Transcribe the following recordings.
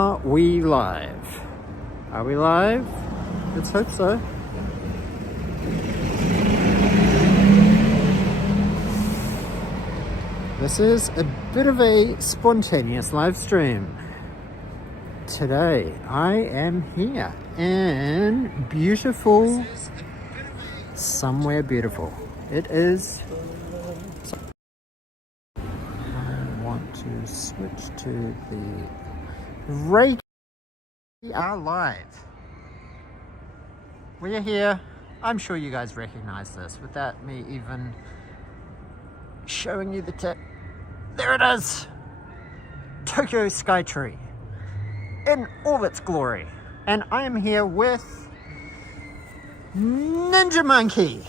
Are we live? Are we live? Let's hope so. This is a bit of a spontaneous live stream. Today I am here in beautiful, somewhere beautiful. It is. I want to switch to the radio. We are live. We are here. I'm sure you guys recognize this without me even showing you the tip. There it is! Tokyo Skytree in all its glory. And I am here with Ninja Monkey.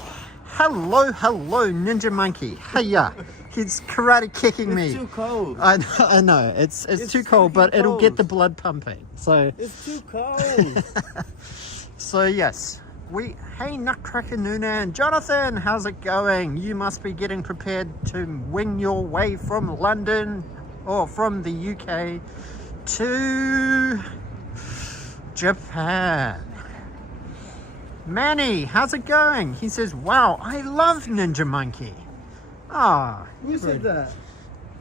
Hello, Ninja Monkey. Hiya. He's karate kicking me. It's too cold. I know. It's too cold, but it'll get the blood pumping. So it's too cold. So yes. Hey Nutcracker Nuna and Jonathan, how's it going? You must be getting prepared to wing your way from London or from the UK to Japan. Manny, how's it going? He says, wow, I love Ninja Monkey. Ah, who said that?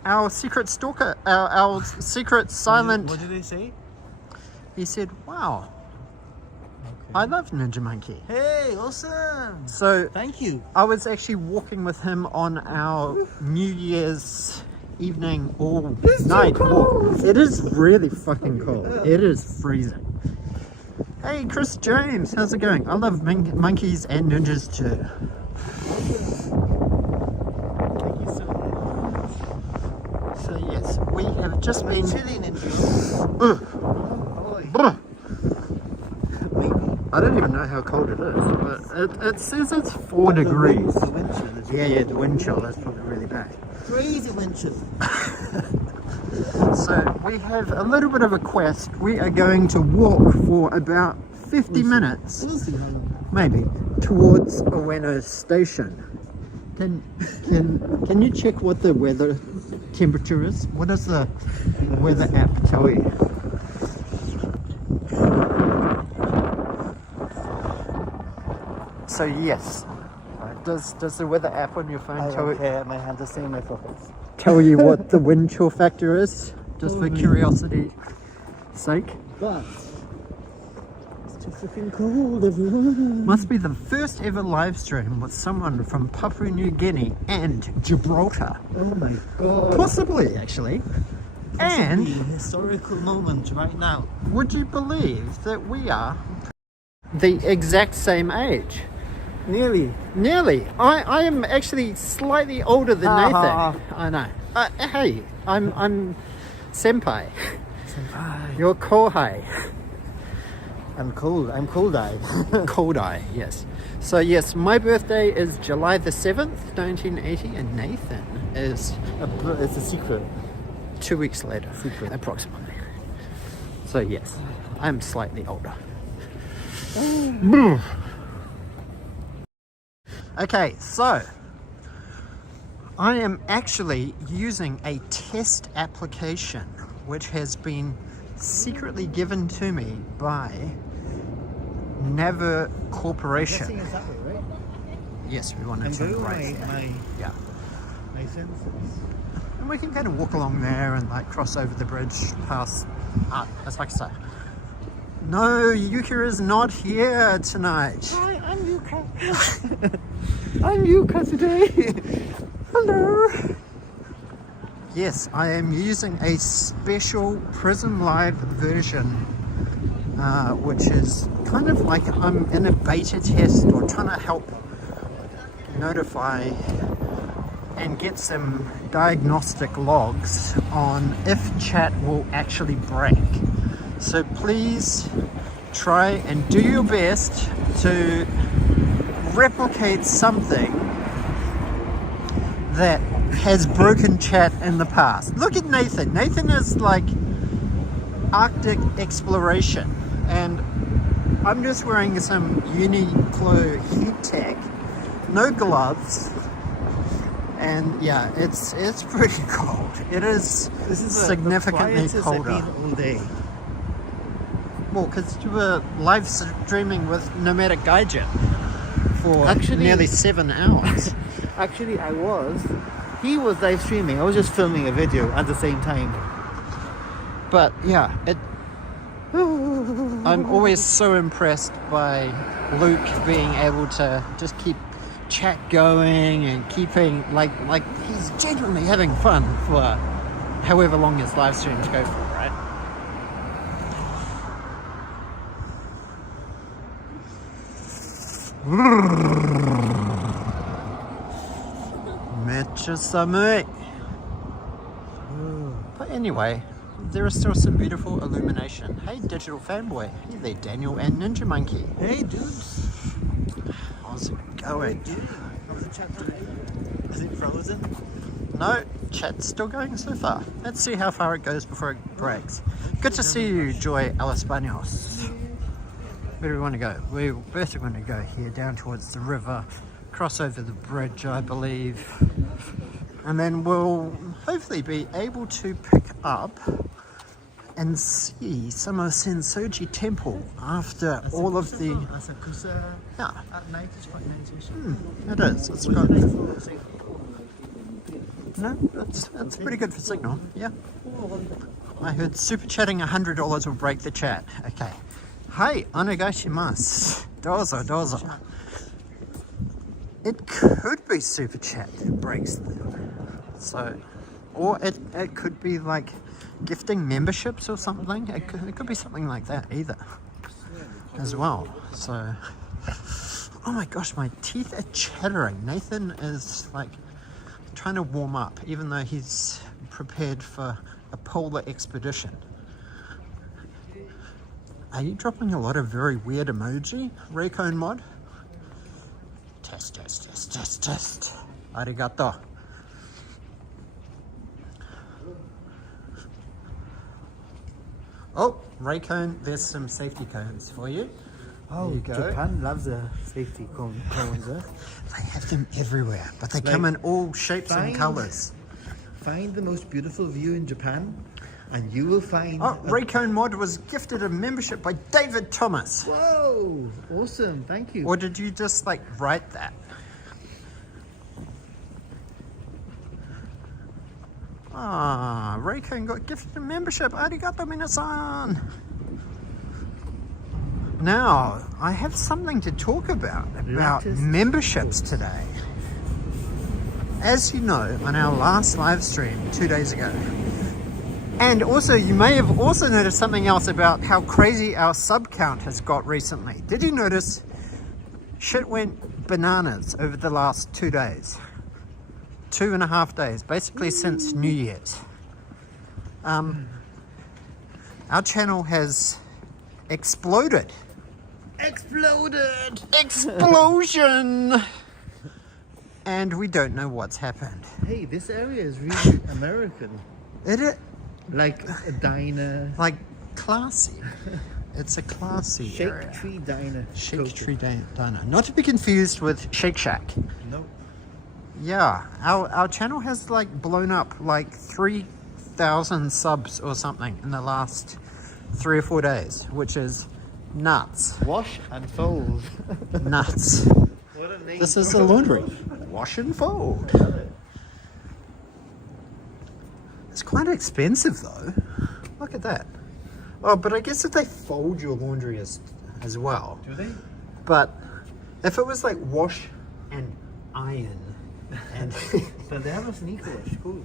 Our secret stalker, our secret silent. What did they say? He said, wow. I love Ninja Monkey. Hey, awesome! So, thank you. I was actually walking with him on our New Year's evening or night walk. It is really fucking cold. It is freezing. Hey, Chris James, how's it going? I love monkeys and ninjas too. Thank you so much. So yes, we have just been chilling in here. I don't even know how cold it is, but it says it's 4 degrees. The wind chill. Yeah, the wind chill, that's probably really bad. Crazy wind chill. So we have a little bit of a quest. We are going to walk for about 50 minutes, maybe, towards Ueno Station. Can you check what the weather temperature is? What does the weather app tell you? So yes, does the weather app on your phone my hand is staying in my pockets. Tell you what the wind chill factor is, just for curiosity's sake? But it's too freaking cold, everyone. Must be the first ever live stream with someone from Papua New Guinea and Gibraltar. Oh my god. Possibly, actually. And a historical moment right now. Would you believe that we are the exact same age? Nearly. I am actually slightly older than Nathan. I know. Hey, I'm senpai. You're kohai. I'm cold. I'm cold-eyed. Cold-eye, yes. So yes, my birthday is July the 7th, 1980, and Nathan is... It's a secret. 2 weeks later, approximately. So yes, I'm slightly older. Okay, so I am actually using a test application which has been secretly given to me by Naver Corporation. Is that way, right? Yes, we want to turn right. My senses. And we can kind of walk along there and like cross over the bridge past Asakusa. No, Yuka is not here tonight. Hi, I'm Yuka. I'm Yuka today. Hello. Yes, I am using a special Prism Live version, which is kind of like I'm in a beta test or trying to help notify and get some diagnostic logs on if chat will actually break. So please try and do your best to replicate something that has broken chat in the past. Look at Nathan. Nathan is like Arctic exploration, and I'm just wearing some Uniqlo heat tech, no gloves, and yeah, it's pretty cold. It is significantly colder. All day. Well, because you were live streaming with Nomadic Gaijin for Actually- nearly 7 hours. Actually, he was live streaming. I was just filming a video at the same time. But yeah, I'm always so impressed by Luke being able to just keep chat going and keeping like he's genuinely having fun for however long his live streams go for, right? Mecha-samui. But anyway, there is still some beautiful illumination. Hey, Digital Fanboy. Hey there, Daniel and Ninja Monkey. Hey, dudes. How's it going? How was the chat today? Is it frozen? No, chat's still going so far. Let's see how far it goes before it breaks. Good to see you, Joy Alaspanos. Where do we want to go? We're first going to go here down towards the river, cross over the bridge, I believe, and then we'll hopefully be able to pick up and see some of Sensoji Temple after all of the... Asakusa Yeah, at night is quite nice. it is. It's got... No, it's pretty good for signal, yeah. I heard super chatting $100 will break the chat. Okay. Hi, onegaishimasu. Dozo, dozo. It could be super chat that breaks them. So, or it could be like gifting memberships or something. It could be something like that either as well. So, oh my gosh, my teeth are chattering. Nathan is like trying to warm up even though he's prepared for a polar expedition. Are you dropping a lot of very weird emoji, Raycone mod? Test, test, test, test, test. Arigato. Oh, Raycone, there's some safety cones for you. Oh, There you go. Japan loves the safety cones. They have them everywhere, but they come in all shapes and colours. Find the most beautiful view in Japan, and you will find. Oh, Raycone mod was gifted a membership by David Thomas. Whoa! Awesome, thank you. Or did you just like write that? Ah, Raycone got gifted a membership. Arigato minasan. Now, I have something to talk about Latest memberships today. As you know, on our last live stream 2 days ago, and also you may have also noticed something else about how crazy our sub count has got recently. Did you notice shit went bananas over the last 2 days? 2.5 days, basically since New Year's. Our channel has exploded. Exploded! Explosion! And we don't know what's happened. Hey, this area is really American. It Like a diner. like classy. It's a classy Shake area. Tree Diner. Shake Coco. Tree Diner. Not to be confused with Shake Shack. No. Yeah, our channel has like blown up like 3,000 subs or something in the last 3 or 4 days, which is nuts. Wash and fold. Nuts. What a name. This is the laundry. Wash and fold. It's quite expensive though. Look at that. Oh, but I guess if they fold your laundry as well. Do they? But if it was like wash and iron and But they have a sneaker wash. Cool.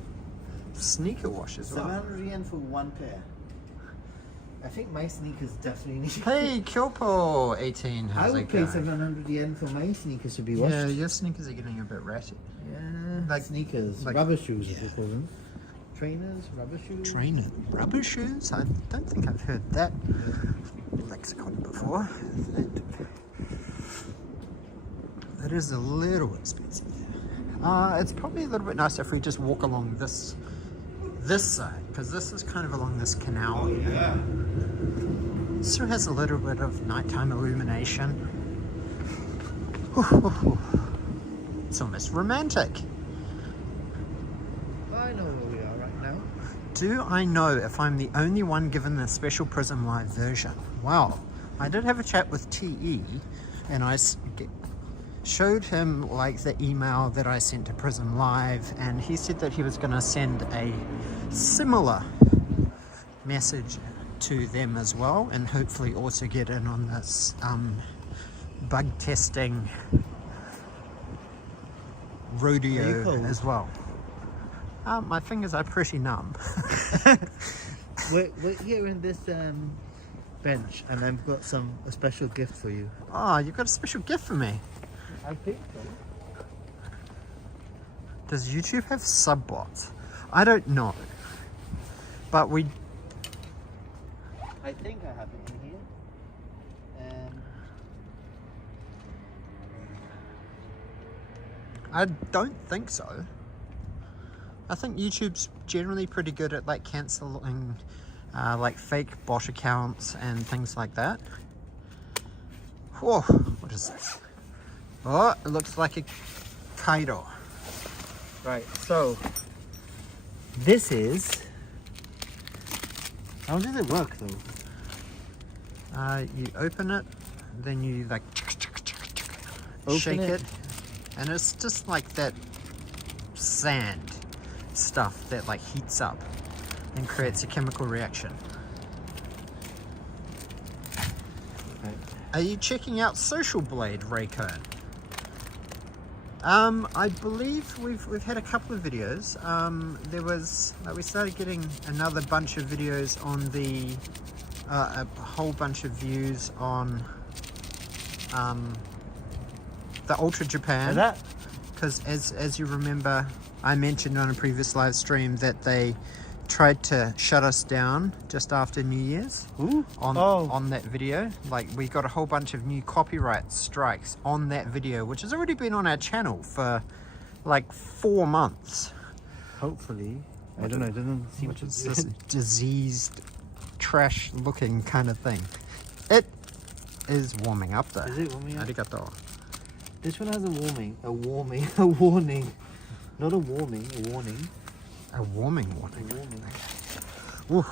sneaker wash as well. 700 yen for one pair. I think my sneakers definitely need. Hey, Kyopo 18, I how's would it pay going? 700 yen for my sneakers to be washed. Yeah, your sneakers are getting a bit ratty. Yeah, Like- sneakers, like- rubber shoes, as yeah. we call them. Trainers, rubber shoes. Trainer rubber shoes? I don't think I've heard that lexicon before. That is a little expensive. It's probably a little bit nicer if we just walk along this side, because this is kind of along this canal here. So it has a little bit of nighttime illumination. It's almost romantic. I know where we are right now. Do I know if I'm the only one given the special Prism Live version? Well, I did have a chat with TE, and I showed him like the email that I sent to Prism Live, and he said that he was going to send a similar message to them as well, and hopefully also get in on this bug testing rodeo as well. My fingers are pretty numb. we're here in this bench, and I've got a special gift for you. Oh, you've got a special gift for me. I think so. Does YouTube have sub-bots? I don't know. But I think I have it in here. I don't think so. I think YouTube's generally pretty good at like cancelling like fake bot accounts and things like that. Whoa, what is this? Oh, it looks like a Kaido. Right, so this is... How does it work though? You open it, then you like shake it, and it's just like that sand stuff that like heats up and creates a chemical reaction. Right. Are you checking out Social Blade, Raycone? I believe we've had a couple of videos. There was we started getting another bunch of videos on the a whole bunch of views on the Ultra Japan. Like that? Because as you remember, I mentioned on a previous live stream that they tried to shut us down just after New Year's. Ooh. On that video. Like, we got a whole bunch of new copyright strikes on that video, which has already been on our channel for like 4 months. Hopefully. I don't know, it doesn't seem to It's this diseased, trash looking kind of thing. It is warming up though. Is it warming up? Arigato. This one has a warning. Not a warming, a warning. A warming warning. A warning. Ooh.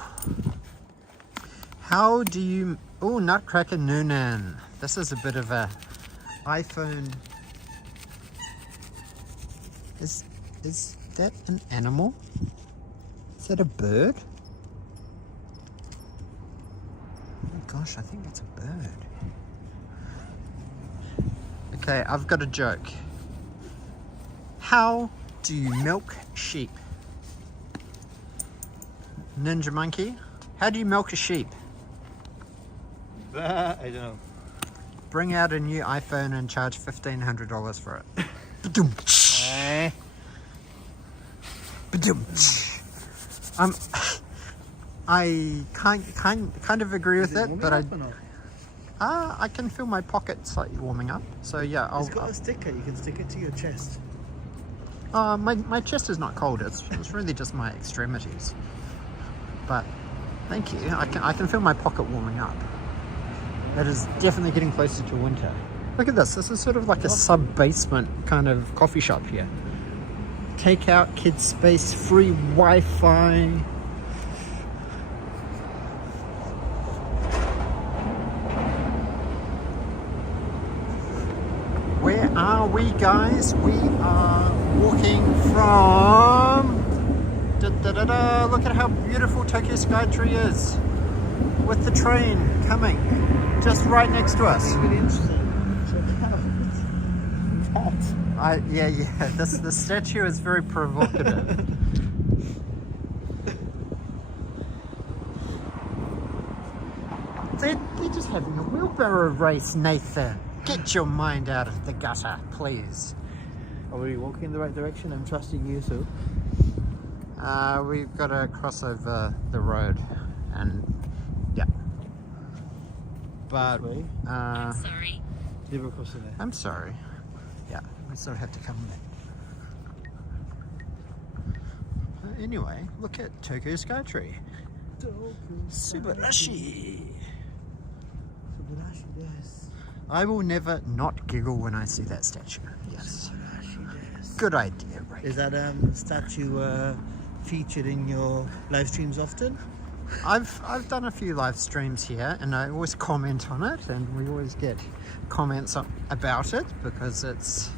How do you... Oh, Nutcracker Noonan. This is a bit of a iPhone... Is that an animal? Is that a bird? Oh my gosh, I think it's a bird. Okay, I've got a joke. How do you milk sheep? Ninja Monkey, how do you milk a sheep? I don't know. Bring out a new iPhone and charge $1,500 for it. I kind of agree with it, but I can feel my pocket slightly warming up. So yeah, It's got a sticker. You can stick it to your chest. my chest is not cold. It's really just my extremities. But thank you. I can feel my pocket warming up. It is definitely getting closer to winter. Look at this. This is sort of like a sub-basement kind of coffee shop here. Takeout, kids space, free Wi-Fi. Where are we, guys? We are walking from... Look at how beautiful Tokyo Skytree is. With the train coming just right next to us. Really interesting. Yeah. The statue is very provocative. They're just having a wheelbarrow race, Nathan. Get your mind out of the gutter, please. Are we walking in the right direction? I'm trusting you, so. We've got to cross over the road, and yeah. But I'm sorry. Never crossing there. I'm sorry. Yeah, we sort of have to come back. Anyway, look at Tokyo Skytree. Subarashi. Yes. I will never not giggle when I see that statue. Yes. Good idea, right? Is that statue featured in your live streams often? I've done a few live streams here, and I always comment on it, and we always get comments about it because it's.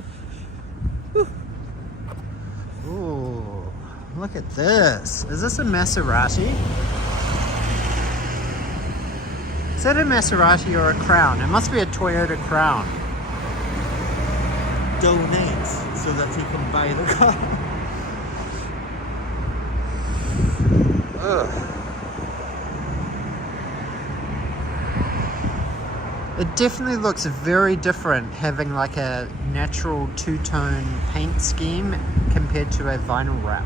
Ooh, look at this! Is this a Maserati? Is that a Maserati or a Crown? It must be a Toyota Crown. Donate so that you can buy the car. Ugh. It definitely looks very different having like a natural two-tone paint scheme compared to a vinyl wrap.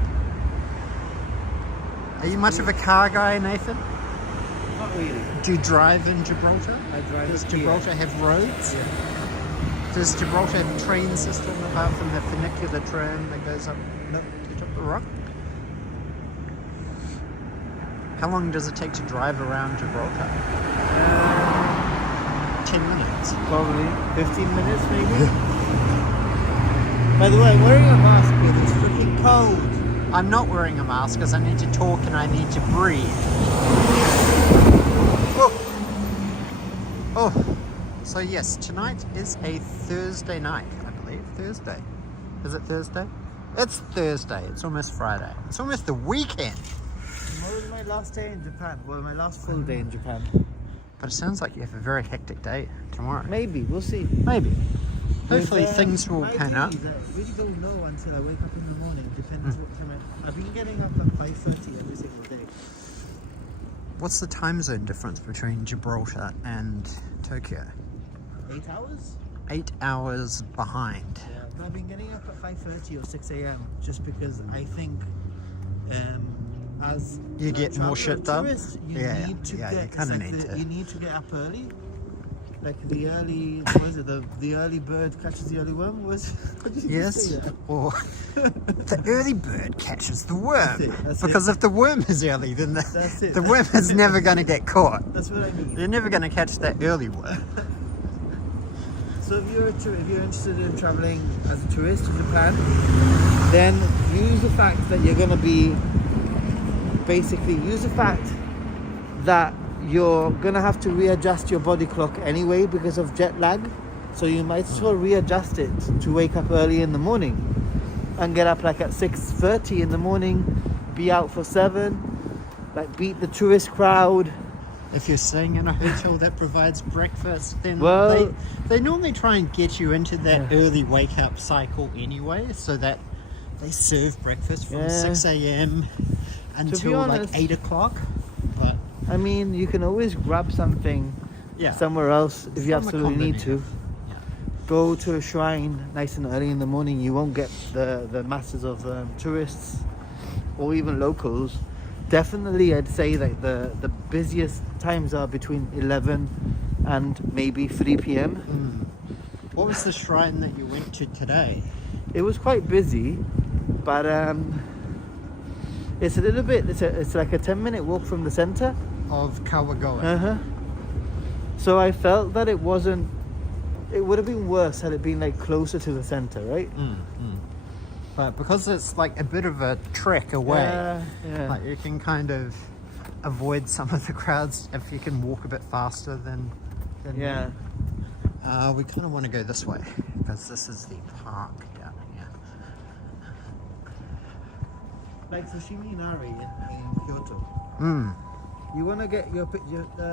Are you much of a car guy, Nathan? Not really. Do you drive in Gibraltar? I drive. Does Gibraltar have roads? Yeah. Does Gibraltar have a train system apart from the funicular tram that goes up to the top of the rock? How long does it take to drive around Gibraltar? 10 minutes. Probably 15 minutes, maybe. By the way, I'm wearing a mask because it's freaking cold. I'm not wearing a mask because I need to talk and I need to breathe. Oh, so yes, tonight is a Thursday night, I believe. Thursday. Is it Thursday? It's Thursday. It's almost Friday. It's almost the weekend. Tomorrow's my last day in Japan. Well, my last full day in Japan. But it sounds like you have a very hectic day tomorrow. Maybe, we'll see. Maybe. Hopefully things will pan out. I really don't know until I wake up in the morning. Depends what time I've been getting up at 5:30 every single day. What's the time zone difference between Gibraltar and Tokyo? 8 hours? 8 hours behind. Yeah, but I've been getting up at 5:30 or 6 a.m. just because I think as you get more shit done. You need to get, you kind of need to. You need to get up early. Like the early, what is it? The early bird catches the early worm. Yes. Or the early bird catches the worm. That's because if the worm is early, then That's it. the worm is never going to get caught. That's what I mean. You're never going to catch that early worm. So if you're interested in traveling as a tourist to Japan, then use the fact that you're going to be use the fact that you're going to have to readjust your body clock anyway because of jet lag. So you might as well readjust it to wake up early in the morning and get up like at 6:30 in the morning, be out for 7, like beat the tourist crowd. If you're staying in a hotel that provides breakfast, then Well, they normally try and get you into that early wake up cycle anyway, so that they serve breakfast from 6 a.m. until honest, like 8 o'clock. But I mean, you can always grab something somewhere else if you absolutely need to. Yeah. Go to a shrine nice and early in the morning. You won't get the masses of tourists or even locals. Definitely, I'd say that the busiest times are between 11 and maybe 3 p.m. What was the shrine that you went to today? It was quite busy, but it's a little bit. It's like a 10-minute walk from the center Of Kawagoe. So I felt that it wasn't. It would have been worse had it been like closer to the center, right? But because it's like a bit of a trek away, Yeah. like you can kind of avoid some of the crowds if you can walk a bit faster than Yeah. we kind of want to go this way because this is the park down here. Like Fushimi Inari in Kyoto. You want to get your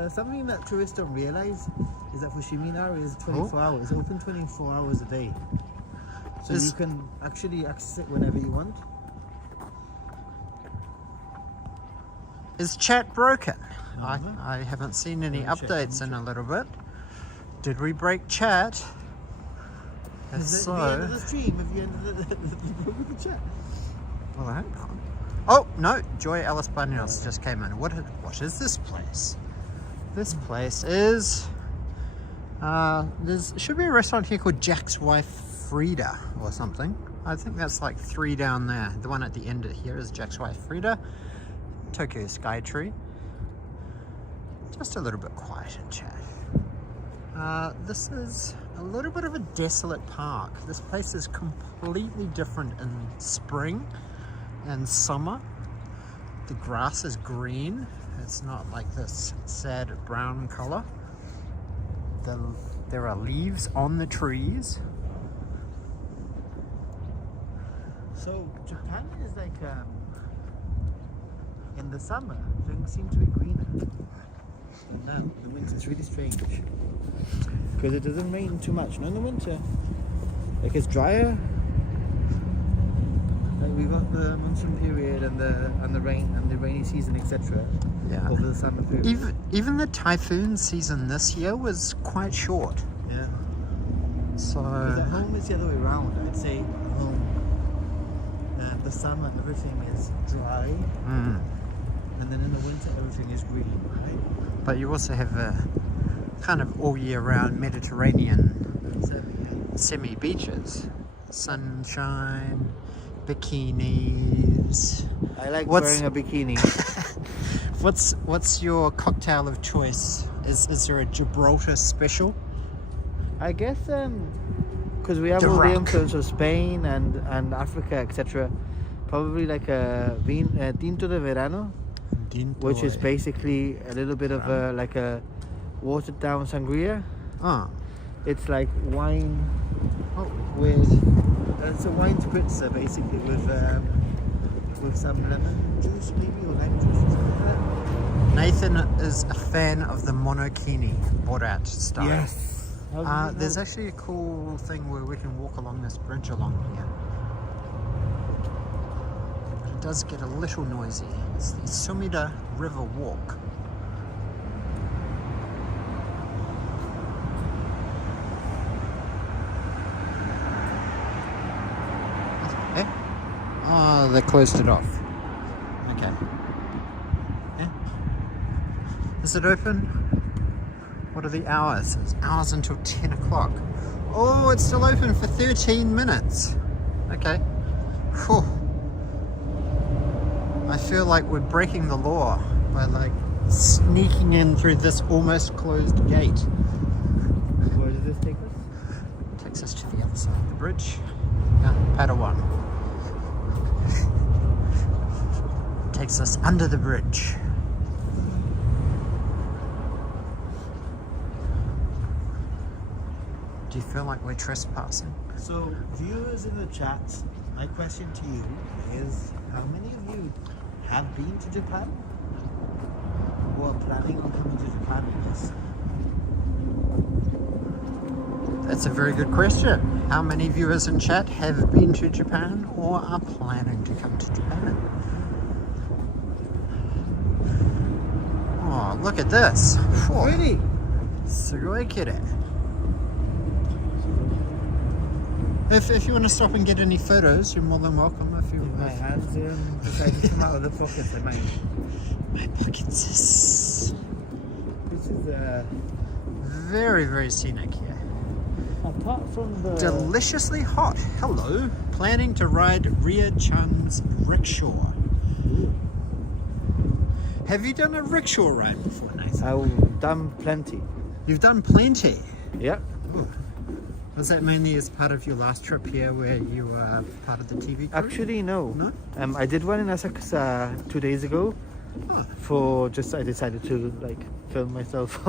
something that tourists don't realize is that Fushimi Inari is 24 hours, open 24 hours a day. So you can actually access it whenever you want. Is chat broken? I haven't seen any updates in a little bit. Did we break chat? If If so, you ended the stream, if you ended the chat. well, hang on. Oh no, Joy Alice Banyos just came in. What is this place? This place is there's should be a restaurant here called Jack's Wife Frida or something. I think that's like 3 down there. The one at the end of here is Jack's Wife Frida. Tokyo Skytree. Just a little bit quiet in chat. This is a little bit of a desolate park. This place is completely different in spring and summer The grass is green. It's not like this sad brown color. There are leaves on the trees. So Japan is like in the summer things seem to be greener, and now the winter is really strange because it doesn't rain too much. No, in the winter, like it's drier. Like we've got the monsoon period and the rain and the rainy season, etc. Yeah. Over the summer period. Even the typhoon season this year was quite short. Yeah. So At home is the other way around. I'd say at home, the summer everything is dry, and then in the winter everything is green. Right? but you also have a kind of all year round Mediterranean semi beaches, sunshine, bikinis. I like wearing a bikini. What's your cocktail of choice? Is there a Gibraltar special? I guess because we have all the influence of Spain and Africa, etc. Probably like a tinto de verano, which is basically a little bit of like a watered down sangria. Oh. It's like wine with it's a wine spritzer basically with some lemon juice maybe or lime juice or something like that. Nathan is a fan of the monokini Borat style. Yes. There's actually a cool thing where we can walk along this bridge along here. But it does get a little noisy. It's the Sumida River Walk. Eh? Oh, they closed it off. Okay. Eh? Is it open? What are the hours? It's hours until 10 o'clock. Oh, it's still open for 13 minutes. Okay. Whew. I feel like we're breaking the law by like sneaking in through this almost closed gate. Where does this take us? It takes us to the other side of the bridge. Yeah, Padawan. Takes us under the bridge. Do you feel like we're trespassing? So, viewers in the chat, my question to you is: how many of you have been to Japan or are planning on coming to Japan with us? That's a very good question. How many viewers in chat have been to Japan or are planning to come to Japan? Oh, look at this. Really? Sugoi kire. If you want to stop and get any photos, you're more than welcome. If my hands decide to come out of the pockets, I might. My pockets. This is very, very scenic here. apart from the Deliciously hot. Hello. Planning to ride Ria Chan's rickshaw. Have you done a rickshaw ride before, Nathan? I've done plenty. You've done plenty. Yep. Ooh. Was that mainly as part of your last trip here where you were part of the TV crew? Actually, no. No? I did one in Asakusa 2 days ago. Oh. I decided to like film myself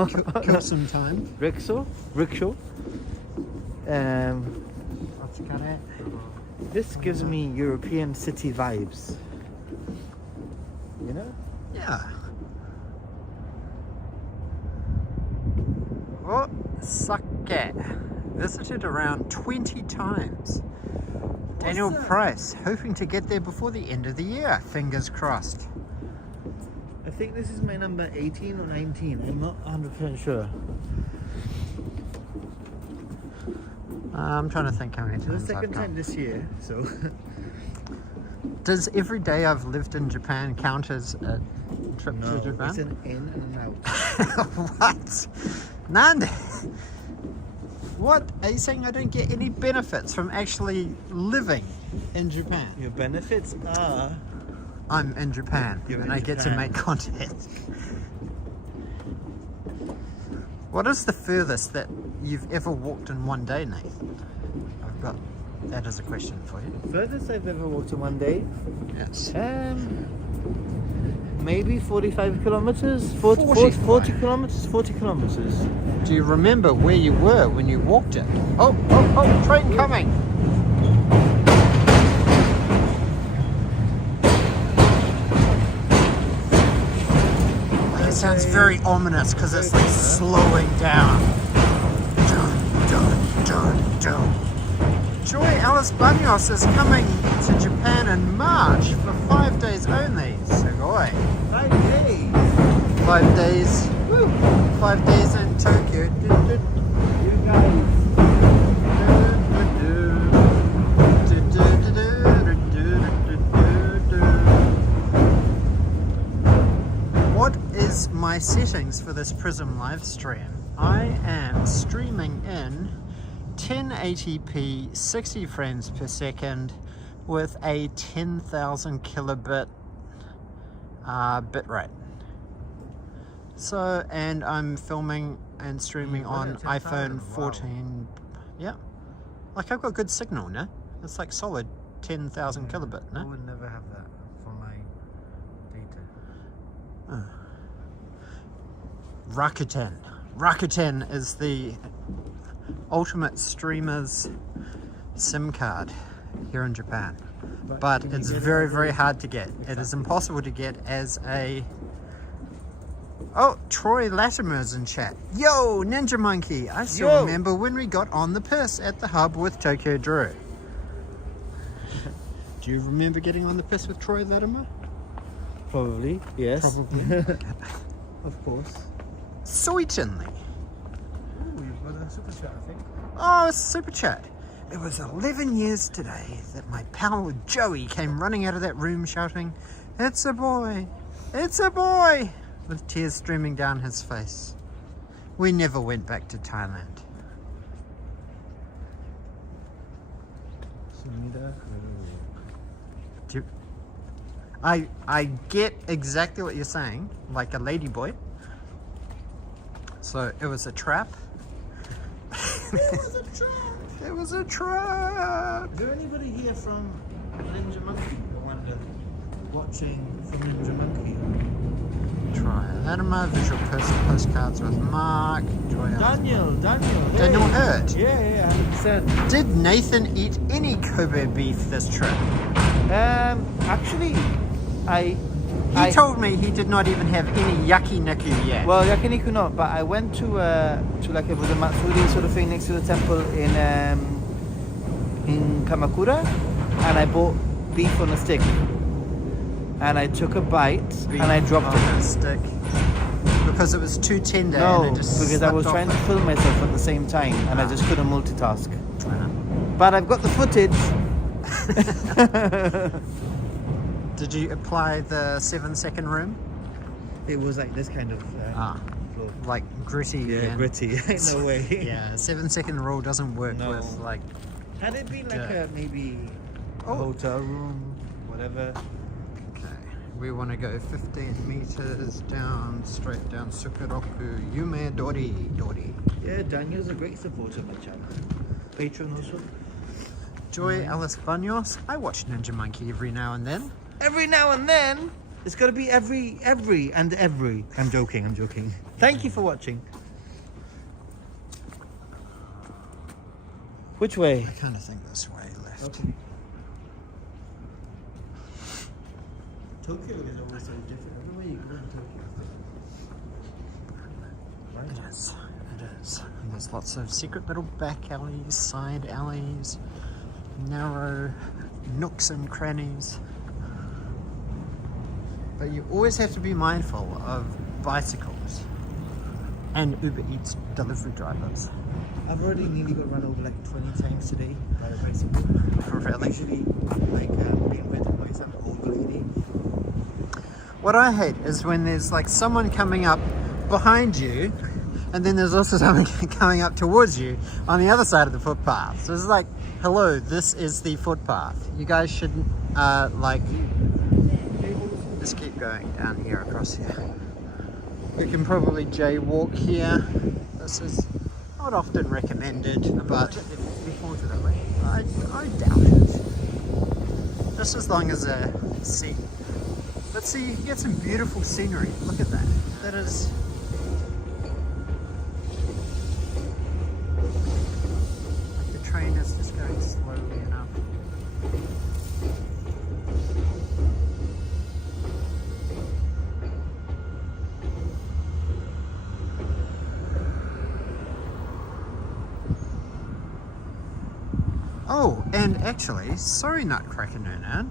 Kill some time. rickshaw. This gives me European city vibes. You know? Yeah. Oh, sake. Visited around 20 times. Daniel Price, hoping to get there before the end of the year. Fingers crossed. I think this is my number 18 or 19. I'm not 100% sure. I'm trying to think how many The times second I've time gone. this year, so. Does every day I've lived in Japan count as a trip to Japan? It's an in and an out. What? Nande? What? Are you saying I don't get any benefits from actually living in Japan? Your benefits are I'm in Japan You're and in I get to Japan. make content. What is the furthest that you've ever walked in one day, Nathan? I've got that as a question for you. furthest I've ever walked in one day. Yes. maybe 45 kilometers, 40 kilometers, 40 kilometers. Do you remember where you were when you walked it? Oh, train coming! It sounds very ominous because it's like slowing down. Joy Alice Banos is coming to Japan in March for 5 days only. Sugoi. 5 days. 5 days. Woo. 5 days in Tokyo. You guys. What is my settings for this Prism live stream? I am streaming in 1080p 60 frames per second with a 10,000 kilobit bitrate. So, and I'm filming and streaming on iPhone 14. Yeah, like I've got good signal, no? It's like solid 10,000 kilobit, no? I would never have that for my data. Rakuten is the ultimate streamer's SIM card here in Japan, but it's very, very hard to get. Exactly. It is impossible to get as a... Oh, Troy Latimer's in chat. Yo, Ninja Monkey! I still remember when we got on the piss at the hub with Tokyo Drew. Do you remember getting on the piss with Troy Latimer? Probably, yes. Probably. Of course. Certainly. Ooh, you've got a super chat, I think. Oh, super chat. It was 11 years today that my pal Joey came running out of that room shouting, "It's a boy! It's a boy!" with tears streaming down his face. We never went back to Thailand. I get exactly what you're saying, like a ladyboy. So it was a trap. It was a trap! It was a trap! Is there anybody here from Ninja Monkey? I wonder. Watching from Ninja Monkey? Try Latimer, visual postcards with Mark. Daniel. Daniel Hurt. Yeah, 100%. Did Nathan eat any Kobe beef this trip? Actually, He told me he did not even have any yakiniku yet. Well, yakiniku not, but I went to like it was a matsuri sort of thing next to the temple in Kamakura, and I bought beef on a stick, and I took a bite and I dropped it on a stick because it was too tender. No, and it just because I was trying to film myself at the same time, and I just couldn't multitask. But I've got the footage. Did you apply the 7-second room? It was like this kind of like gritty. Yeah, gritty. No way. Yeah, 7-second rule doesn't work with like. Had it been like maybe a hotel room, whatever. Okay, we want to go 15 meters down, straight down Sukaroku Yume Dori. Yeah, Daniel's a great supporter of my channel. Patron also. Joy Alice Banos. I watch Ninja Monkey every now and then. Every now and then? It's got to be every. I'm joking. Thank you for watching. Which way? I kind of think this way, left. Okay. Tokyo is always so different. Everywhere you go in Tokyo. It is. And there's lots of secret little back alleys, side alleys, narrow nooks and crannies. But you always have to be mindful of bicycles and Uber Eats delivery drivers. I've already nearly got run over like 20 times today by a bicycle. Really? Usually, like being rented by some old lady. What I hate is when there's like someone coming up behind you, and then there's also someone coming up towards you on the other side of the footpath. So it's like, hello, this is the footpath. You guys shouldn't just keep going down here, across here. You can probably jaywalk here. This is not often recommended, but I doubt it. Just as long as a seat. But see, you get some beautiful scenery. Look at that. That is... like the train is just going slowly enough. Oh, and actually, sorry Nutcracker Noonan,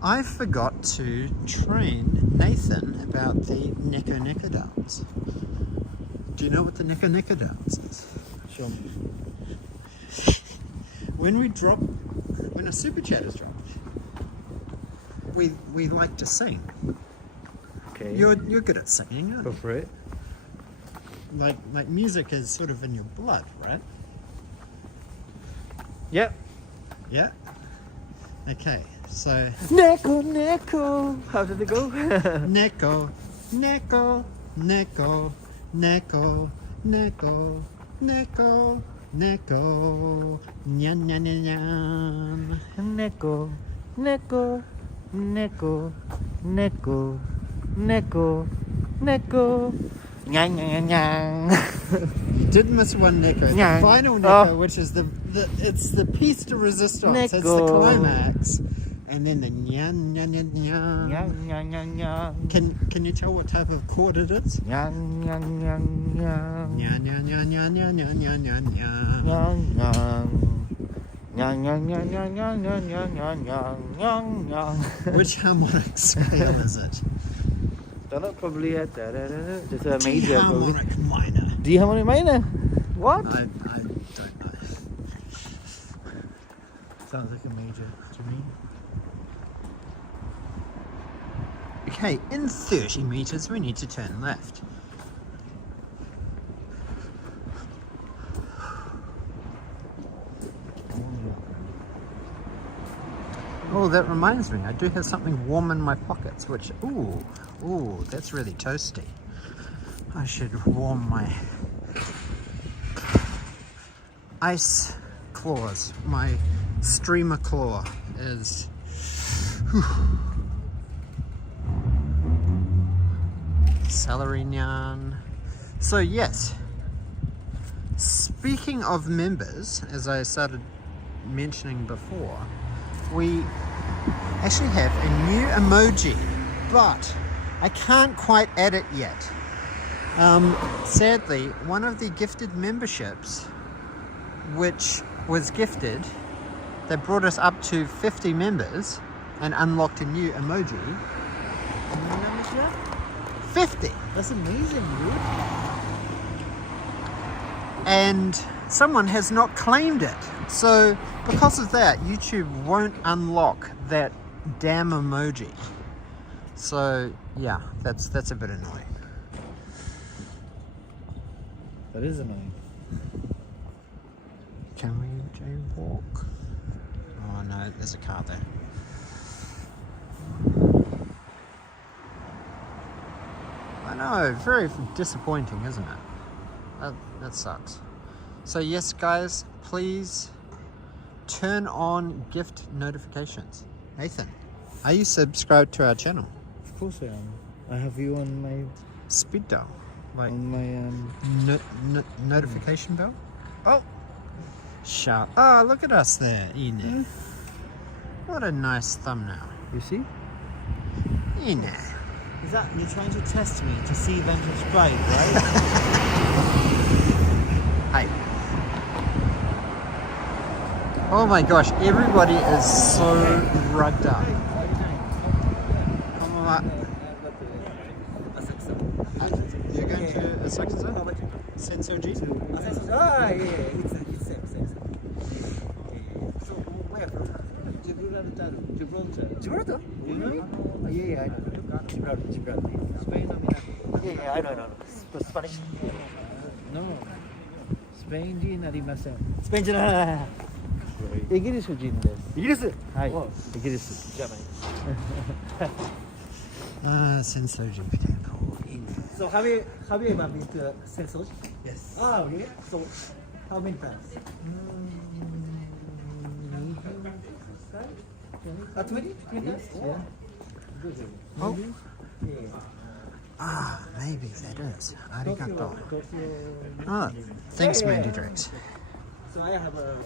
I forgot to train Nathan about the neko dance. Do you know what the neko dance is? Sure. When a super chat is dropped, we like to sing. Okay. You're good at singing, aren't Go you? for it. Like music is sort of in your blood, right? Yep. Yeah. Okay, so Neko. How did it go? neko, neko, neko, neko, neko, neko, neko, nyan nyan nyan nyan. Neko. Neko. Neko. Neko. Neko. Neko. Nyang nyang nyang. You did miss one neko. Nyang. The final neko, Oh. which is it's the piece de resistance. It's the Neko. climax, and then the nyan nyan nyan nyan. Nyang nyang nyang nyang. Can you tell what type of chord it is? Nyang nyang nyang nyang. Nyan nyan nyan nyan nyan nyan nyan nyan nyan. Nyang nyang. Nyang nyang nyang nyang nyang nyang nyang nyang nyang nyang nyang. Which harmonic scale is it? Don't know, probably a just a D major. Probably. harmonic minor. D harmonic minor. What? I don't know. Sounds like a major to me. Okay, in 30 meters we need to turn left. Oh, that reminds me, I do have something warm in my pockets, which, ooh, that's really toasty. I should warm my ice claws. My streamer claw is... whew. Celery nyan. So yes, speaking of members, as I started mentioning before, we actually have a new emoji, but I can't quite add it yet. Sadly, one of the gifted memberships, which was gifted, they brought us up to 50 members and unlocked a new emoji. How many numbers you have? 50! That's amazing, dude. And someone has not claimed it. So because of that, YouTube won't unlock that damn emoji. So yeah, that's a bit annoying. That is annoying. Can we jaywalk? Oh no, there's a car there. I know, very disappointing, isn't it? That sucks. So yes, guys, please turn on gift notifications. Nathan, are you subscribed to our channel? Of course I am. I have you on my Speed dial, like notification bell. Oh, sharp. Oh, look at us there, Ine. What a nice thumbnail. You see? Ine. Is that you're trying to test me to see if I'm subscribed, right? Hey. Oh my gosh, everybody is so rugged up. Come on. You're going to Asakusa? Sensoji? Ah, yeah, it's same. So, where from? Gibraltar? You know it? Yeah, I know. Gibraltar. Spain or Yeah, I know. Spanish? No. スペイン人なりません。スペインじゃない。イギリス人です。イギリス。はい。 Oh, イギリス。 Germany. Sensoji temple. So have you ever been to Sensoji? Yes. Ah, really? So how many times? 20? 20 times? Yeah. Oh. Ah, maybe that is. Arigato. Oh, thanks, Mandy Drakes. So I have a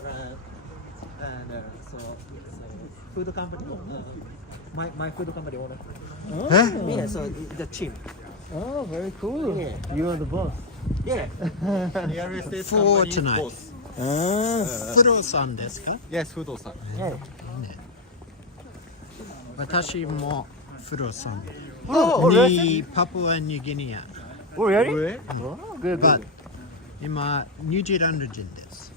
food company. My food company owner. Huh? Yeah, so the team. Oh, very cool. Yeah. You are the boss. Yeah. For tonight. Ah. Fudo-san desu ka? Yes, Fudo-san. Yeah. 私もFudo-san. Oh, Ni Papua New Guinea. Oh, really? Oh, good, But good. 今ニュージーランド人です。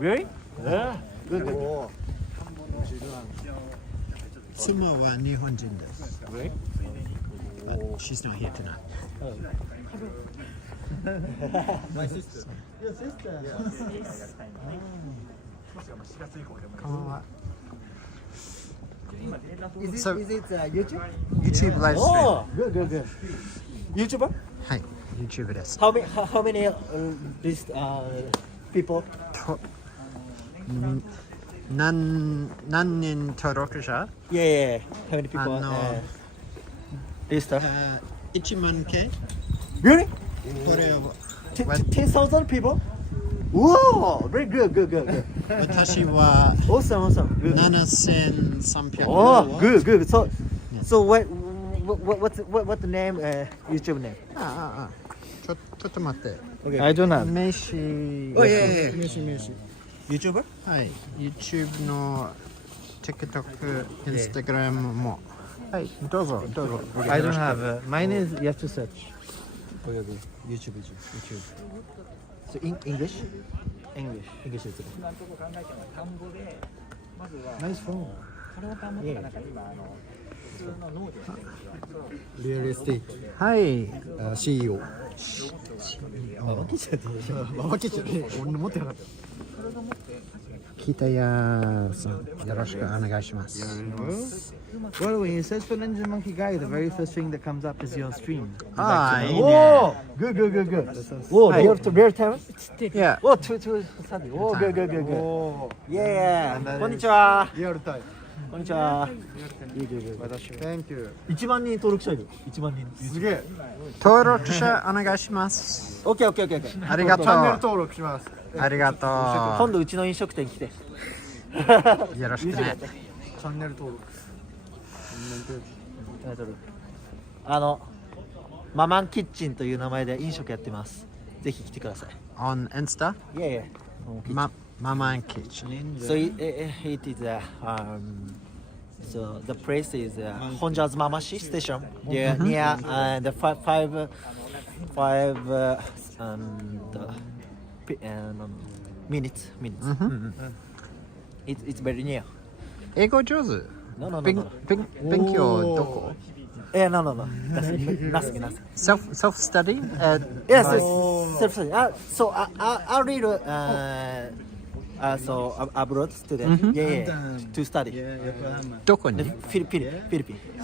Really? Yeah. Good, good. 妻は日本人です。 Really? But she's not here tonight. My sister. Your sister? Is it, So- is it YouTube? YouTube live stream. Oh, good, good, good. YouTuber? はい、YouTube です。 How many this people? と何人登録者 Yeah, yeah. How many people? This stuff. 1万件 Really? これを 10,000 people? Whoa! Very good, good, good, good. 私は Awesome, awesome. Good. 7300 Oh, good, good. So what's the name? YouTube name? ちょっと待って Okay. I don't know. 名刺 Oh yeah, yeah, yeah. 名刺 YouTuber? はい YouTube の TikTok、Instagram もはいどうぞ I don't have. Mine is you have to search. Okay, okay. YouTube. So English? English. English ですね。 Nice phone. Yeah. Real estate はい CEO。ママキちゃってママケチャね。俺持ってなかった。北谷さんよろしくお願いします Well, when you search for Ninja Monkey Guy, the very first thing that comes up is your stream. ああいいね Whoa! Good, good, good, good. Whoa, Hi. real time? Yeah Whoa, two, Sunday. Whoa, good, good, good, good. おー。 Yeah. こんにちは。リアルタイム。こんにちは。いいいいいい。私。Thank you。 1万人登録者いる。1万人。すげえ。登録者お願いしますオッケーオッケーオッケーオッケー。ありがとうチャンネル登録します。ありがと今度うちの飲食店来て。うよろしくねチャンネル登録。ママンキッチンという名前で飲食やってます。ぜひ来てください。 On Insta Yeah, yeah. Mama and Kitchen So it is so the place is Honja's Mamashi station. Yeah, near the five minutes. It's very near. 英語上手 No. 勉強どこ Yeah, no. Nothing. Self study? Yes, self-study. So I read so abroad student. Yeah, to study. どこに Philippines.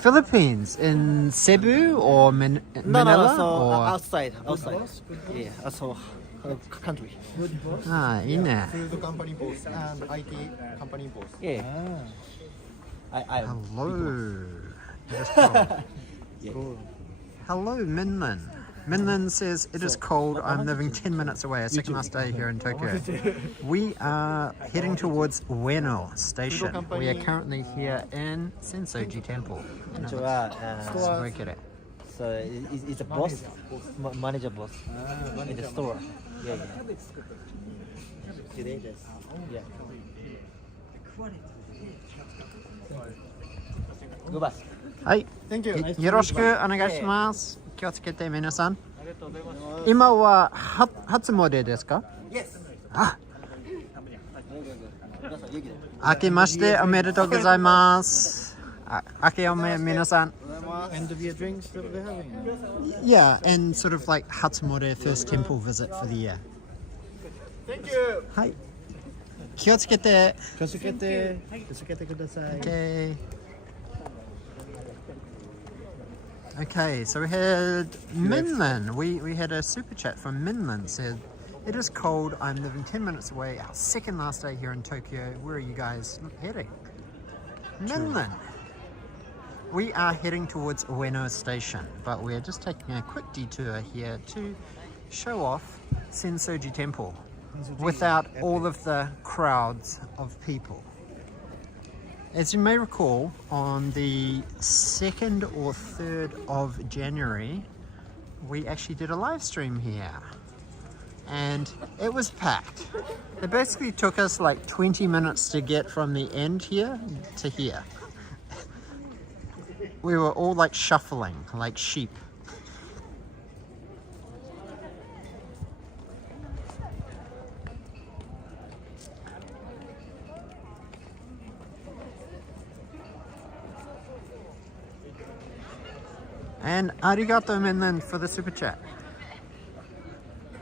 Philippines in Cebu or No, Manila? so or... outside. Yeah, so country. ああいいねフードカンパニーボス and IT カンパニーボス。 Yeah. I Hello Let's go. Hello Minlin Minlin says it is cold. I'm living 10 minutes away. A second last day here in Tokyo. We are heading towards Ueno Station. We are currently here in Sensoji Temple. So it's a boss, manager boss in the store. Yeah. Yeah. Goodbye. はいよろしくお願いします気をつけて皆さん今は初詣ですか Yes. あ明けましておめでとうございます明けおめ皆さん End of year drinks that they're having. Yeah, and sort of like Hatsumore first temple visit for the year. Thank you. はい。気をつけて。気をつけてください。 Okay. Okay, so we had Minlin. We had a super chat from Minlin. Said, "It is cold. I'm living 10 minutes away. Our second last day here in Tokyo. Where are you guys heading?" Minlin. we are heading towards Ueno Station, but we're just taking a quick detour here to show off Sensoji Temple without all of the crowds of people. As you may recall, on the 2nd or 3rd of January, we actually did a live stream here. And it was packed. It basically took us like 20 minutes to get from the end here to here. We were all like shuffling like sheep. And arigato Minland for the super chat.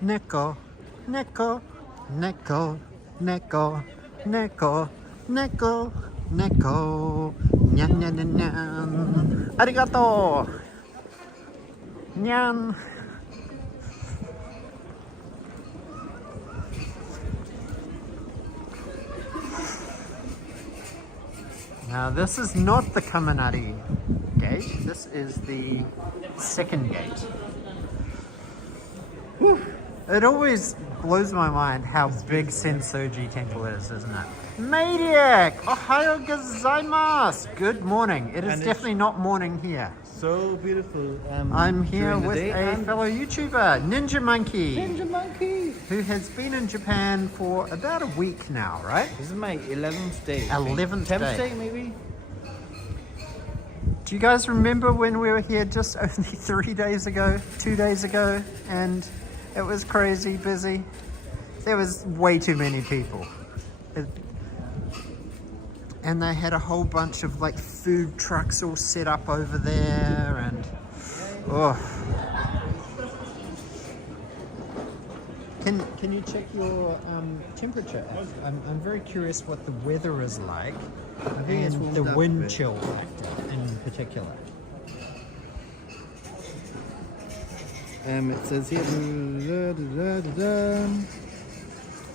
Neko, neko, neko, neko, neko, neko, neko, nyan nyan nyan nyan. Arigato! Nyan! Now this is not the Kaminari gate, this is the second gate. Whew. It always blows my mind how big Sensoji Temple is, isn't it? Maniac! Ohayo gozaimasu! Good morning. It is definitely not morning here. So beautiful. I'm here with a fellow YouTuber, Ninja Monkey. Ninja Monkey! Who has been in Japan for about a week now, right? This is my 11th day. 11th day. 10th day, maybe? Do you guys remember when we were here just only 3 days ago, 2 days ago, and it was crazy busy? There was way too many people. And they had a whole bunch of like food trucks all set up over there, and oh. Can you check your temperature? I'm very curious what the weather is like, and the wind chill factor in particular. It says here,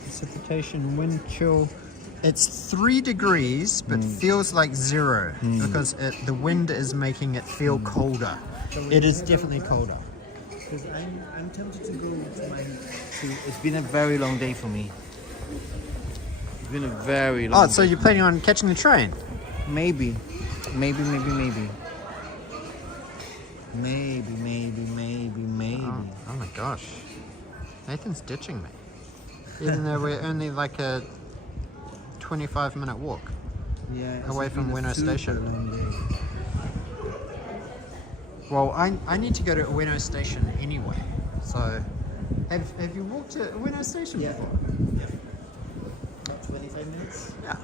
precipitation, wind chill. It's 3 degrees, but feels like 0 because the wind is making it feel colder. It is definitely colder. Because I'm tempted to go to my... It's been a very long day for me. It's been a very long day. So you're planning on catching the train? Maybe. Maybe. Oh my gosh. Nathan's ditching me. Even though we're only like a 25-minute walk away from Ueno Station. Well, I need to go to Ueno Station anyway. So, have you walked to Ueno Station before? Yeah. About 25 minutes? Yeah.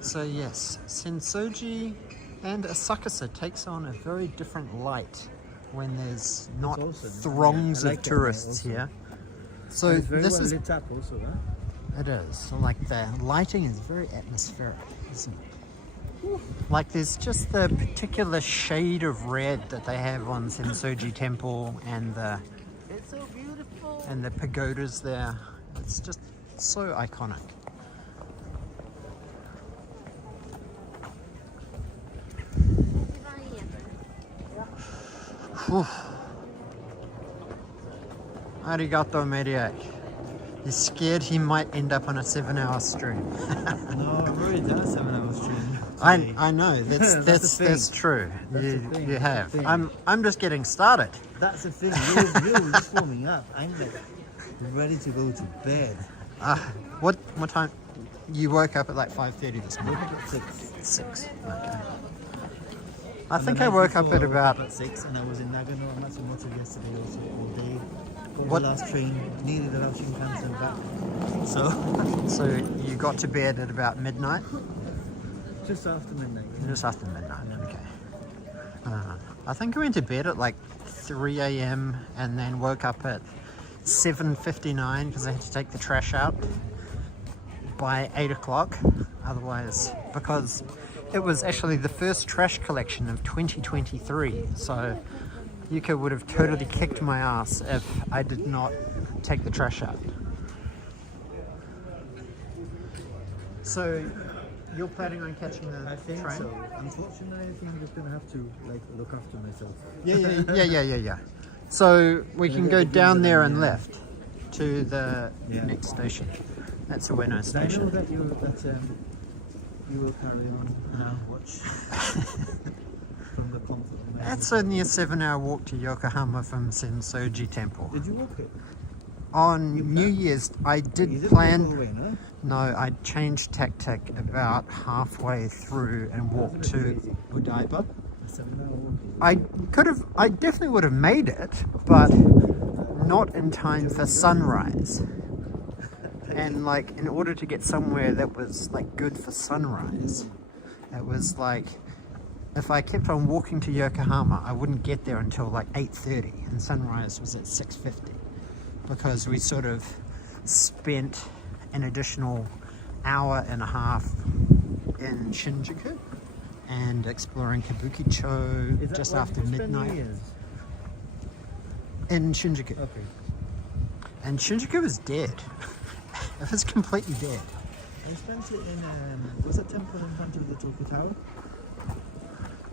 So yes, Sensoji and Asakusa takes on a very different light when there's not throngs of tourists here. So it's very this well is lit up also, huh? It is. So like the lighting is very atmospheric, isn't it? Like there's just the particular shade of red that they have on Sensoji Temple and It's so beautiful. and the pagodas there. It's just so iconic. Whew. Arigato, Mediac. He's scared he might end up on a 7-hour stream. No, I've already done a 7-hour stream. I know, that's true. You have. I'm just getting started. That's the thing. You're just warming up. I'm like ready to go to bed. What time? You woke up at like 5:30 this morning. Woke up at 6. 6. Okay. I think I woke up at about... at 6, and I was in Nagano and Matsumoto yesterday also all day. What? The last train, nearly the last Shinkansen back. So you got to bed at about midnight? Just after midnight. Just after midnight, okay. I think I went to bed at like 3 a.m. and then woke up at 7:59 because I had to take the trash out by 8 o'clock. Otherwise, because it was actually the first trash collection of 2023, so Yuka would have totally kicked my ass if I did not take the trash out. So you're planning on catching the I think train? so. Unfortunately, I think I'm just gonna have to like look after myself. Yeah. So we can go down there and left to the Yeah. next station. That's a Ueno I know station. that you will carry on now. Watch from the comfort of my That's house. only a 7-hour walk to Yokohama from Sensoji Temple. Did you walk it? On You New plan- Year's, I You did didn't plan. go away, no? No, I changed tactic about halfway through and walked to Crazy. Odaiba. A 7-hour walk. I definitely would have made it, but not in time for sunrise. And like, in order to get somewhere that was like good for sunrise, it was like, if I kept on walking to Yokohama, I wouldn't get there until like 8:30, and sunrise was at 6:50, because we sort of spent an additional hour and a half in Shinjuku and exploring Kabukicho Is that just where after you spend New midnight Year's? in Shinjuku. Okay. And Shinjuku was dead. It was completely dead. I spent it in was that temple in front of the Tokyo Tower?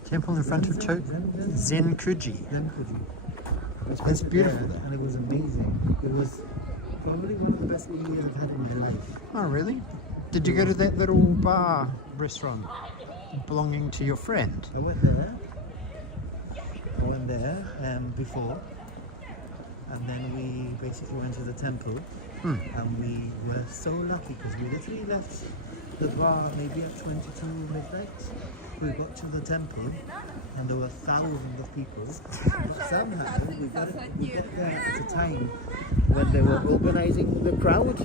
Temple in front of Zenkuji. Zenkuji. It's beautiful there, there. and it was amazing. It was probably one of the best New Years I've had in my life. Oh, really? Did you go to that little bar restaurant belonging to your friend? I went there before, and then we basically went to the temple, and we were so lucky because we literally left the bar maybe at 22 midnight. We got to the temple, and there were thousands of people. But somehow we got there at a time when they were organizing the crowd,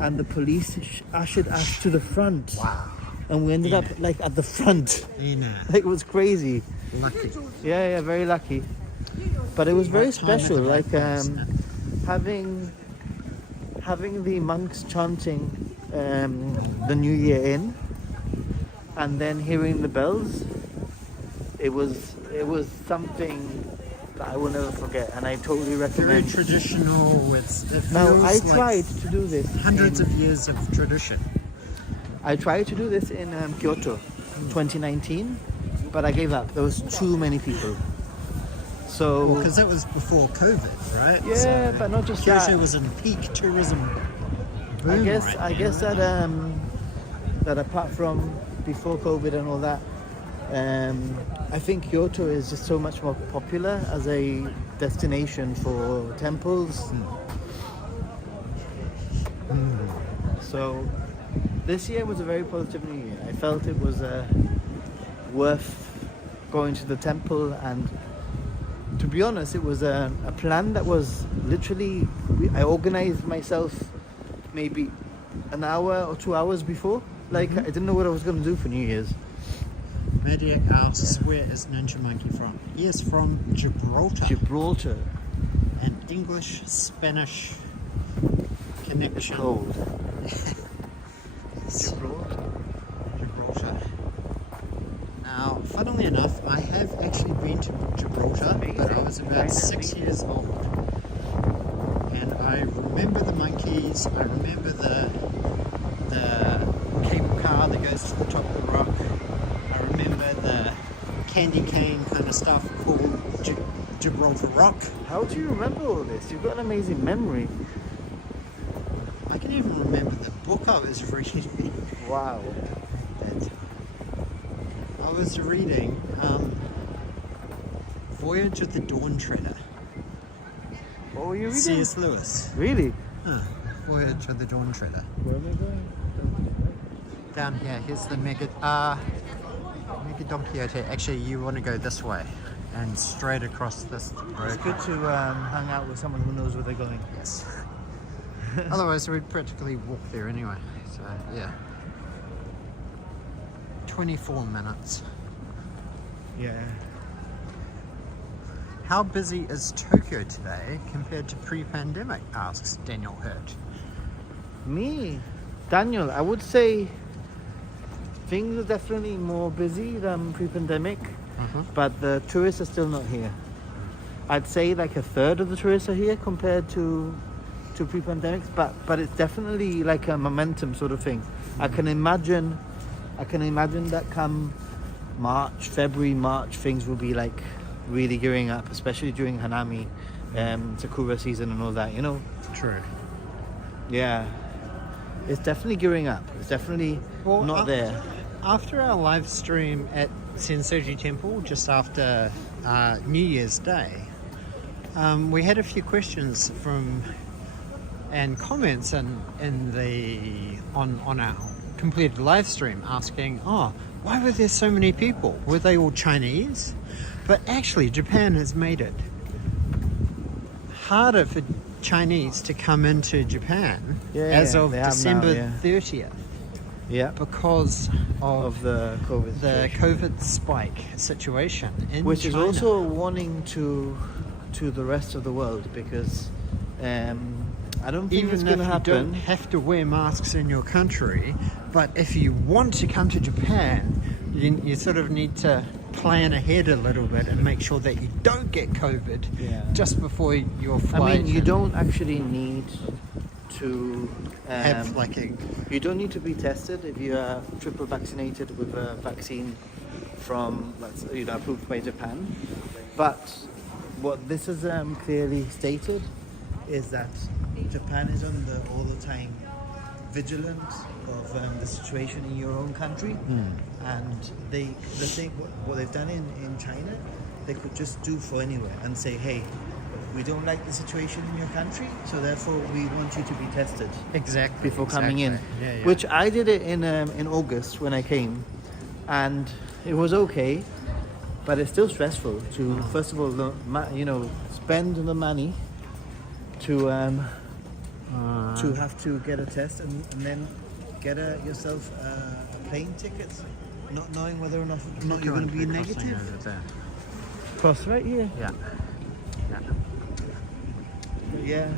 and the police ushered us to the front. Wow. And we ended up like at the front. Ina. Like, it was crazy. Lucky. Yeah, very lucky. But it was very Right time at special, the right like place. having the monks chanting the New Year in, and then hearing the bells. It was something that I will never forget, and I totally Very recommend. traditional. It Now feels I like tried to do this. hundreds of years of tradition. I tried to do this in Kyoto, 2019, but I gave up. There was too many people. So Because that was before COVID, right? yeah, but not just Kyoto that. was in peak tourism boom. I guess right now. that apart from before COVID and all that, I think Kyoto is just so much more popular as a destination for temples. So this year was a very positive New Year. I felt it was worth going to the temple, and to be honest, it was a plan that was literally, I organized myself maybe an hour or 2 hours before. Like, I didn't know what I was going to do for New Year's. Mediac asks, where is Ninja Monkey from? He is from Gibraltar. Gibraltar. An English-Spanish connection. Cold. Gibraltar. Now, funnily enough, I have actually been to Gibraltar, but I was about 6 years old. And I remember the monkeys, I remember the cable car that goes to the top of the rock. I remember the candy cane kind of stuff called Gibraltar Rock. How do you remember all this? You've got an amazing memory. I can even remember the book I was reading. Wow. I was reading Voyage of the Dawn Treader. What were you reading? C.S. Lewis. Really? Voyage of the Dawn Treader. Where am I going? Down here, here's the Mega Don Quixote. Actually, you want to go this way and straight across this road. It's good to hang out with someone who knows where they're going. Yes. Otherwise, we'd practically walk there anyway. So, yeah. 24 minutes. Yeah. How busy is Tokyo today compared to pre-pandemic? Asks Daniel Hurt. Me, Daniel, I would say things are definitely more busy than pre-pandemic, but the tourists are still not here. I'd say like a third of the tourists are here compared to to pre-pandemics, but it's definitely like a momentum sort of thing. I can imagine that come February, March, things will be like really gearing up, especially during Hanami, Sakura season and all that, you know? True. Yeah. It's definitely gearing up. It's definitely not there. After our live stream at Sensoji Temple, just after New Year's Day, we had a few questions and comments on our completed live stream asking, why were there so many people? Were they all Chinese? But actually, Japan has made it harder for Chinese to come into Japan as of December 30th. Yeah, because of the COVID spike situation in which China. is also a warning to the rest of the world, because I don't think it's going to happen. You don't have to wear masks in your country, but if you want to come to Japan, you sort of need to plan ahead a little bit and make sure that you don't get COVID just before your flight. I mean, you don't actually need to have you don't need to be tested if you are triple vaccinated with a vaccine from approved by Japan. But what this is clearly stated is that Japan is all the time vigilant of the situation in your own country, and what they've done in China, they could just do for anywhere and say, hey, we don't like the situation in your country, so therefore we want you to be tested before coming in. Yeah. Which I did it in August when I came, and it was okay, but it's still stressful to first of all spend the money to have to get a test and then get yourself a plane ticket, not knowing whether or not you're going to be negative. Cross right here. Yeah.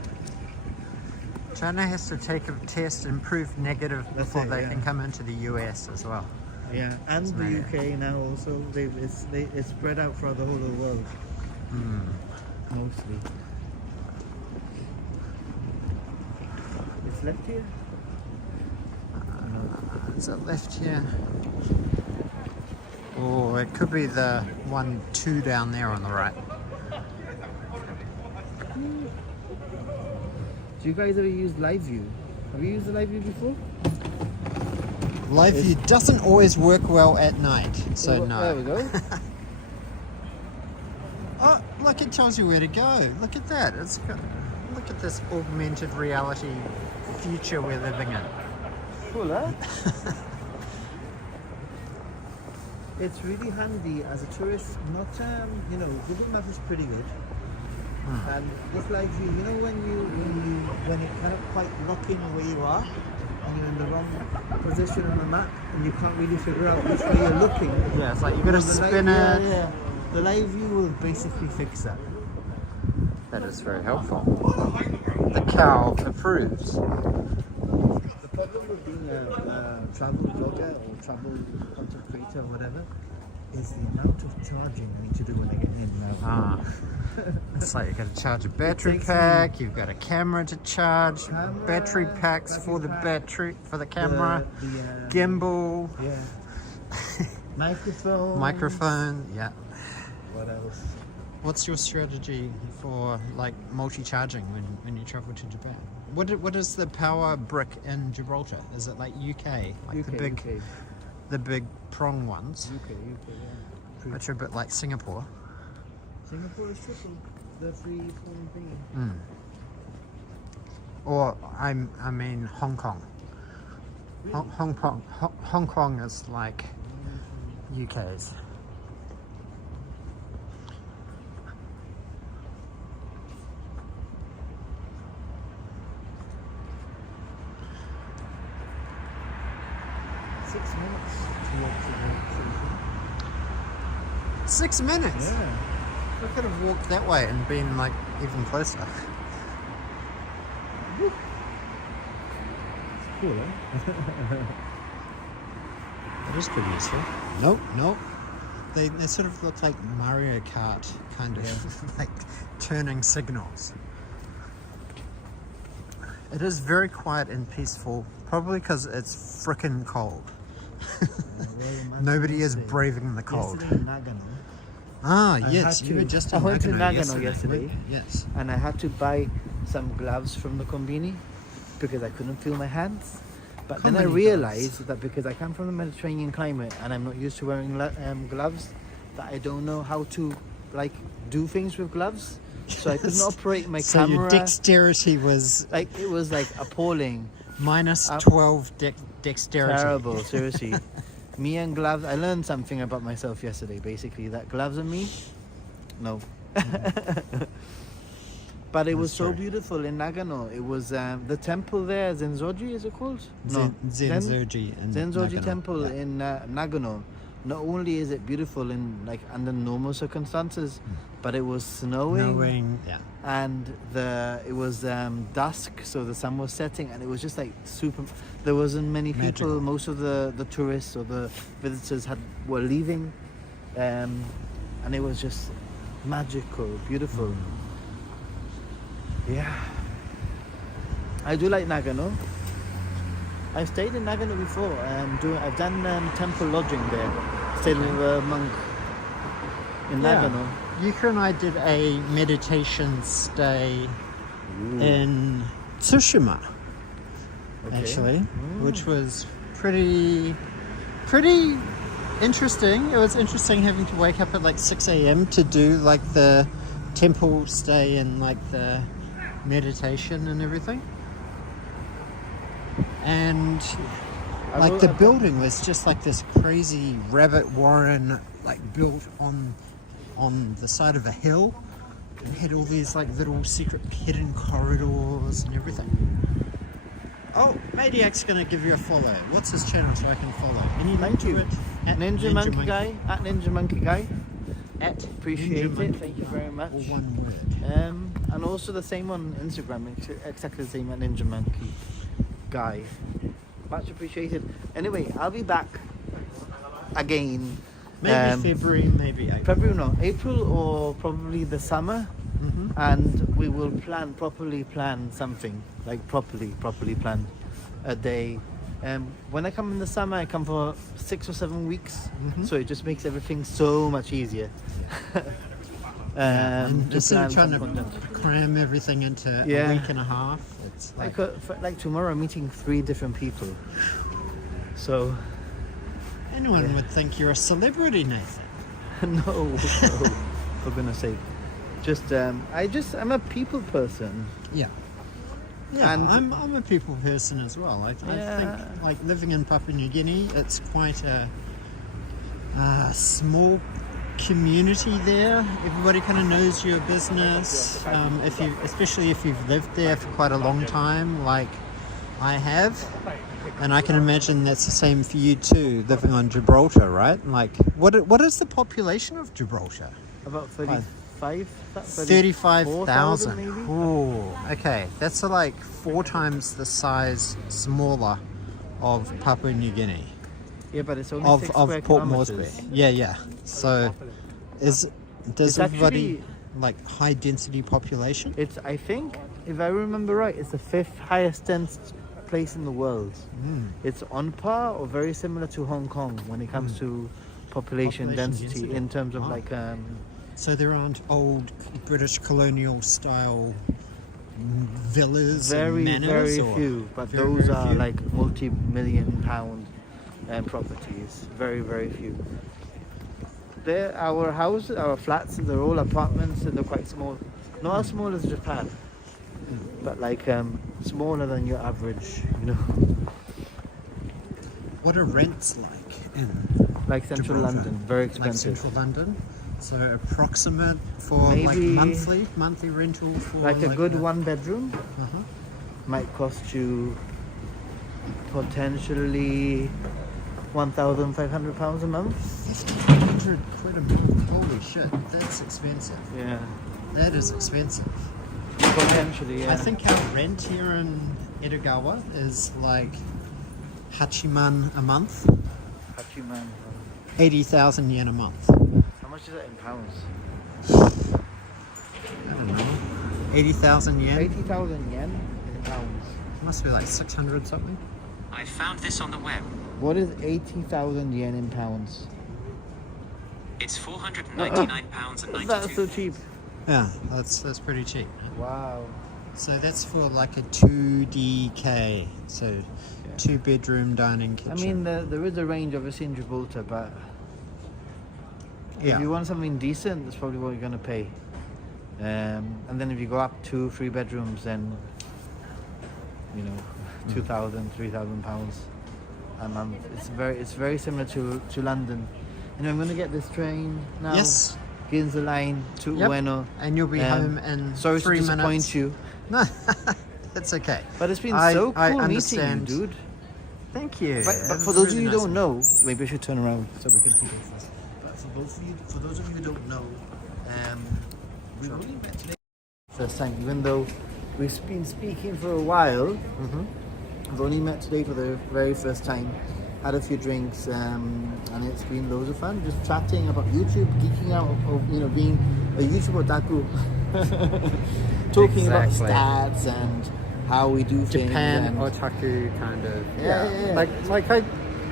China has to take a test and prove negative before they can come into the US as well. Yeah, and the UK now also. It's spread out throughout the whole of the world. Mostly. It's left here? Is it left here? Oh, it could be the 2 down there on the right. Do you guys ever use Live View? Have you used the Live View before? Live View doesn't always work well at night, so no. There we go. Oh, look, it tells you where to go. Look at that. Look at this augmented reality future we're living in. Cool, huh? It's really handy as a tourist. Not, Google Maps is pretty good. And this Live View, when you kind of quite lock in where you are, and you're in the wrong position on the map, and you can't really figure out which way you're looking. Yeah, it's like you've got to spin it. Yeah. The Live View will basically fix that. That is very helpful. The cow approves. The problem with being a travel blogger or travel content creator or whatever is the amount of charging I need to do when I get in now. It's like you've got to charge a battery pack, you've got a camera to charge, battery packs for the camera, the gimbal, microphone, yeah. What else? What's your strategy for multi-charging when you travel to Japan? What is the power brick in Gibraltar? Is it like UK, the big prong ones? UK, yeah. Which are a bit like Singapore. Singapore is triple, the free phone thingy. Or I mean Hong Kong. Really? Hong Kong is like UK's. To walk to the station. 6 minutes? Yeah. We could have walked that way and been even closer. It's cool, eh? It is pretty useful. Nope. They sort of look like Mario Kart, kind of, turning signals. It is very quiet and peaceful, probably because it's frickin' cold. Nobody is braving the cold. Yesterday in Nagano, Ah, I yes, had you were to- just I in went to Nagano yesterday. yesterday. weren't you? Yes. and I had to buy some gloves from the combini because I couldn't feel my hands. But then I Combini realized that because I come from the Mediterranean climate and I'm not used to wearing gloves, that I don't know how to like do things with gloves. So I couldn't operate my So your camera. dexterity was Like it was like appalling. minus Up. 12 dexterity. Terrible, seriously. Me and gloves, I learned something about myself yesterday, basically, that gloves and me, no. But it was That's so true. beautiful in Nagano. It was the temple there, Sensoji, is it called? Sensoji. in Sensoji Nagano. temple Yeah. in Nagano. Not only is it beautiful in like under normal circumstances, but it was snowing. Yeah. And it was dusk, so the sun was setting, and it was just like super. There wasn't many people. Magical. Most of the tourists or the visitors were leaving, and it was just magical, beautiful. Yeah, I do like Nagano. I've stayed in Nagano before. I've done temple lodging there. Stayed with a monk in Nagano. Yuka and I did a meditation stay in Tsushima, Okay. actually, which was pretty interesting. It was interesting having to wake up at like 6 a.m. to do like the temple stay and like the meditation and everything. And like the building was just like this crazy rabbit warren, like built on the side of a hill. It had all these like little secret hidden corridors and everything. Oh, Maniac's gonna give you a follow. What's his channel so I can follow? Any link Thank to you. it? At Ninja Monkey Guy, at Ninja Monkey Guy. At Appreciate Ninja it. Monkey Thank you Guy, very much. all one word. And also the same on Instagram, exactly the same at Ninja Monkey Guy. Much appreciated. Anyway, I'll be back again. Maybe February, maybe April. February, no, April or probably the summer. And we will properly plan something, like properly plan a day. When I come in the summer, I come for 6 or 7 weeks, so it just makes everything so much easier. And instead of plan trying some to content. cram everything into Yeah. a week and a half, it's like Like tomorrow, I'm meeting 3 different people. So anyone would think you're a celebrity, Nathan. no, for goodness sake. I'm a people person. Yeah. Yeah, And- I'm a people person as well. I Yeah. think like living in Papua New Guinea, it's quite a small community there. Everybody kind of knows your business. Especially if you've lived there for quite a long time, like I have, and I can imagine that's the same for you too, living on Gibraltar, right? Like, what is the population of Gibraltar? About 35,000 35,000. maybe. Ooh, okay. That's like 4 times the size smaller of Papua New Guinea, Yeah, but it's only of 6 Port square Moresby. kilometers. Yeah. So, does It's everybody actually- like high density population? It's, I think, if I remember right, it's the 5th highest dense place in the world. It's on par or very similar to Hong Kong when it comes to population density density. in terms of Wow. like So there aren't old British colonial style villas very and manors, very or few, but very, those very are few? like multi-million pound properties. Very few. Our houses, our flats, they're all apartments and they're quite small. Not as small as Japan, but like smaller than your average, you know. What are rents like in Like central Gibraltar? London, very Like expensive. central London? So approximate for like Maybe- monthly rental for Like a good 1 bedroom Uh-huh. might cost you potentially £1,500 a month. 1,500 quid a month. Holy shit, that's expensive. Yeah, That is expensive. potentially. Yeah. I think our rent here in Edogawa is like Hachiman a month, Hachiman. 80,000 yen a month. How much is that in pounds? I don't know. 80,000 yen? 80,000 yen in pounds. Must be like 600 something. I found this on the web. What is 80,000 yen in pounds? It's £499 and 92. That's so cheap. Yeah, that's pretty cheap. Wow. So that's for like a 2DK, so 2-bedroom dining kitchen. I mean, there is a range obviously in Gibraltar, but Yeah. if you want something decent, that's probably what you're going to pay. And then if you go up 2-3 bedrooms, then you know, 2,000, 3,000 pounds a month. It's very similar to London. You know, I'm going to get this train now. Yes. Ginza line to Ueno. And you'll be home in sorry 3 to minutes. disappoint you. No, it's okay. But it's been I so cool meeting you, understand. dude. Thank you. But for those of you who don't know, maybe I should turn around so we can see this. But for those of you who don't know, we only met today first time, even though we've been speaking for a while. We've only met today for the very first time. Had a few drinks, and it's been loads of fun. Just chatting about YouTube, geeking out, you know, being a YouTube otaku, talking about stats and how we do things. Japan and otaku kind of. Yeah. Like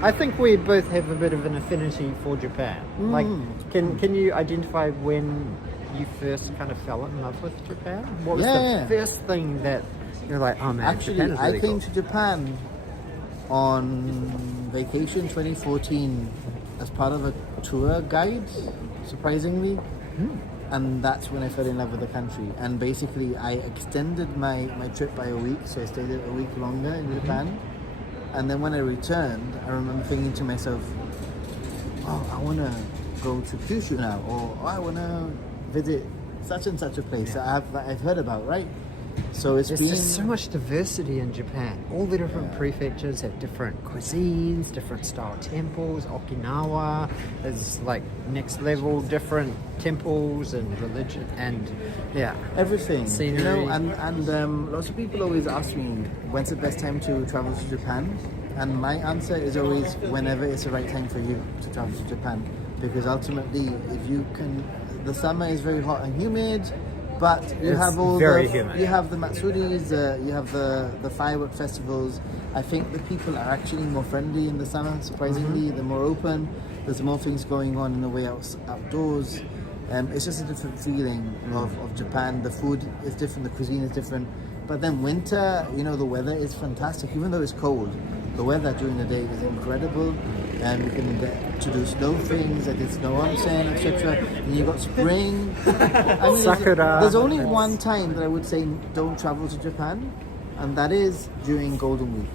I think we both have a bit of an affinity for Japan. Like, can you identify when you first kind of fell in love with Japan? What was the first thing that you're like, oh man, Actually, Japan is really I came cool. to Japan on vacation 2014 as part of a tour guide, surprisingly. And that's when I fell in love with the country. And basically, I extended my trip by a week, so I stayed a week longer in Japan. And then when I returned, I remember thinking to myself, oh, I want to go to Kyushu now, or oh, I want to visit such and such a place that I've heard about, right? So There's just so much diversity in Japan. All the different prefectures have different cuisines, different style temples. Okinawa is like next level different temples and religion and everything. Scenery. You know, and lots of people always ask me when's the best time to travel to Japan, and my answer is always whenever it's the right time for you to travel to Japan, because ultimately, if you can, the summer is very hot and humid. But you have all you have the matsuris, you have the firework festivals. I think the people are actually more friendly in the summer, surprisingly. They're more open. There's more things going on in the way outdoors. It's just a different feeling of Japan. The food is different, the cuisine is different. But then winter, you know, the weather is fantastic. Even though it's cold, the weather during the day is incredible. And you can get to do snow things, like it's snow onsen, etc. And you got spring. I mean, Sakura. there's only one time that I would say don't travel to Japan, and that is during Golden Week.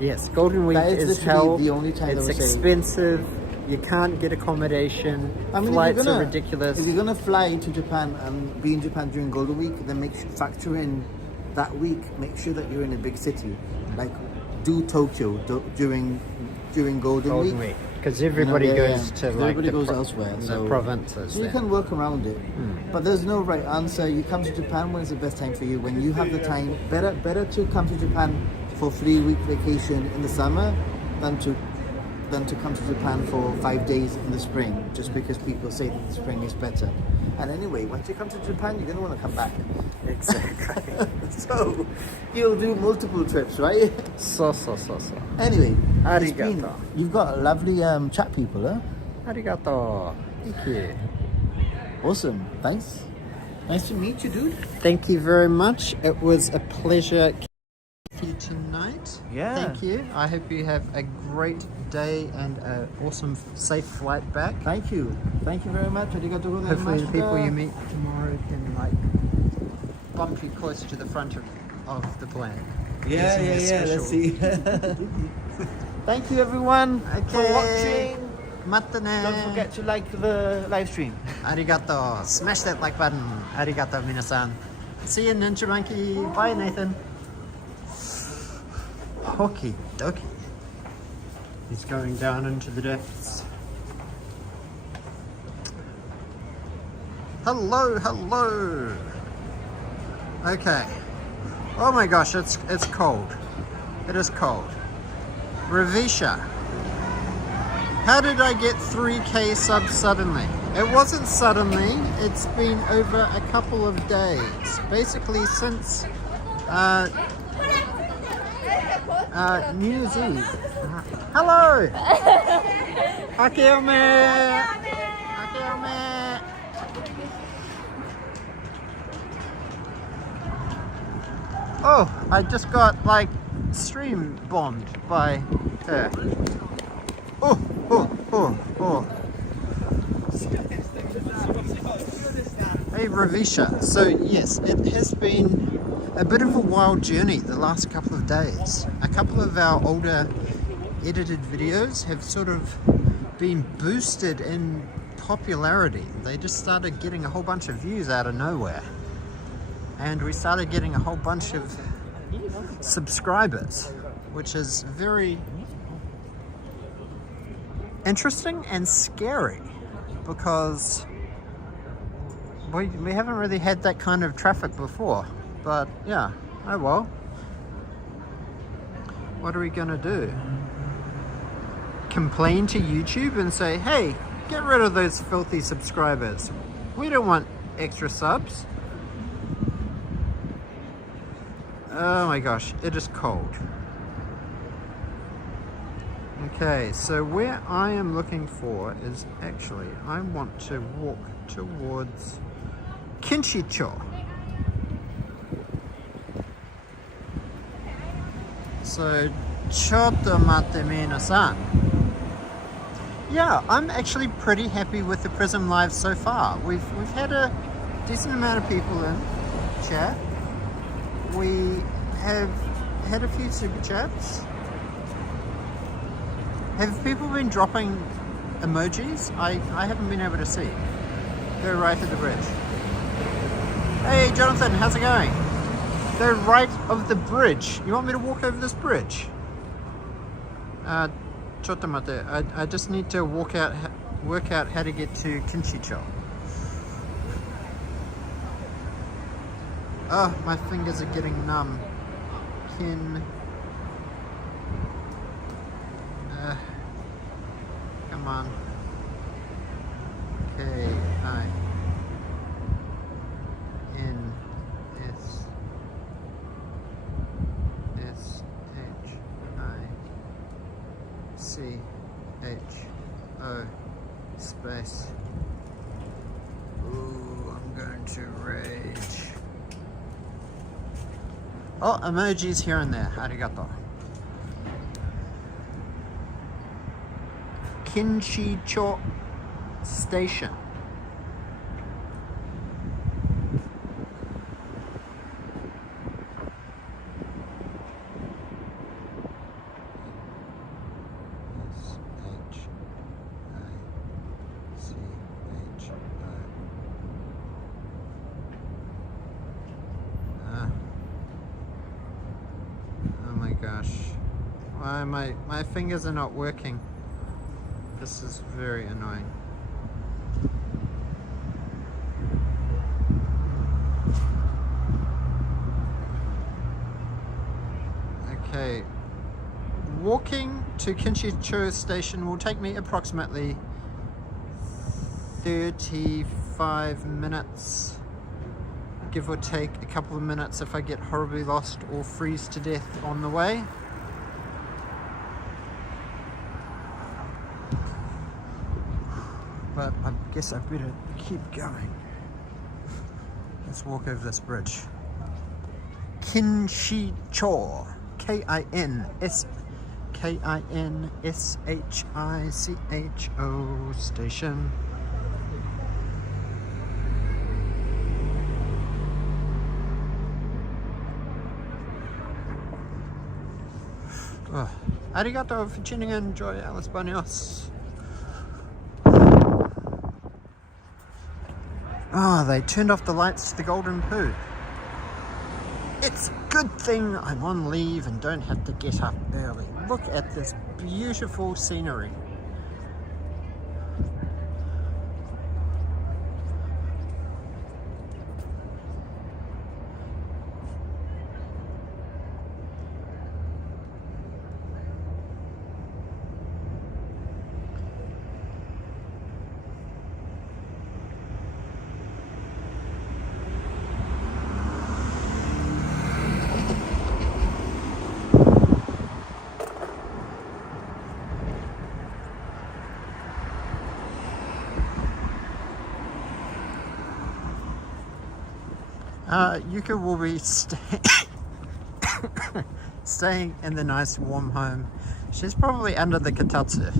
Yes, Golden Week That is is literally hell. the only time It's I would say. expensive. You can't get accommodation. I mean, Flights are ridiculous. If you're gonna fly to Japan and be in Japan during Golden Week, then factor in that week. Make sure that you're in a big city, like do Tokyo during Golden Week. Because everybody goes to like everybody the goes elsewhere. the So provinces. you then. can work around it, but there's no right answer. You come to Japan when it's the best time for you. When you have the time, better to come to Japan for 3-week vacation in the summer than to come to Japan for 5 days in the spring, just because people say that the spring is better. And anyway, once you come to Japan, you're gonna want to come back. Exactly. So you'll do multiple trips, right? So. Anyway, Arigato. you've got lovely chat people, huh? Arigato. Thank you. Awesome. Thanks. Nice to meet you, dude. Thank you very much. It was a pleasure with you tonight. Yeah. Thank you. I hope you have a great day and an awesome, safe flight back. Thank you. Thank you very much. Hopefully the people you meet tomorrow can like bump you closer to the front of the plane. Yeah. Using their Let's special- see. Thank you, everyone, for watching. Matane. Don't forget to like the live stream. Arigato. Smash that like button. Arigato, minasan. See you, Ninja Monkey. Bye, Nathan. Okie dokie. He's going down into the depths. Hello. Okay. Oh my gosh, it's cold. It is cold. Ravisha. How did I get 3K subs suddenly? It wasn't suddenly. It's been over a couple of days. Basically since New Year's Eve. Hello! Hakeome! Hakeome! Oh, I just got like stream bombed by her. Oh, oh, oh, oh. Hey Ravisha, so yes, it has been a bit of a wild journey the last couple of days. A couple of our older edited videos have sort of been boosted in popularity. They just started getting a whole bunch of views out of nowhere. And we started getting a whole bunch of subscribers, which is very interesting and scary because we haven't really had that kind of traffic before. But yeah, oh well. What are we gonna do? Complain to YouTube and say, hey, get rid of those filthy subscribers. We don't want extra subs. Oh my gosh, it is cold. Okay, so where I am looking for is actually, I want to walk towards Kinshicho. So, chotto matte minasan. Yeah, I'm actually pretty happy with the Prism Live so far. We've had a decent amount of people in chat. We have had a few super chats. Have people been dropping emojis? I haven't been able to see. Go right at the bridge. Hey Jonathan, how's it going? Go right of the bridge. You want me to walk over this bridge? Chotto mate. I just need to work out how to get to Kinshicho. Oh, my fingers are getting numb. Come on. K-I-N-S-H-I-C-H-O space. Ooh, I'm going to rage. Oh, emojis here and there. Arigato. Kinshicho Station. Gosh, why my fingers are not working. This is very annoying. Okay, walking to Kinshicho Station will take me approximately 35 minutes. Give or take a couple of minutes if I get horribly lost or freeze to death on the way. But I guess I better keep going. Let's walk over this bridge. Kinshicho. K-I-N-S-H-I-C-H-O station. Oh, arigato for tuning in. Enjoy Alice Barnios. Oh, they turned off the lights to the Golden Poo. It's a good thing I'm on leave and don't have to get up early. Look at this beautiful scenery. Yuka will be staying in the nice warm home. She's probably under the kotatsu.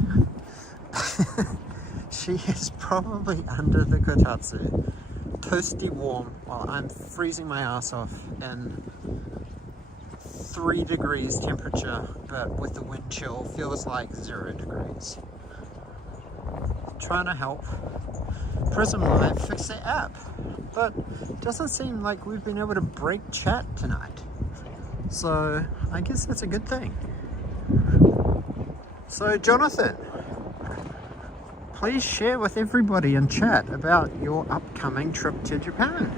She is probably under the kotatsu. Toasty warm while I'm freezing my ass off in 3 degrees temperature, but with the wind chill feels like 0 degrees. Trying to help Prism Live fix their app, but it doesn't seem like we've been able to break chat tonight. So I guess that's a good thing. So Jonathan, please share with everybody in chat about your upcoming trip to Japan.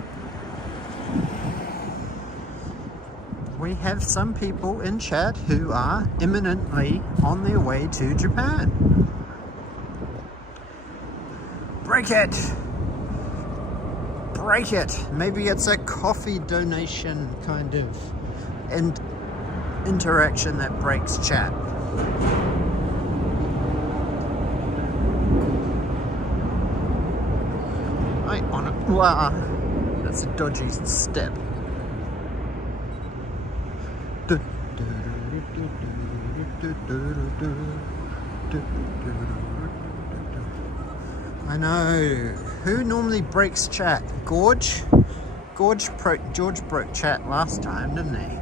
We have some people in chat who are imminently on their way to Japan. Break it! Break it! Maybe it's a coffee donation kind of interaction that breaks chat. Wow, that's a dodgy step. I know. Who normally breaks chat? George broke chat last time, didn't he?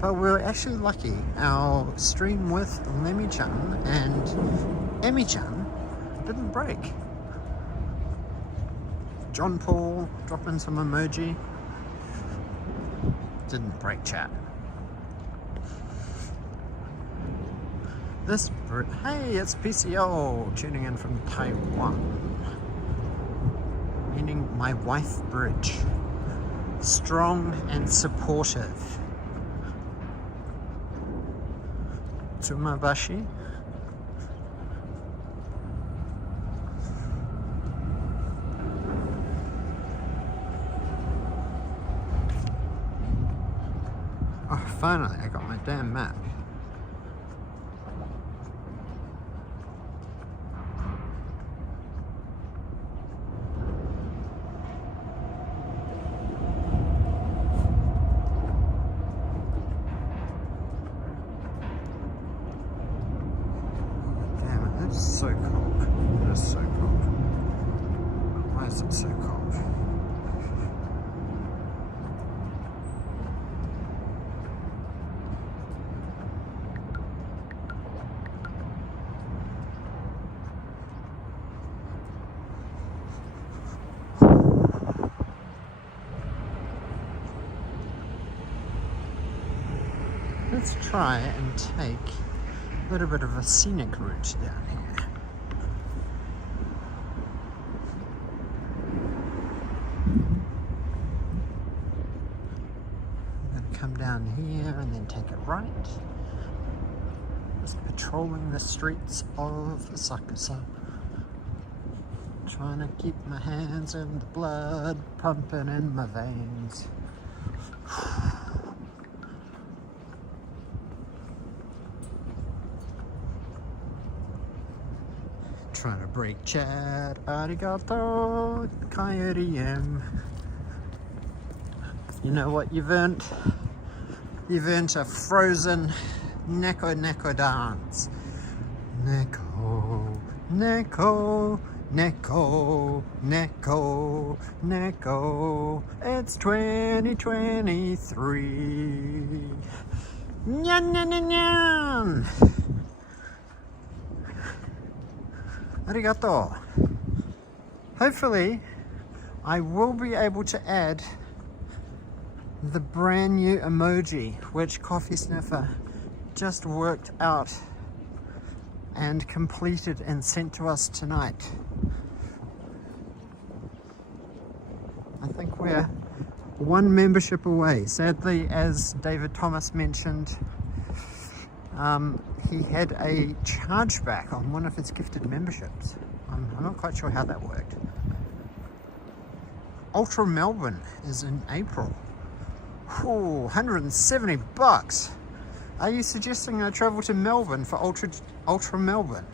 But we were actually lucky. Our stream with Lemmy-chan and Emmy-chan didn't break. John Paul dropping some emoji. Didn't break chat. Hey, it's PCO tuning in from Taiwan. Meaning my wife Bridge. Strong and supportive. Tsumabashi. Oh, finally, I got my damn map. Damn it, it's so cold. It is so cold. Why is it so cold? Let's try and take a little bit of a scenic route down here. I'm going to come down here and then take it right. Just patrolling the streets of Asakusa. Trying to keep my hands in the blood pumping in my veins. Trying to break chat. Arigato, Kairiem. You know what you've earned? You've earned a frozen neko dance. Neko, neko, neko, neko, neko. It's 2023. Nyan, nyan, nyan, nyan. Arigato. Hopefully, I will be able to add the brand new emoji which Coffee Sniffer just worked out and completed and sent to us tonight. I think we're one membership away. Sadly, as David Thomas mentioned, he had a chargeback on one of his gifted memberships. I'm not quite sure how that worked. Ultra Melbourne is in April. Ooh, $170. Are you suggesting I travel to Melbourne for Ultra Melbourne?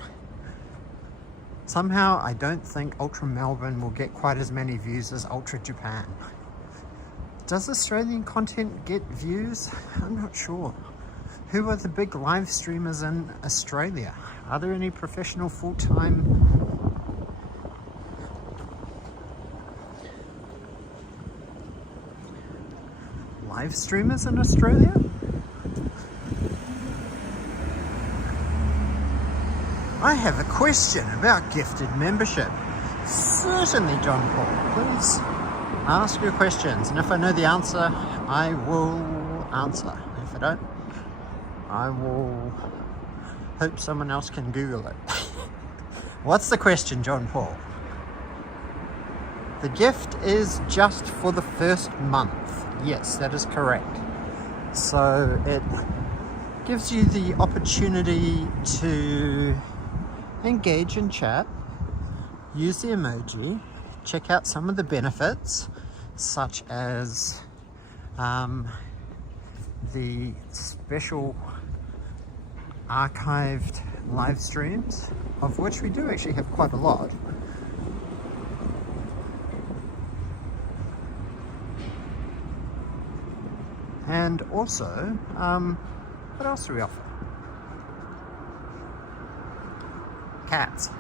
Somehow I don't think Ultra Melbourne will get quite as many views as Ultra Japan. Does Australian content get views? I'm not sure. Who are the big live streamers in Australia? Are there any professional full-time live streamers in Australia? I have a question about gifted membership. Certainly, John Paul. Please ask your questions, and if I know the answer, I will answer. If I don't, I will hope someone else can Google it. What's the question, John Paul? The gift is just for the first month. Yes, that is correct. So it gives you the opportunity to engage in chat, use the emoji, check out some of the benefits, such as the special archived live streams, of which we do actually have quite a lot. And also, what else do we offer? Cats.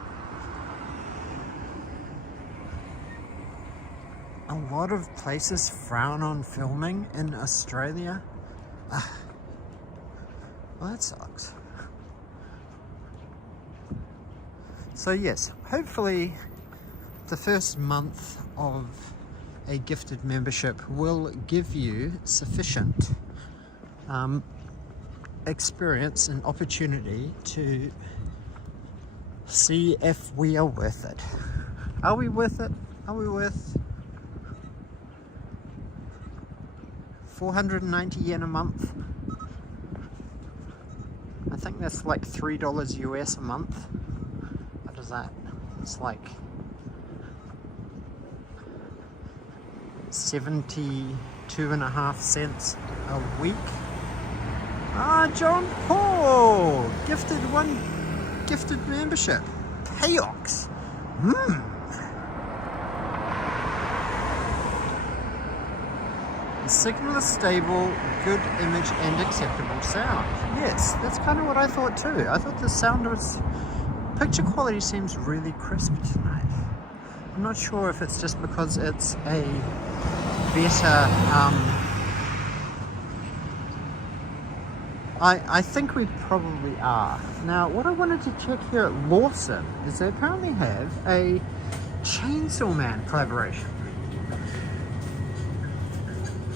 A lot of places frown on filming in Australia. Well, that sucks. So yes, hopefully the first month of a gifted membership will give you sufficient experience and opportunity to see if we are worth it. Are we worth it? Are we worth 490 yen a month? I think that's like $3 US a month. What is that? It's like 72.5 cents a week. Ah, John Paul! Gifted membership. Payox. The signal is stable, good image and acceptable sound. Yes, that's kind of what I thought too. I thought the sound was... Picture quality seems really crisp tonight. I'm not sure if it's just because it's a better... I think we probably are. Now, what I wanted to check here at Lawson is they apparently have a Chainsaw Man collaboration.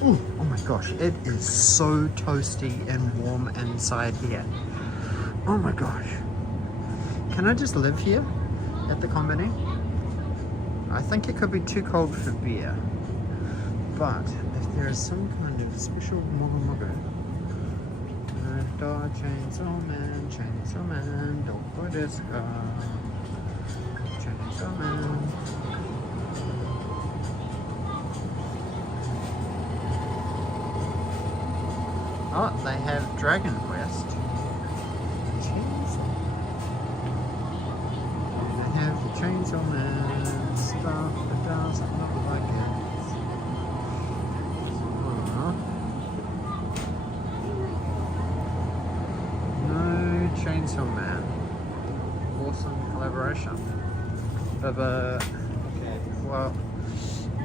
Ooh, oh my gosh, it is so toasty and warm inside here. Oh my gosh. Can I just live here at the company? I think it could be too cold for beer. But if there is some kind of special mogo Chainsaw Man, doko desu ka? Chainsaw Man. Oh, they have Dragon Quest. Chainsaw. They have the Chainsaw Man stuff that does not like it. No Chainsaw Man. Awesome collaboration. But okay, well,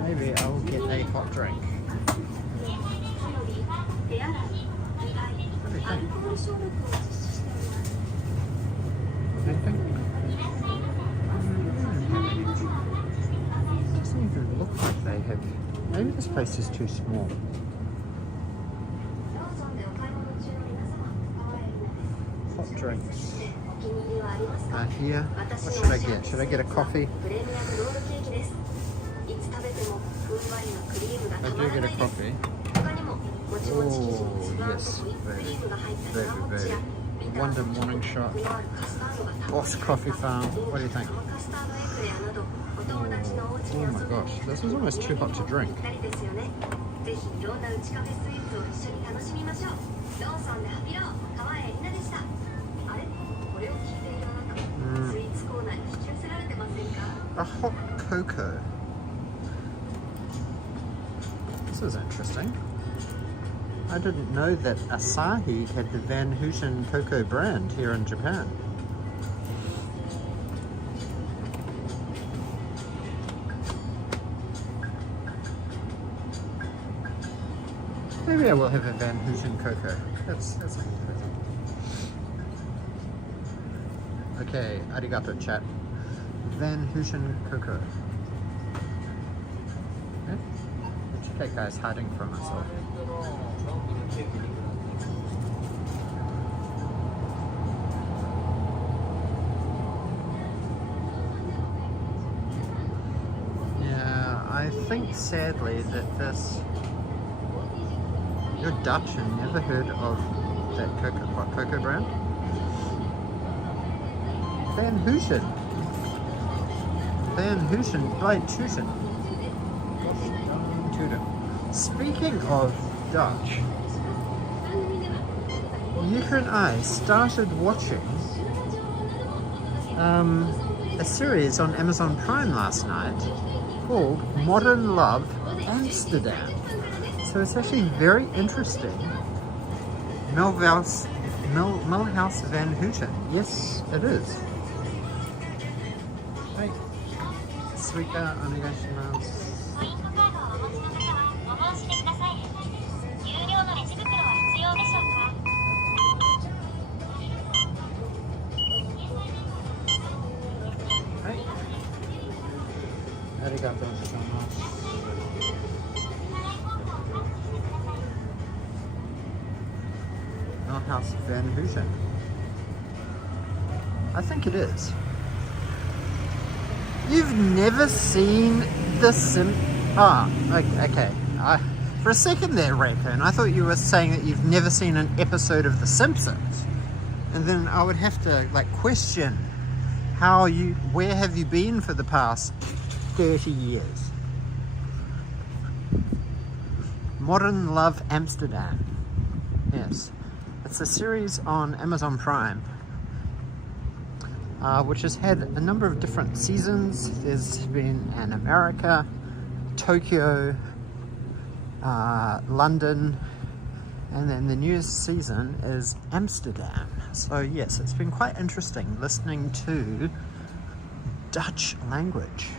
maybe I'll get a hot drink. Anything? It doesn't even look like they have. Maybe this place is too small. Hot drinks. Here. What should I get? Should I get a coffee? I do get a coffee. Oh, yes. Very. Wonder Morning Shot. Boss Coffee Farm. What do you think? Oh my gosh. This is almost too hot to drink. A hot cocoa. This is interesting. I didn't know that Asahi had the Van Houten cocoa brand here in Japan. Maybe I will have a Van Houten cocoa. That's interesting. Okay, arigato chat. Van Houten cocoa. Okay. Which that guy's hiding from us all. Yeah, I think sadly that this... You're Dutch and never heard of that hot cocoa brand? Van Houten. Van Houten by Tuten. Speaking of Dutch, Yuka and I started watching a series on Amazon Prime last night called Modern Love Amsterdam. So it's actually very interesting. Milhouse Van Houten. Yes, it is. Hey. Suika onegaishimasu. Hey. Arigatou gozaimasu. Milhouse Van Houten. I think it is. You've never seen The okay. For a second there, Rayburn, I thought you were saying that you've never seen an episode of The Simpsons. And then I would have to, like, question where have you been for the past 30 years? Modern Love Amsterdam. Yes. It's a series on Amazon Prime, which has had a number of different seasons. There's been an America, Tokyo, London, and then the newest season is Amsterdam. So yes, it's been quite interesting listening to Dutch language.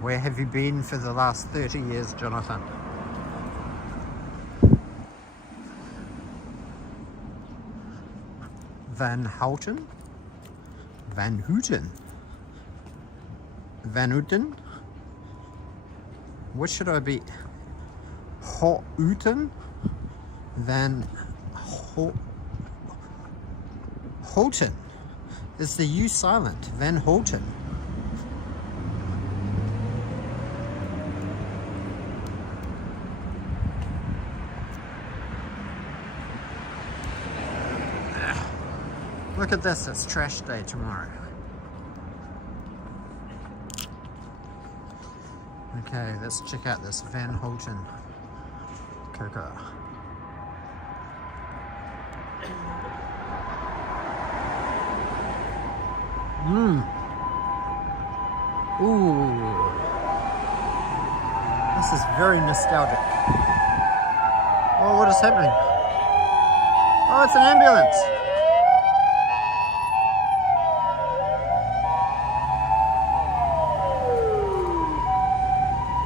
Where have you been for the last 30 years, Jonathan? Van Houten? Van Houten? Van Houten? What should I be? Houten? Van Houten. Is the U silent? Van Houten. Look at this, it's trash day tomorrow. Okay, let's check out this Van Houten cocoa. Ooh. This is very nostalgic. Oh, what is happening? Oh, it's an ambulance.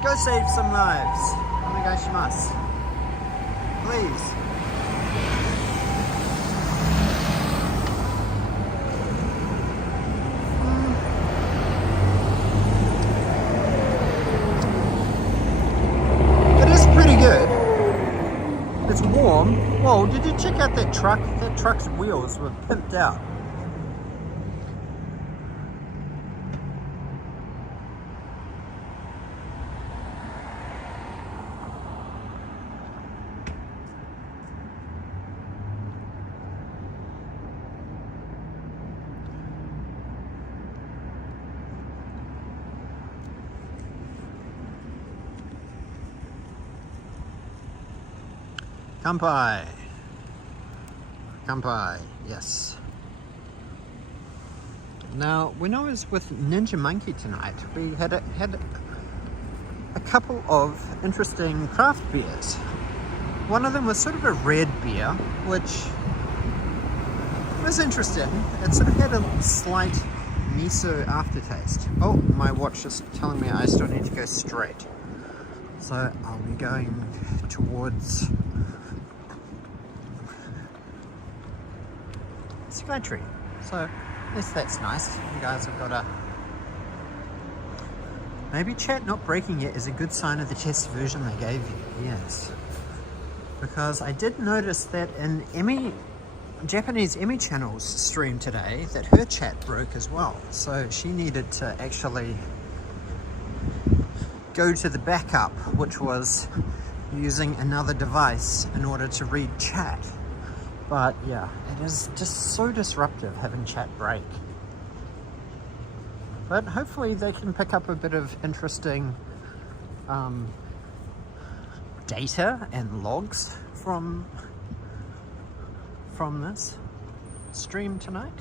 Go save some lives. Onegaishimasu. Please. It is pretty good. It's warm. Whoa, did you check out that truck? That truck's wheels were pimped out. Kampai. Kampai, yes. Now, when I was with Ninja Monkey tonight, we had a couple of interesting craft beers. One of them was sort of a red beer, which was interesting. It sort of had a slight miso aftertaste. Oh, my watch is telling me I still need to go straight. So I'll be going towards Skytree. So yes, that's nice. You guys have got a... Maybe chat not breaking yet is a good sign of the test version they gave you. Yes. Because I did notice that in Japanese Emmy Channel's stream today that her chat broke as well. So she needed to actually go to the backup, which was using another device in order to read chat. But yeah, it is just so disruptive having chat break. But hopefully they can pick up a bit of interesting data and logs from this stream tonight.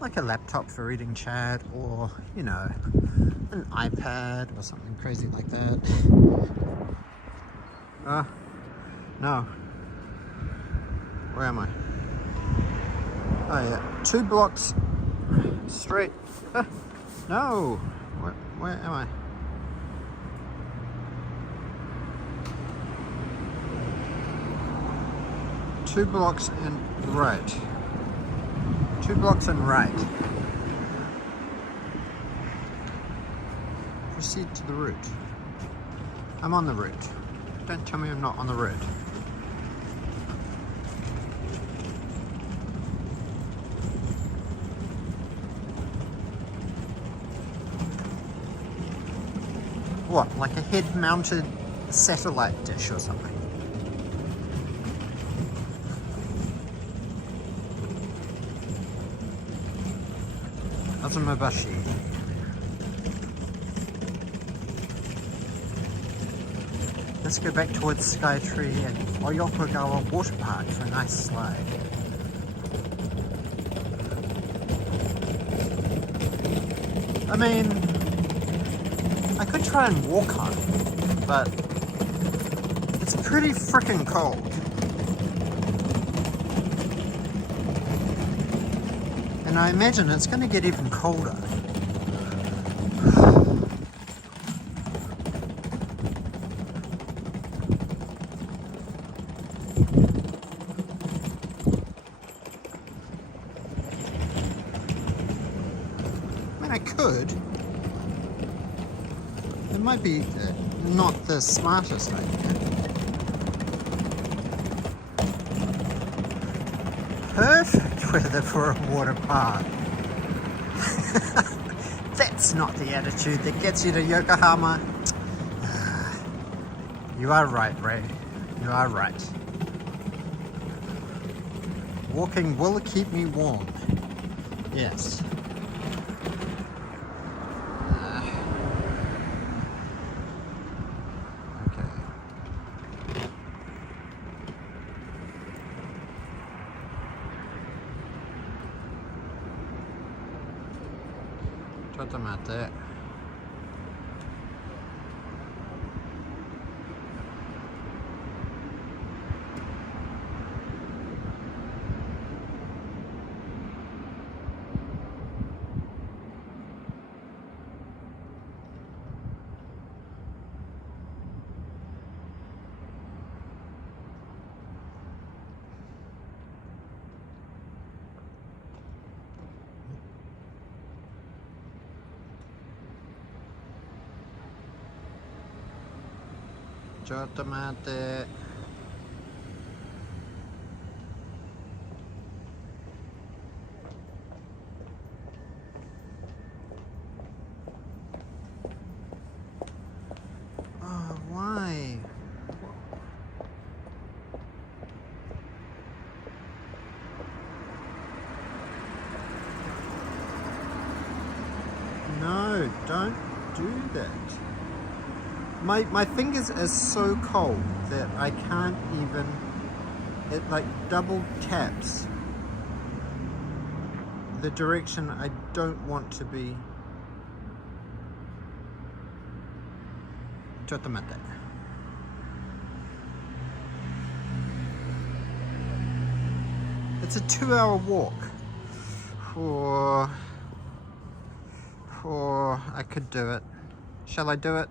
Like a laptop for reading chat, or you know, an iPad or something crazy like that. No. Where am I? Oh yeah, 2 blocks straight. No! Where am I? Two blocks and right. 2 blocks and right. Proceed to the route. I'm on the route. Don't tell me I'm not on the route. What, like a head-mounted satellite dish or something? Azumabashi. Let's go back towards Skytree and Oyokogawa Water Park for a nice slide. I mean, I could try and walk home, but it's pretty freaking cold. And I imagine it's going to get even colder. I mean, I could. It might be not the smartest idea. Perfect weather for a water park. That's not the attitude that gets you to Yokohama. You are right, Ray. You are right. Walking will keep me warm. Yes. Tomate. Tomate. Oh, why? No, don't do that. My fingers are so cold that I can't even, it like double taps the direction I don't want to be. Chotomate. It's a 2-hour walk. Or I could do it. Shall I do it?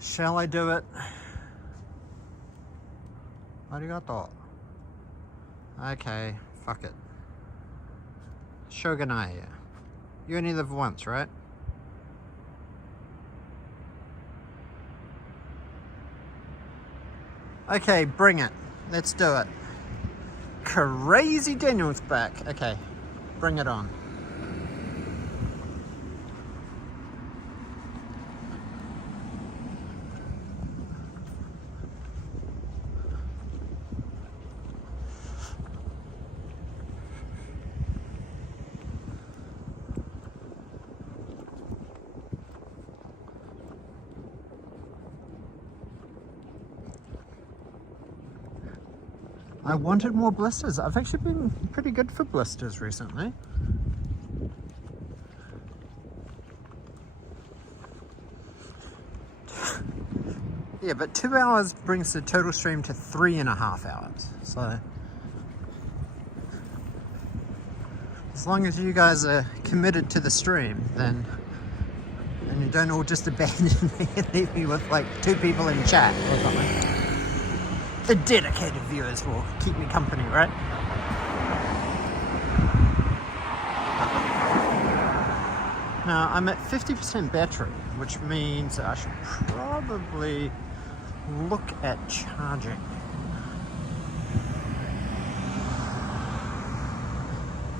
Shall I do it? Arigato. Okay, fuck it. Shogunai. You only live once, right? Okay, bring it. Let's do it. Crazy Daniel's back. Okay, bring it on. I wanted more blisters. I've actually been pretty good for blisters recently. Yeah, but 2 hours brings the total stream to 3.5 hours. So as long as you guys are committed to the stream, then, and you don't all just abandon me and leave me with like 2 people in chat or something. The dedicated viewers will keep me company, right? Now I'm at 50% battery, which means I should probably look at charging.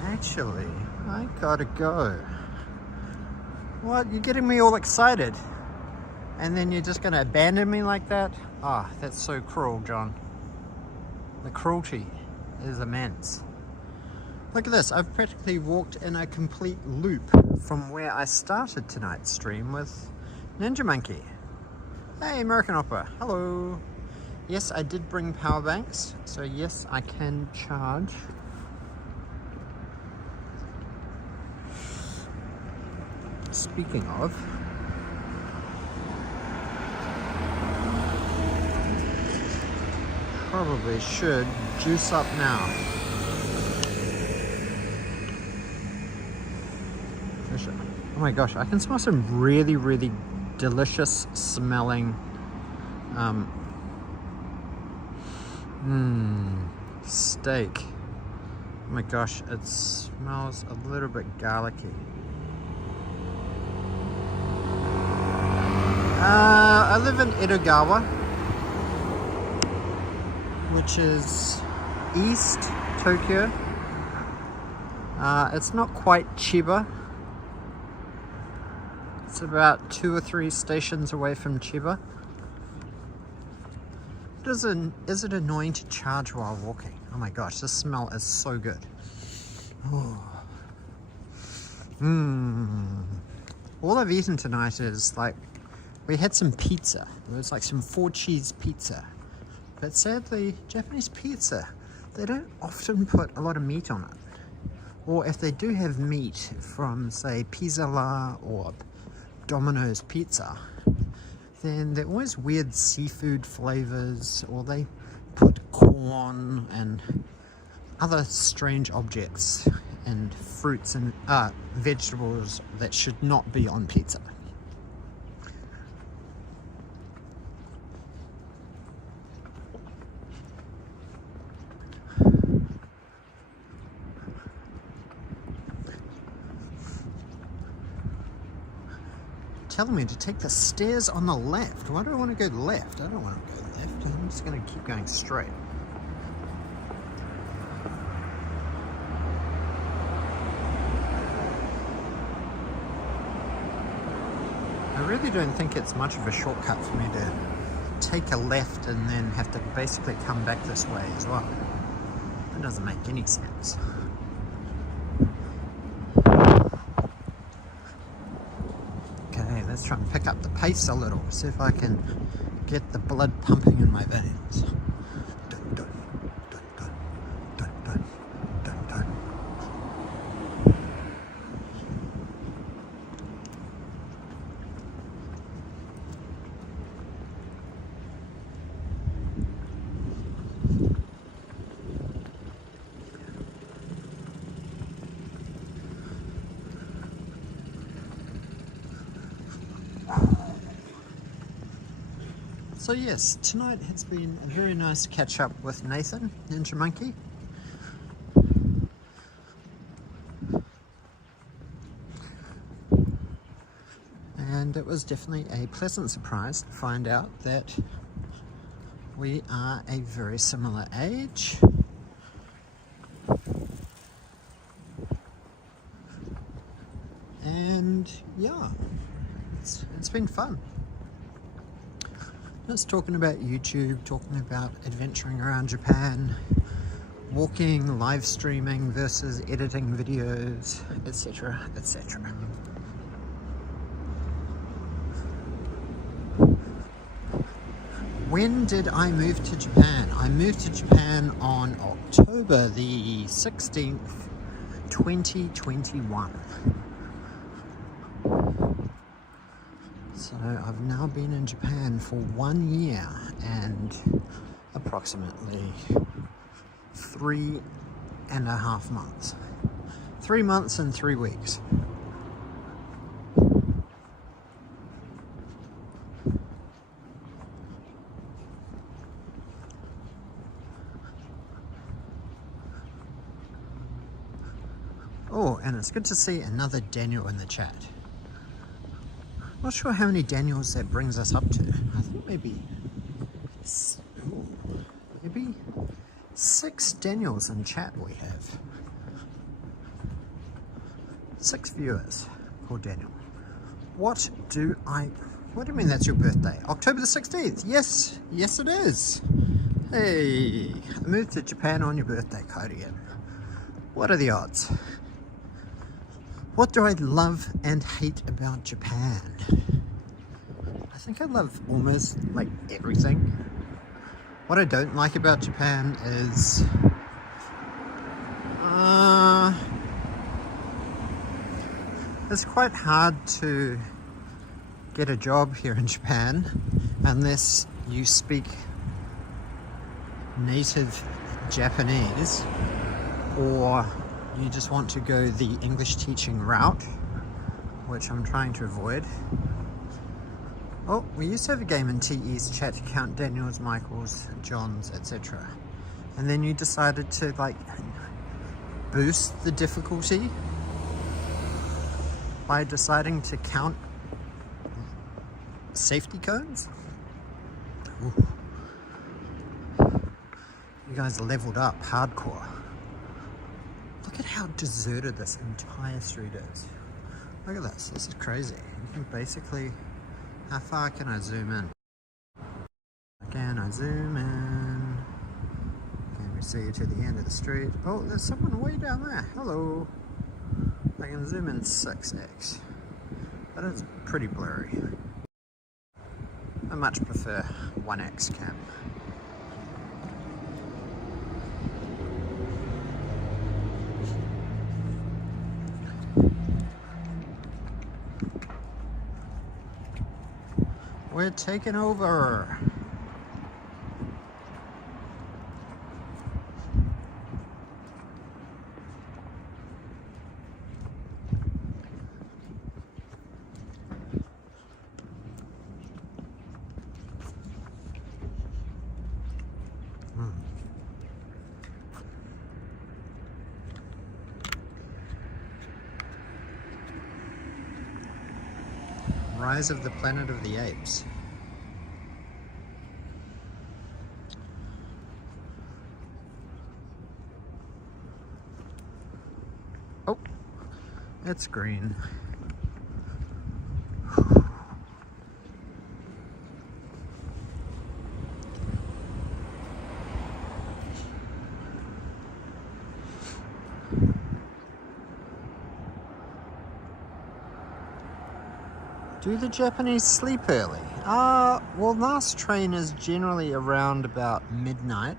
Actually, I gotta go. What? You're getting me all excited, and then you're just gonna abandon me like that? Ah, oh, that's so cruel, John. The cruelty is immense. Look at this, I've practically walked in a complete loop from where I started tonight's stream with Ninja Monkey. Hey, American Opera, hello. Yes, I did bring power banks, so yes, I can charge. Speaking of, probably should juice up now. Oh my gosh, I can smell some really, really delicious smelling steak. Oh my gosh, it smells a little bit garlicky. I live in Edogawa, which is East Tokyo. It's not quite Chiba. It's about 2 or 3 stations away from Chiba. Is it annoying to charge while walking? Oh my gosh, this smell is so good. Oh. All I've eaten tonight is like, we had some pizza. It was like some 4-cheese pizza. But sadly, Japanese pizza, they don't often put a lot of meat on it. Or if they do have meat from, say, Pizza La or Domino's Pizza, then they're always weird seafood flavors, or they put corn and other strange objects and fruits and vegetables that should not be on pizza. Telling me to take the stairs on the left. Why do I want to go left? I don't want to go left. I'm just going to keep going straight. I really don't think it's much of a shortcut for me to take a left and then have to basically come back this way as well. That doesn't make any sense. try and pick up the pace a little, see if I can get the blood pumping in my veins. Dun, dun, dun, dun, dun, dun, dun, dun. So yes, tonight has been a very nice catch up with Nathan, Ninja Monkey. And it was definitely a pleasant surprise to find out that we are a very similar age. And yeah, it's been fun. Just talking about YouTube, talking about adventuring around Japan, walking, live streaming versus editing videos, etc., etc. When did I move to Japan? I moved to Japan on October the 16th, 2021. So I've now been in Japan for 1 year and approximately 3.5 months. 3 months and 3 weeks. Oh, and it's good to see another Daniel in the chat. Not sure how many Daniels that brings us up to. I think maybe 6 Daniels in chat we have. 6 viewers called Daniel. What do you mean that's your birthday? October the 16th. Yes, yes it is. Hey, I moved to Japan on your birthday, Kodian. What are the odds? What do I love and hate about Japan? I think I love almost like everything. What I don't like about Japan is it's quite hard to get a job here in Japan unless you speak native Japanese, or you just want to go the English teaching route, which I'm trying to avoid. Oh, we used to have a game in TE's chat to count Daniels, Michaels, Johns, etc. And then you decided to like boost the difficulty by deciding to count safety cones. Ooh. You guys leveled up hardcore. Look at how deserted this entire street is. Look at this, this is crazy. You can basically, how far can I zoom in? Can I zoom in? Can we see to the end of the street? Oh, there's someone way down there. Hello. I can zoom in 6x. That is pretty blurry. I much prefer 1x cam. We're taking over. Rise of the Planet of the Apes. Oh, it's green. Do the Japanese sleep early? Well, last train is generally around about midnight.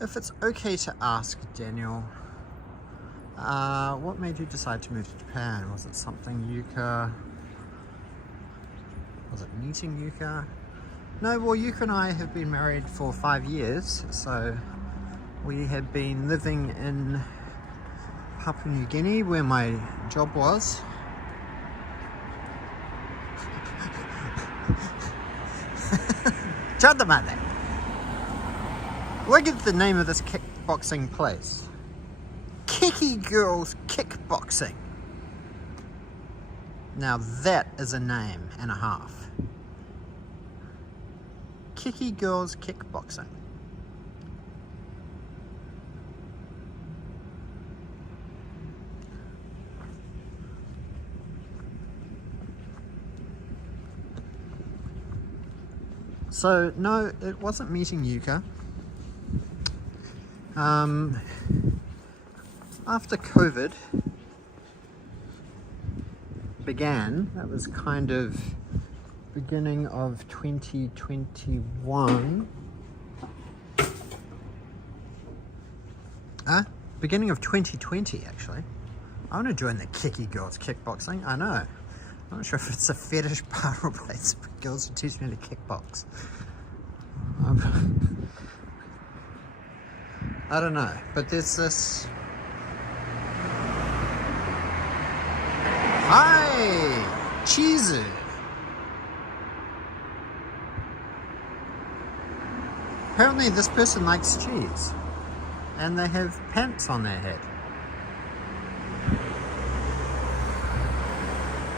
If it's okay to ask, Daniel, what made you decide to move to Japan? Was it something Yuka? Was it meeting Yuka? No, well, Yuka and I have been married for 5 years, so we have been living in Papua New Guinea, where my job was. Chadamade! Look at the name of this kickboxing place. Kiki Girls Kickboxing. Now that is a name and a half. Kiki Girls Kickboxing. So no, it wasn't meeting Yuka. After COVID began, that was kind of beginning of 2021. Beginning of 2020 actually. I want to join the Kiki Girls Kickboxing. I know. I'm not sure if it's a fetish bar or place for girls to teach me to kickbox. I don't know, but there's this. Hi, Chizu. Apparently, this person likes cheese, and they have pants on their head.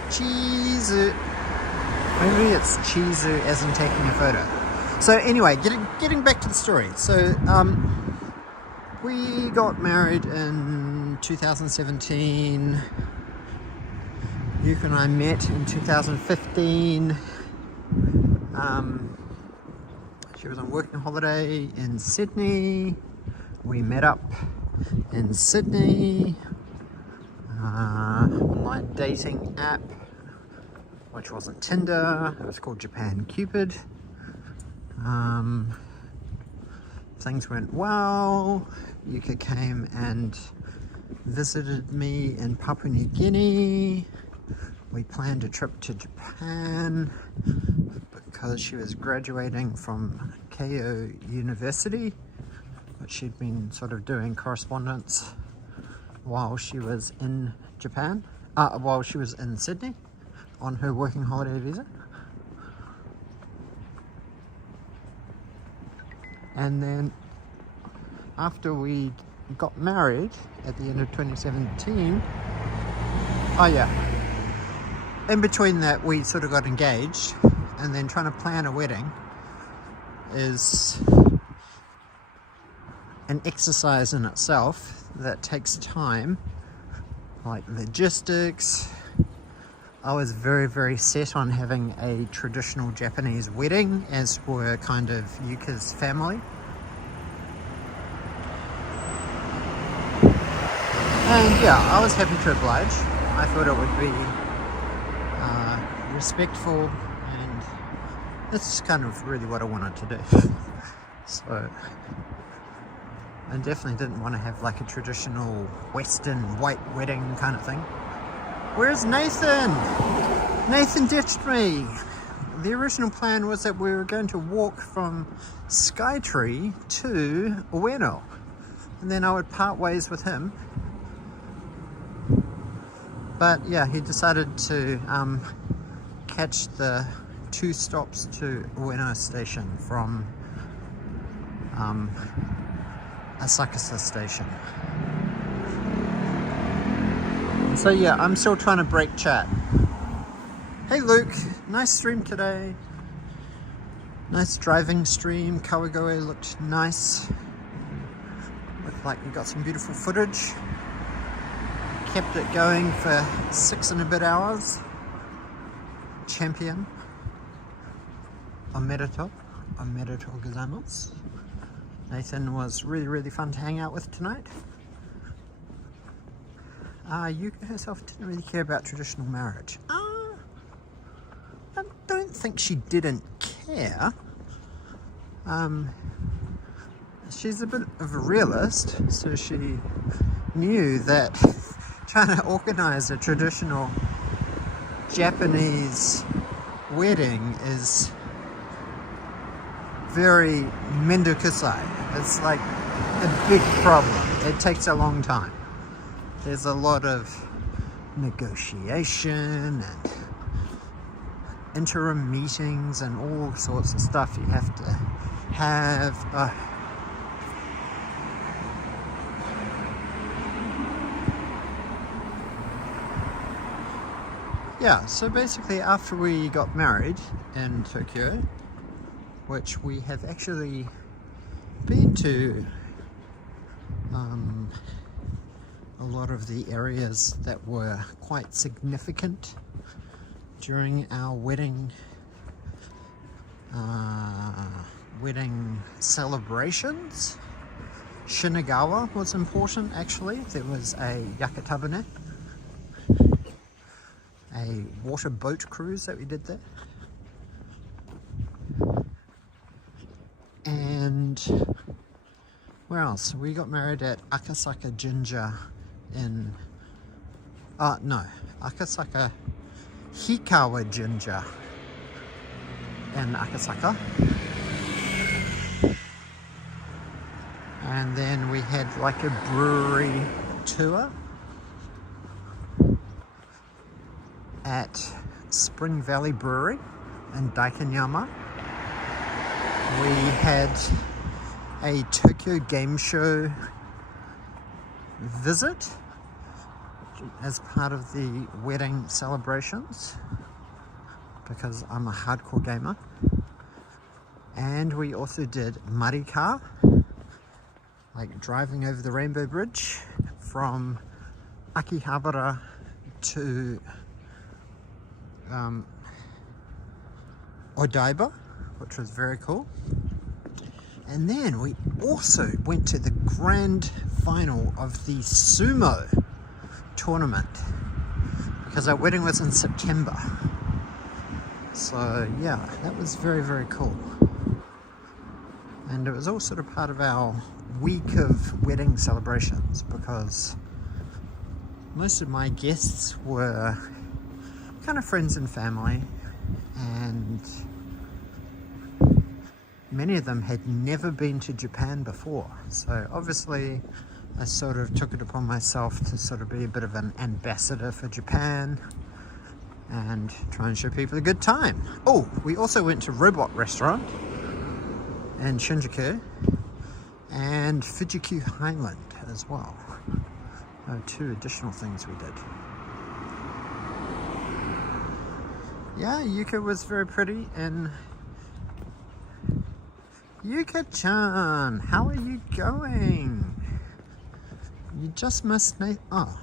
Chizu. Maybe it's Chizu as in taking a photo. So anyway, getting back to the story. So we got married in 2017. Yuka and I met in 2015. She was on working holiday in Sydney. We met up in Sydney. Online dating app, which wasn't Tinder, it was called Japan Cupid. Things went well. Yuka came and visited me in Papua New Guinea. We planned a trip to Japan because she was graduating from Keio University, but she'd been sort of doing correspondence while she was in Japan, while she was in Sydney on her working holiday visa. And then after we got married at the end of 2017, in between that we sort of got engaged, and then trying to plan a wedding is an exercise in itself that takes time, like logistics. I was very, very set on having a traditional Japanese wedding, as were kind of Yuka's family. And yeah, I was happy to oblige. I thought it would be respectful, and that's kind of really what I wanted to do. So I definitely didn't want to have like a traditional Western white wedding kind of thing. Where's Nathan? Nathan ditched me. The original plan was that we were going to walk from Skytree to Ueno, and then I would part ways with him. But yeah, he decided to catch the 2 stops to Ueno station from Asakusa station. So yeah, I'm still trying to break chat. Hey Luke, nice stream today. Nice driving stream. Kawagoe looked nice. Looked like you got some beautiful footage. Kept it going for 6 and a bit hours. Champion. Omedetou gozaimasu. Nathan was really, really fun to hang out with tonight. Yuka herself didn't really care about traditional marriage. I don't think she didn't care. She's a bit of a realist, so she knew that trying to organize a traditional Japanese wedding is very mendokusai. It's like a big problem. It takes a long time. There's a lot of negotiation and interim meetings and all sorts of stuff you have to have. Yeah, so basically after we got married in Tokyo, which we have actually been to a lot of the areas that were quite significant during our wedding celebrations. Shinagawa was important actually. There was a yakatabane, a water boat cruise that we did there. And where else? We got married at Akasaka Jinja in Akasaka Hikawa Jinja in Akasaka. And then we had like a brewery tour at Spring Valley Brewery in Daikanyama. We had a Tokyo Game Show visit as part of the wedding celebrations because I'm a hardcore gamer. And we also did marika, like driving over the Rainbow Bridge from Akihabara to Odaiba, which was very cool. And then we also went to the grand final of the sumo tournament because our wedding was in September. So yeah, that was very, very cool. And it was all sort of part of our week of wedding celebrations because most of my guests were kind of friends and family, and many of them had never been to Japan before. So obviously I sort of took it upon myself to sort of be a bit of an ambassador for Japan and try and show people a good time. Oh, we also went to Robot Restaurant in Shinjuku and Fujiku Highland as well. Two additional things we did. Yeah, Yuka was very pretty. And Yuka-chan, how are you going? You just missed me. Oh.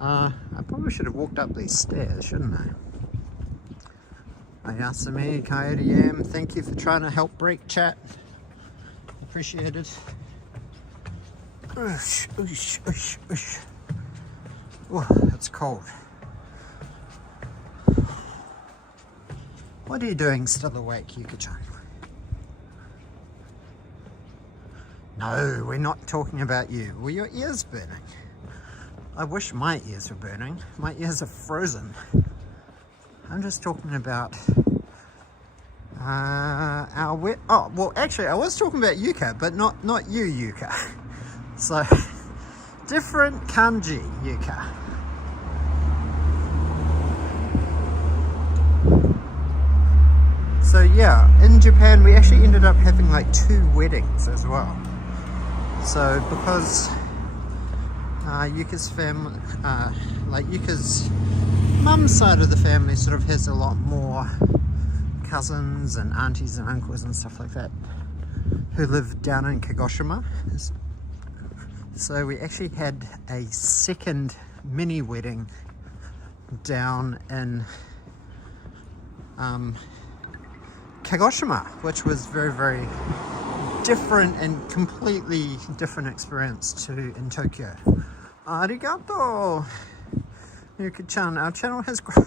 I probably should have walked up these stairs, shouldn't I? Ayasumi, Coyote, thank you for trying to help break chat. Appreciate it. Oosh, oosh, oosh, oosh. Oh, it's cold. What are you doing still awake, Yuka-chan? No, we're not talking about you. Were your ears burning? I wish my ears were burning. My ears are frozen. I'm just talking about our wet. Oh, well, actually, I was talking about Yuka, but not you, Yuka. So, different kanji, Yuka. So yeah, in Japan we actually ended up having like 2 weddings as well. So because Yuka's family, like Yuka's mum's side of the family sort of has a lot more cousins and aunties and uncles and stuff like that who live down in Kagoshima. So we actually had a second mini wedding down in Kagoshima, which was very, very different and completely different experience to in Tokyo. Arigato! Yuki-chan, our channel has grown.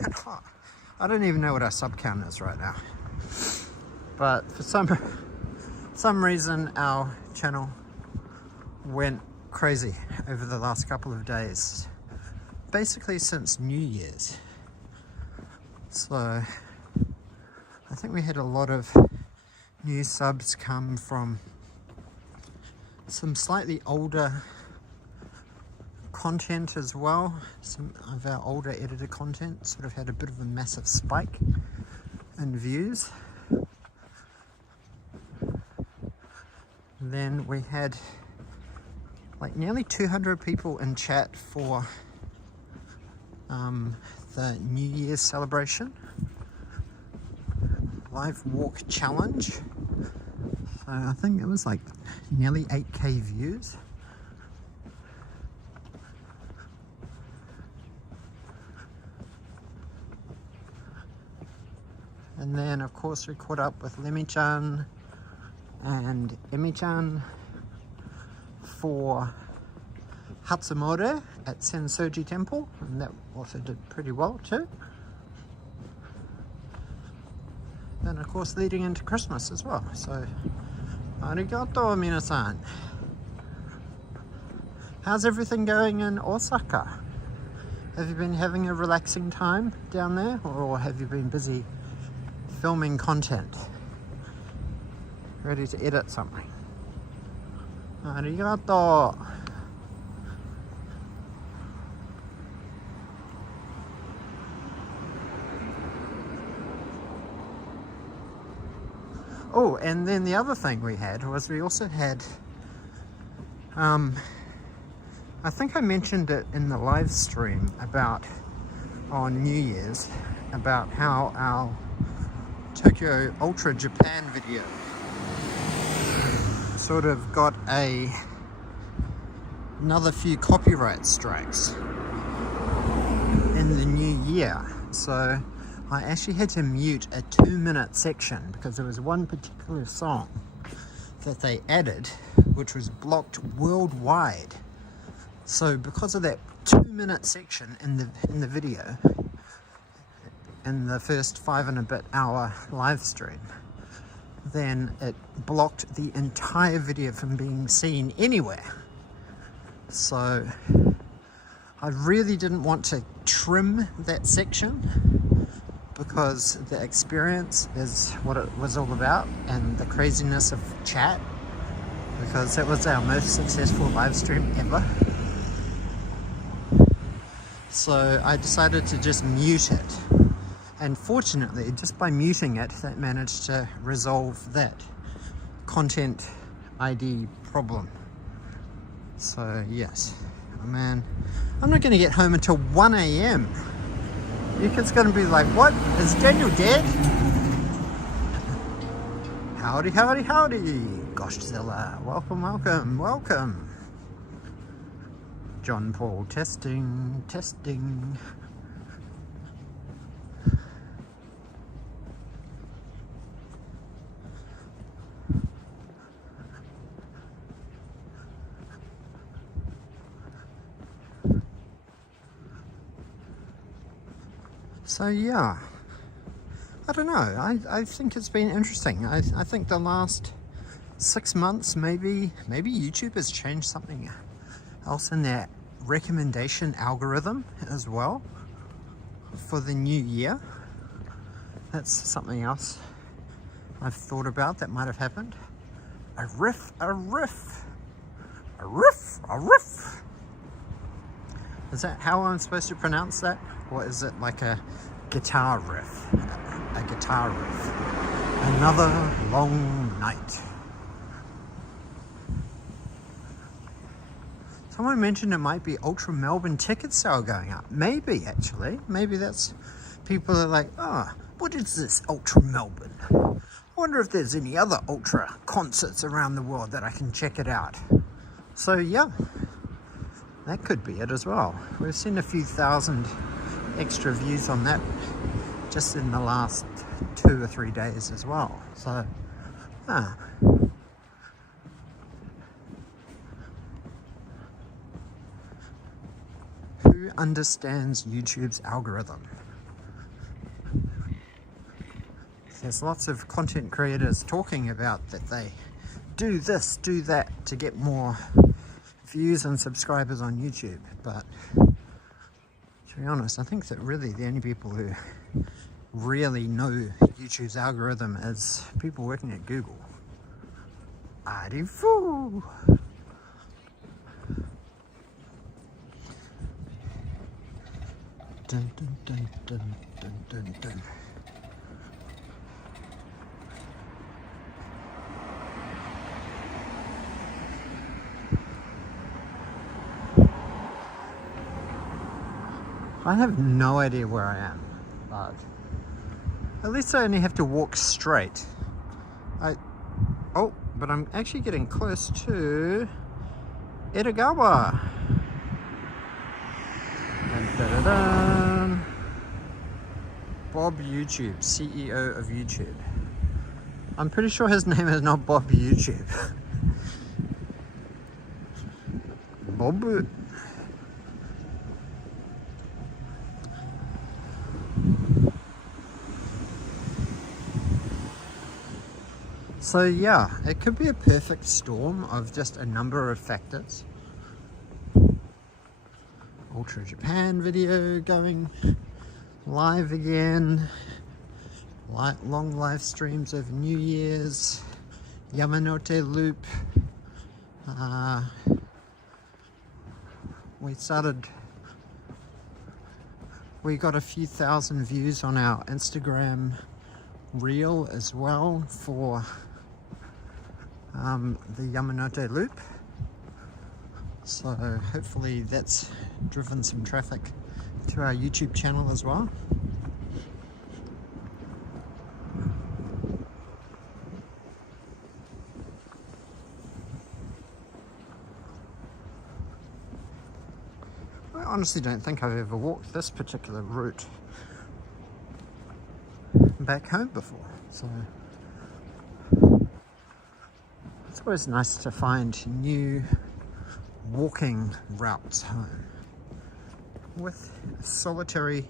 I don't even know what our sub count is right now. But for some reason our channel went crazy over the last couple of days. Basically since New Year's. So I think we had a lot of new subs come from some slightly older content as well. Some of our older edited content sort of had a bit of a massive spike in views. Then we had like nearly 200 people in chat for the New Year's celebration live walk challenge. So I think it was like nearly 8k views. And then of course we caught up with Lemmy-chan and Emi-chan for Hatsumode at Sensoji Temple, and that also did pretty well too. And of course leading into Christmas as well. So arigato minasan. How's everything going in Osaka? Have you been having a relaxing time down there, or have you been busy filming content? Ready to edit something? Arigato! Oh, and then the other thing we had was we also had, I think I mentioned it in the live stream about, on New Year's, about how our Tokyo Ultra Japan video sort of got another few copyright strikes in the new year. So I actually had to mute a 2-minute section because there was one particular song that they added which was blocked worldwide. So because of that 2-minute section in the video, in the first 5 and a bit hour live stream, then it blocked the entire video from being seen anywhere. So I really didn't want to trim that section because the experience is what it was all about, and the craziness of chat, because that was our most successful live stream ever. So I decided to just mute it. And fortunately, just by muting it, that managed to resolve that content ID problem. So yes, oh man, I'm not going to get home until 1 AM. You kids going to be like, what? Is Daniel dead? Howdy, howdy, howdy. Goshzilla, welcome, welcome, welcome. John Paul, testing, testing. So yeah, I don't know, I think it's been interesting. I think the last 6 months, maybe YouTube has changed something else in their recommendation algorithm as well for the new year. That's something else I've thought about that might have happened. A riff, a riff, a riff, a riff. Is that how I'm supposed to pronounce that? Or is it like a guitar riff? A guitar riff. Another long night. Someone mentioned it might be Ultra Melbourne ticket sale going up. Maybe, actually. Maybe that's... People are like, oh, what is this Ultra Melbourne? I wonder if there's any other Ultra concerts around the world that I can check it out. So, yeah. That could be it as well. We've seen a few thousand extra views on that just in the last 2 or 3 days as well. So, Who understands YouTube's algorithm? There's lots of content creators talking about that they do this, do that to get more views and subscribers on YouTube, but to be honest, I think that really the only people who really know YouTube's algorithm is people working at Google. Arifu! Dun, dun, dun, dun, dun, dun, dun. I have no idea where I am, but at least I only have to walk straight. But I'm actually getting close to Edogawa. Dun, dun, dun, dun. Bob YouTube, CEO of YouTube. I'm pretty sure his name is not Bob YouTube. Bob. So yeah, it could be a perfect storm of just a number of factors. Ultra Japan video going live again. Long live streams of New Year's. Yamanote Loop. We got a few thousand views on our Instagram reel as well for the Yamanote Loop, so hopefully that's driven some traffic to our YouTube channel as well. I honestly don't think I've ever walked this particular route back home before, so it's always nice to find new walking routes home with a solitary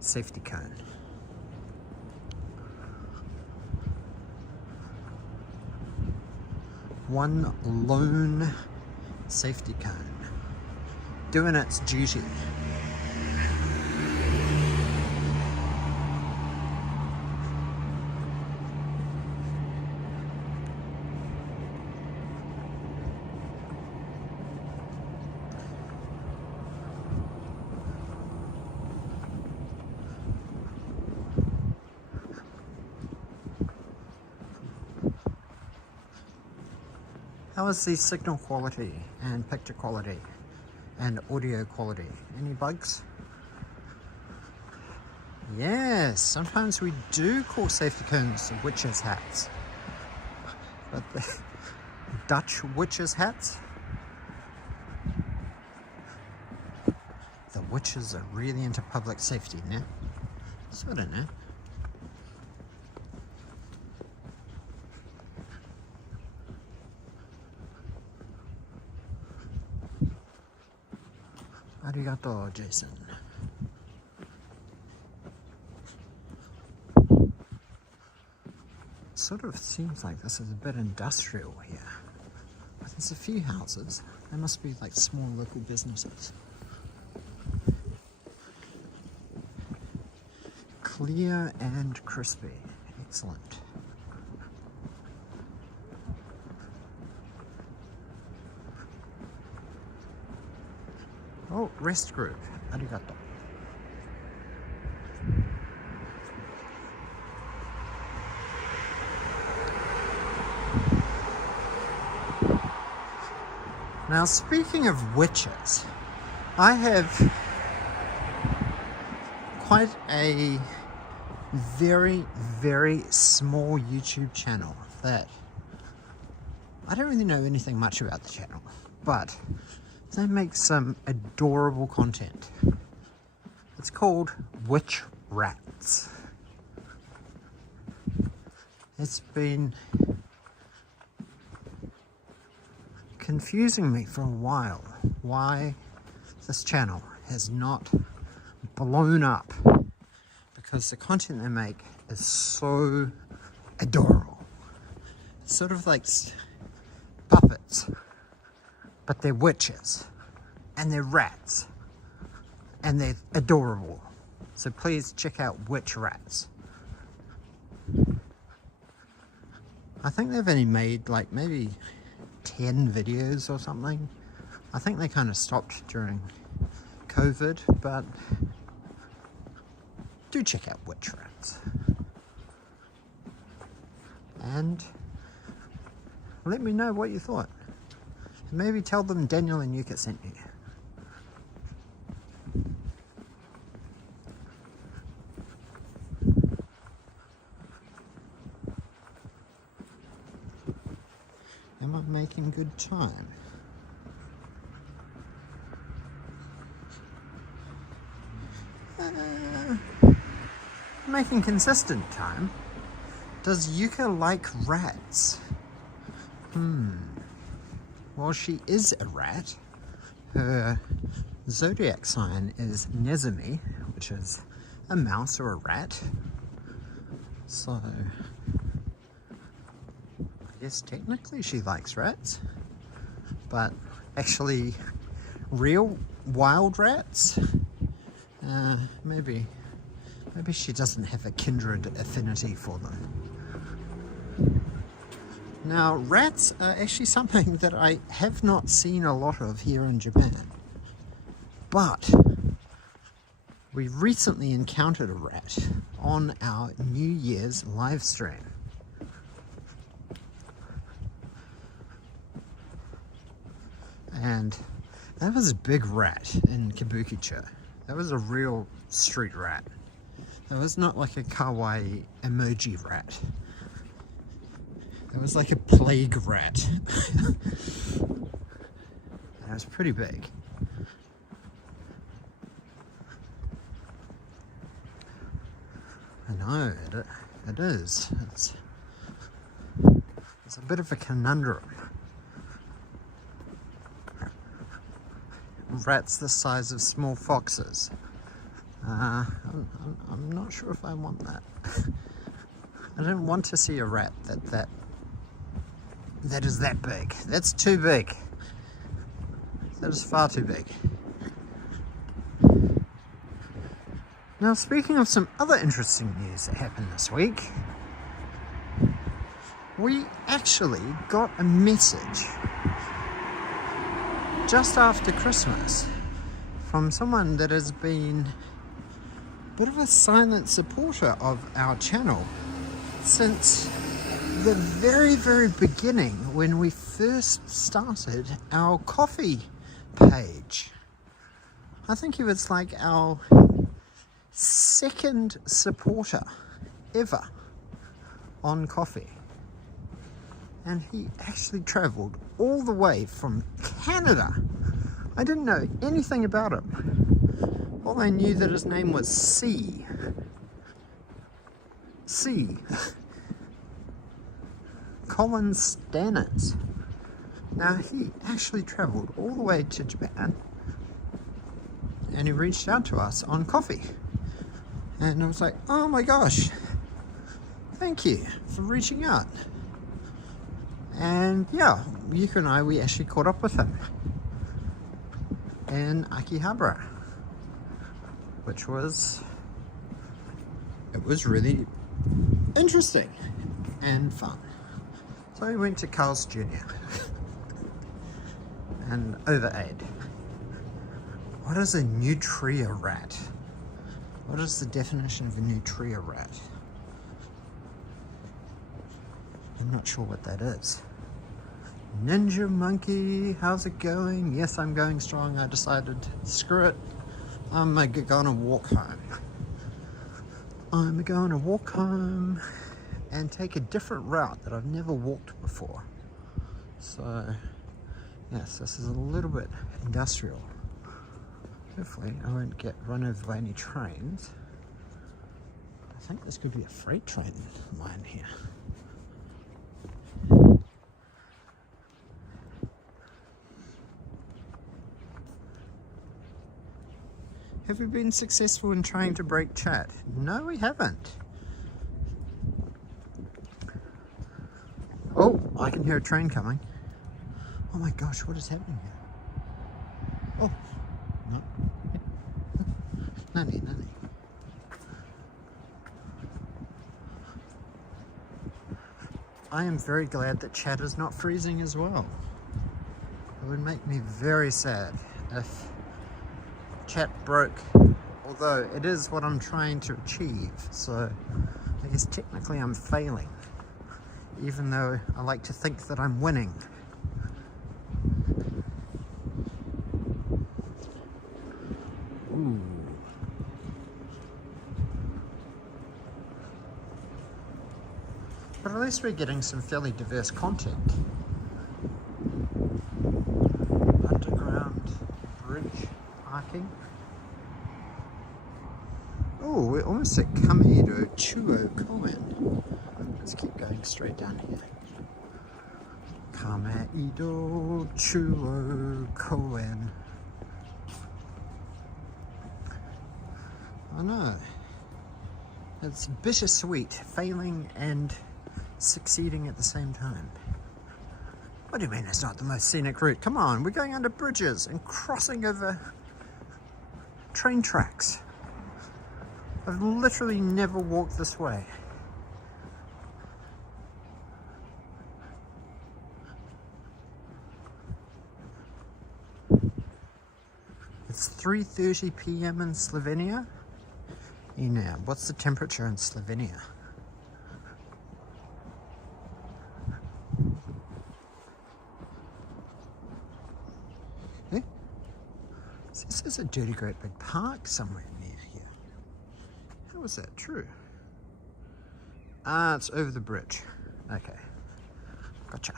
safety cone. One lone safety cone doing its duty. How is the signal quality and picture quality and audio quality? Any bugs? Yes, sometimes we do call safety cones witches' hats. But the Dutch witches' hats? The witches are really into public safety, né? Sorta, né? Arigato, Jason. It sort of seems like this is a bit industrial here. There's a few houses. They must be like small local businesses. Clear and crispy. Excellent. Oh, rest group. Arigato. Now, speaking of witches, I have quite a very, very small YouTube channel that I don't really know anything much about the channel, but they make some adorable content. It's called Witch Rats. It's been confusing me for a while why this channel has not blown up because the content they make is so adorable. It's sort of like puppets, but they're witches and they're rats and they're adorable. So please check out Witch Rats. I think they've only made like maybe 10 videos or something. I think they kind of stopped during COVID, but do check out Witch Rats. And let me know what you thought. And maybe tell them Daniel and Yuka sent you. Am I making good time? Making consistent time. Does Yuka like rats? Well, she is a rat. Her zodiac sign is Nezumi, which is a mouse or a rat. So I guess technically she likes rats, but actually real wild rats, maybe she doesn't have a kindred affinity for them. Now, rats are actually something that I have not seen a lot of here in Japan, but we recently encountered a rat on our New Year's live stream. And that was a big rat in Kabukicho. That was a real street rat. That was not like a kawaii emoji rat. That was like a plague rat. That was pretty big. I know, it is. It's a bit of a conundrum. Rats the size of small foxes. I'm not sure if I want that. I don't want to see a rat that is that big. That's too big. That is far too big. Now, speaking of some other interesting news that happened this week, we actually got a message just after Christmas from someone that has been a bit of a silent supporter of our channel since the very, very beginning when we first started our coffee page. I think he was like our second supporter ever on coffee. And he actually travelled all the way from Canada. I didn't know anything about him. All I knew that his name was C. Colin Stanners. Now, he actually travelled all the way to Japan and he reached out to us on coffee. And I was like, oh my gosh, thank you for reaching out. And yeah, Yuka and I, we actually caught up with him in Akihabara, which was, it was really interesting and fun. So we went to Carl's Jr. and overate. What is a nutria rat? What is the definition of a nutria rat? I'm not sure what that is. Ninja Monkey, how's it going? Yes, I'm going strong. I decided, screw it. I'm gonna walk home. I'm gonna walk home and take a different route that I've never walked before. So, yes, this is a little bit industrial. Hopefully I won't get run over by any trains. I think this could be a freight train line here. Have we been successful in trying to break chat? No, we haven't. Oh, I can hear a train coming. Oh my gosh, what is happening here? Oh, no. Nani, nani. I am very glad that chat is not freezing as well. It would make me very sad if chat broke, although it is what I'm trying to achieve, so I guess technically I'm failing, even though I like to think that I'm winning. Ooh. But at least we're getting some fairly diverse content. Underground bridge parking. Oh, we're almost at Kameido Chuo Koen. Let's keep going straight down here. Kameido Chuo Koen. I know. It's bittersweet, failing and succeeding at the same time. What do you mean it's not the most scenic route? Come on, we're going under bridges and crossing over train tracks. I've literally never walked this way. It's 3:30 p.m. in Slovenia. Now, what's the temperature in Slovenia? This is a dirty great big park somewhere near here. How is that true? Ah, it's over the bridge. Okay. Gotcha.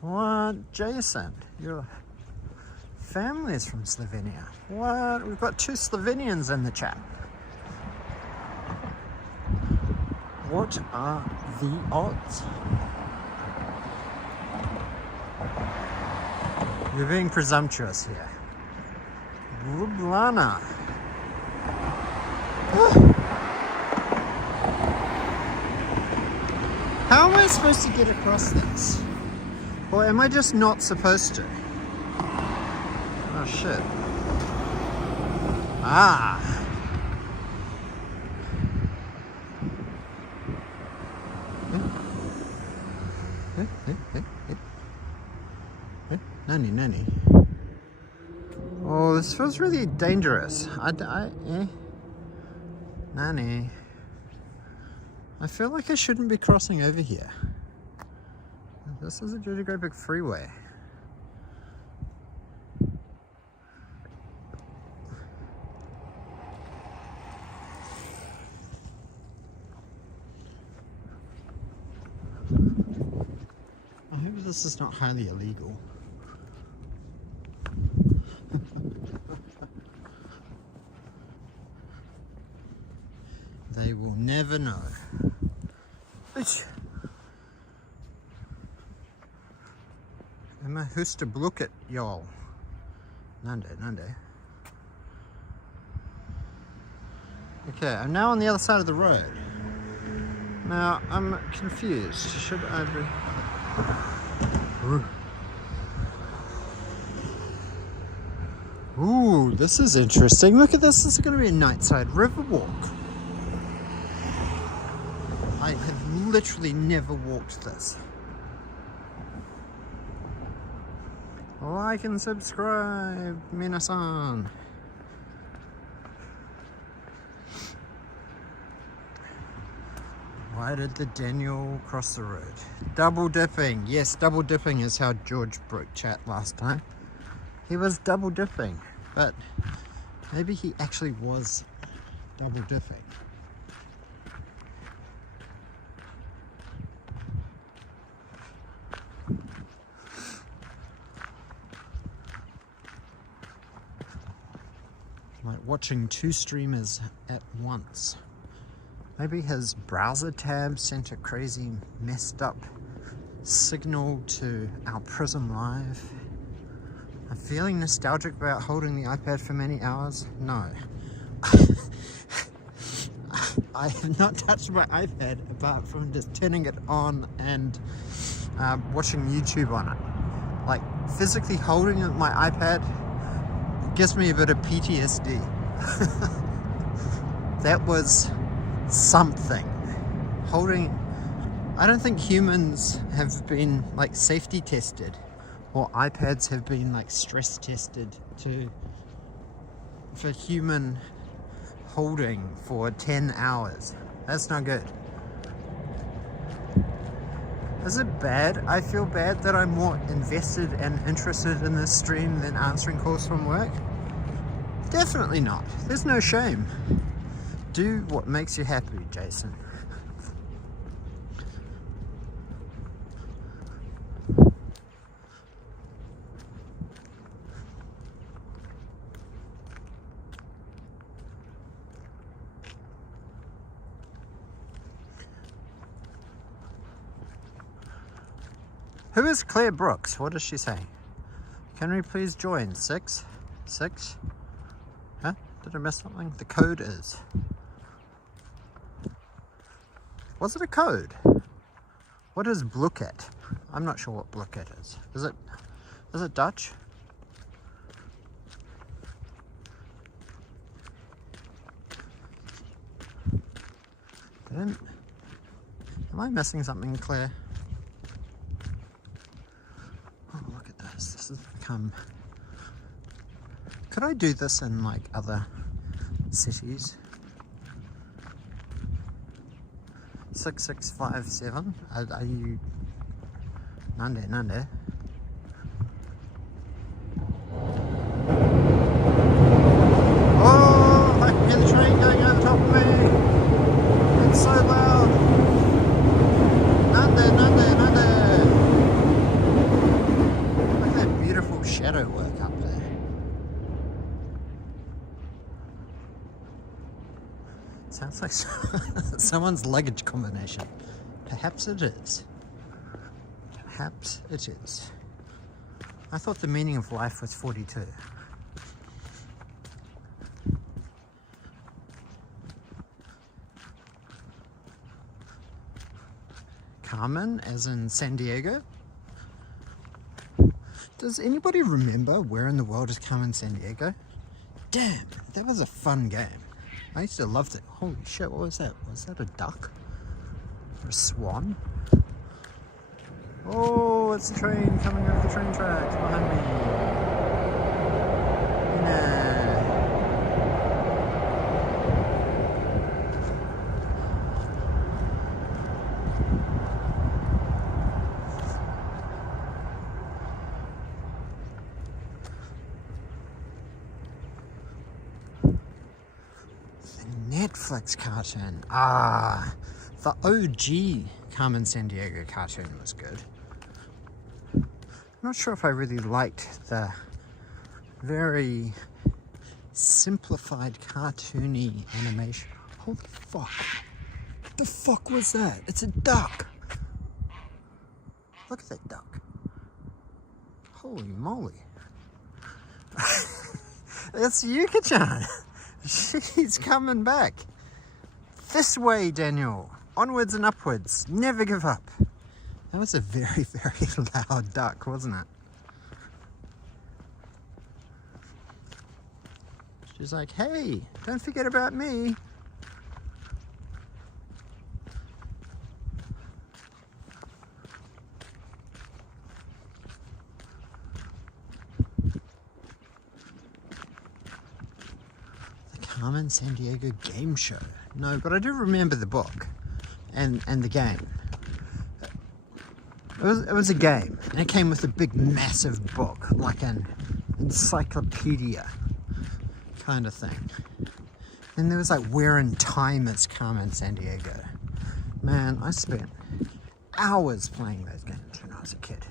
What? Jason, your family is from Slovenia. What? We've got 2 Slovenians in the chat. What are the odds? You're being presumptuous here. Ljubljana. How am I supposed to get across this? Or am I just not supposed to? Oh shit. Ah. Nani, nani. Oh, this feels really dangerous. Nani. I feel like I shouldn't be crossing over here. This is a really great big freeway. I hope this is not highly illegal. They will never know. Emma Husta Bluket, y'all. Nande, nande. Okay, I'm now on the other side of the road. Now, I'm confused. Should I be... Ooh, this is interesting. Look at this. This is going to be a nightside river walk. I have literally never walked this. Like and subscribe, minasan. Why did the Daniel cross the road? Double dipping. Yes, double dipping is how George broke chat last time. He was double dipping, but maybe he actually was double dipping. Like watching 2 streamers at once. Maybe his browser tab sent a crazy messed up signal to our Prism Live. I'm feeling nostalgic about holding the iPad for many hours. No. I have not touched my iPad apart from just turning it on and watching YouTube on it. Like, physically holding my iPad gives me a bit of PTSD. That was something. I don't think humans have been like safety tested, or iPads have been like stress tested for human holding for 10 hours. That's not good. Is it bad? I feel bad that I'm more invested and interested in this stream than answering calls from work? Definitely not. There's no shame. Do what makes you happy, Jason. Who is Claire Brooks? What does she say? Can we please join? 6? Huh? Did I miss something? The code is. Was it a code? What is Bloeket? I'm not sure what Bloeket is. Is it Dutch? Am I missing something, Claire? Oh, look at this. This has become... Could I do this in like other cities? 6657. Are you Nande? Oh, I can hear the train going over top of me. It's so loud. Nande. Look at that beautiful shadow work up there. Sounds like someone's luggage combination. Perhaps it is. Perhaps it is. I thought the meaning of life was 42. Carmen, as in San Diego? Does anybody remember where in the world is Carmen San Diego? Damn, that was a fun game. I used to love it. Holy shit, what was that? Was that a duck? Or a swan? Oh, it's a train coming over the train tracks behind me. Nah. Netflix cartoon. The OG Carmen San Diego cartoon was good. I'm not sure if I really liked the very simplified cartoony animation. Holy fuck. What the fuck was that? It's a duck. Look at that duck. Holy moly. It's Yuka-chan. She's coming back. This way, Daniel. Onwards and upwards. Never give up. That was a very, very loud duck, wasn't it? She's like, hey, don't forget about me. Carmen San Diego game show. No, but I do remember the book and the game. It was a game, and it came with a big massive book, like an encyclopedia kind of thing. And there was like Where in Time is Carmen San Diego. Man, I spent hours playing those games when I was a kid.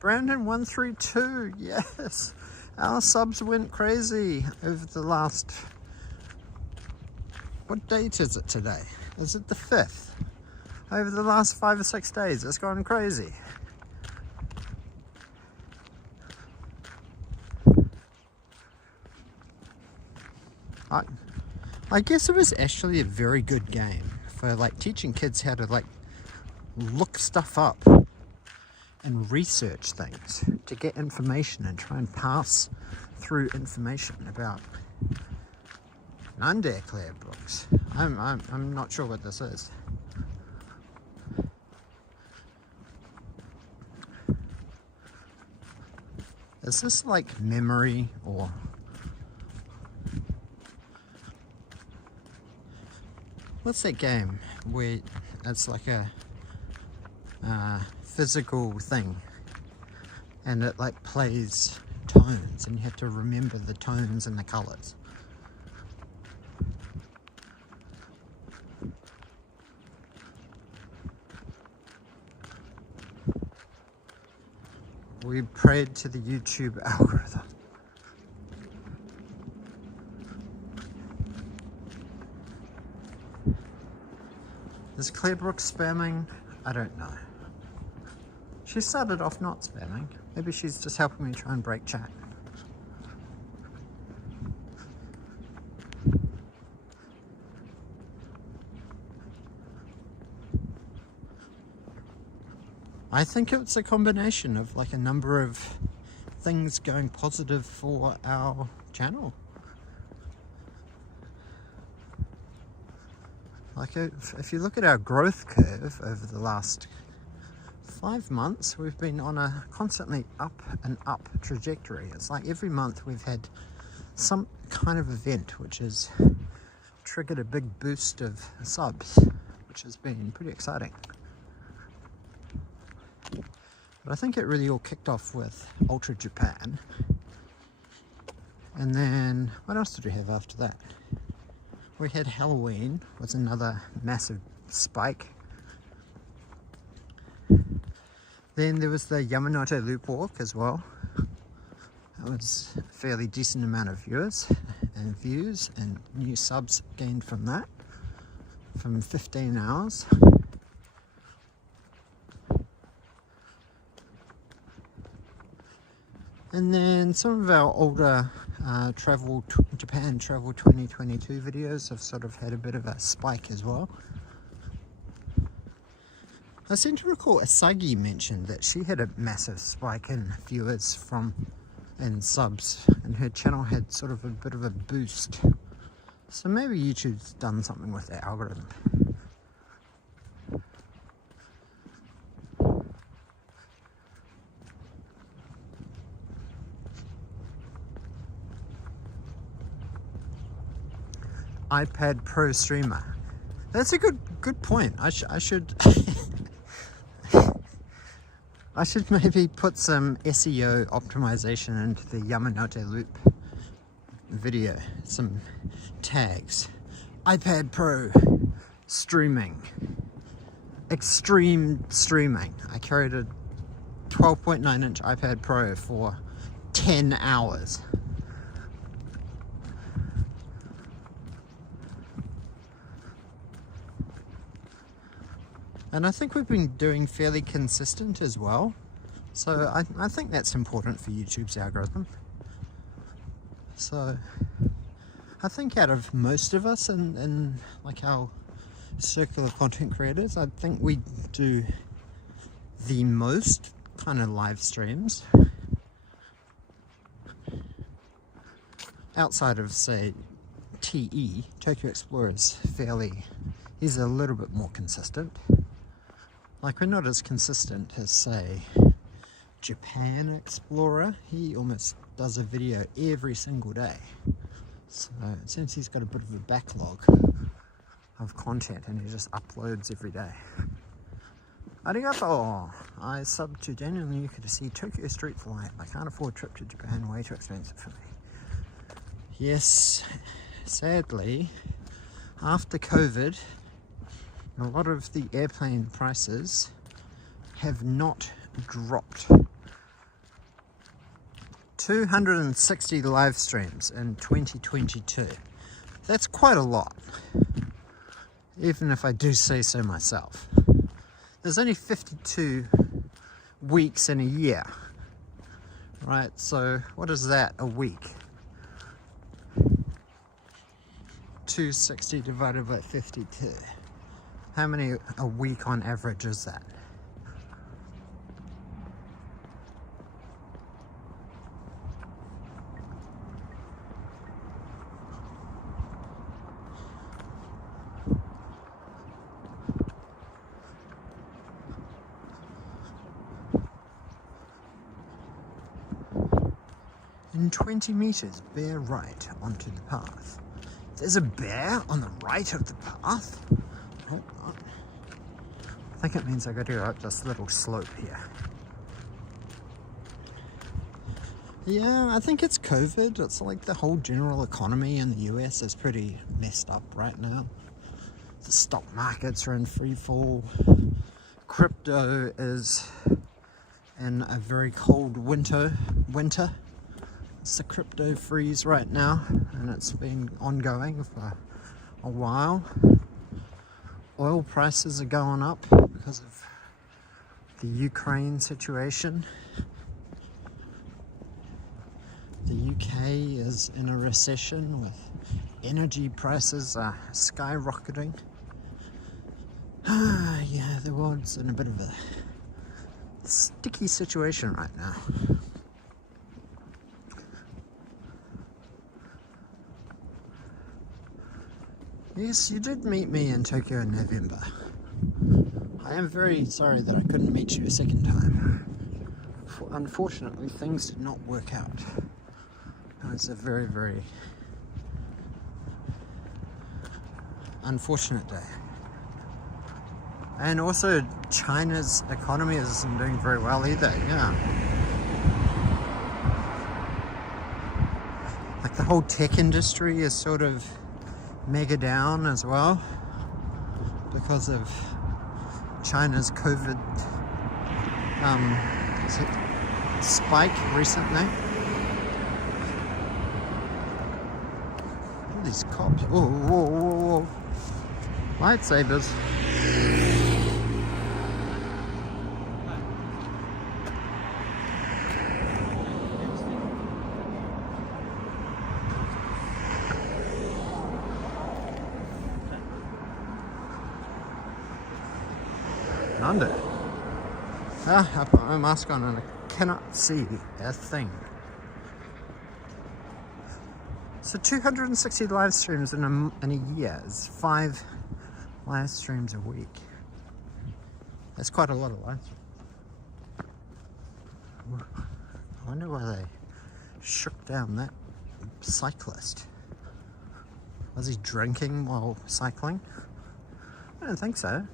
Brandon132, yes. Our subs went crazy over the last... What date is it today? Is it the 5th? Over the last 5 or 6 days, it's gone crazy. I guess it was actually a very good game for like teaching kids how to like look stuff up and research things to get information and try and pass through information about undeclared books. I'm not sure what this is. Is this like memory or what's that game where it's like a physical thing and it like plays tones and you have to remember the tones and the colors? We prayed to the YouTube algorithm. Is Claire Brooks spamming? I don't know. She started off not spamming. Maybe she's just helping me try and break chat. I think it's a combination of like a number of things going positive for our channel. Like if you look at our growth curve over the last 5 months, we've been on a constantly up and up trajectory. It's like every month we've had some kind of event which has triggered a big boost of subs, which has been pretty exciting. But I think it really all kicked off with Ultra Japan. And then, what else did we have after that? We had Halloween, was another massive spike. Then there was the Yamanote Loop Walk as well. That was a fairly decent amount of viewers and views and new subs gained from that, from 15 hours. And then some of our older Japan Travel 2022 videos have sort of had a bit of a spike as well. I seem to recall Asagi mentioned that she had a massive spike in viewers and subs, and her channel had sort of a bit of a boost. So maybe YouTube's done something with their algorithm. iPad Pro streamer. That's a good point. I should I should maybe put some SEO optimization into the Yamanote Loop video. Some tags. iPad Pro streaming. Extreme streaming. I carried a 12.9-inch iPad Pro for 10 hours. And I think we've been doing fairly consistent as well. So I think that's important for YouTube's algorithm. So I think out of most of us in like our circle of content creators, I think we do the most kind of live streams. Outside of, say, TE, Tokyo Explorer's he's a little bit more consistent. Like, we're not as consistent as, say, Japan Explorer. He almost does a video every single day. So it seems he's got a bit of a backlog of content and he just uploads every day. Arigato! I subbed to Daniel and you could see Tokyo Street Flight. I can't afford a trip to Japan, way too expensive for me. Yes, sadly, after COVID, a lot of the airplane prices have not dropped. 260 live streams in 2022. That's quite a lot. even if I do say so myself. There's only 52 weeks in a year, right? So what is that a week? 260 divided by 52. How many a week on average is that? In 20 meters, bear right onto the path. There's a bear on the right of the path? Hold on. I think it means I gotta go up this little slope here. Yeah, I think it's COVID. It's like the whole general economy in the US is pretty messed up right now. The stock markets are in free fall. Crypto is in a very cold winter. It's the crypto freeze right now, and it's been ongoing for a while. Oil prices are going up because of the Ukraine situation. The UK is in a recession with energy prices are skyrocketing. Yeah, the world's in a bit of a sticky situation right now. Yes, you did meet me in Tokyo in November. I am very sorry that I couldn't meet you a second time. Unfortunately, things did not work out. It was a very, very unfortunate day. And also, China's economy isn't doing very well either, yeah. Like the whole tech industry is sort of mega down as well because of China's COVID spike recently. All these cops. Whoa, whoa, whoa, whoa. Lightsabers. Under. I put my mask on and I cannot see a thing. So 260 live streams in a year is 5 live streams a week. That's quite a lot of live streams. I wonder why they shook down that cyclist. Was he drinking while cycling? I don't think so.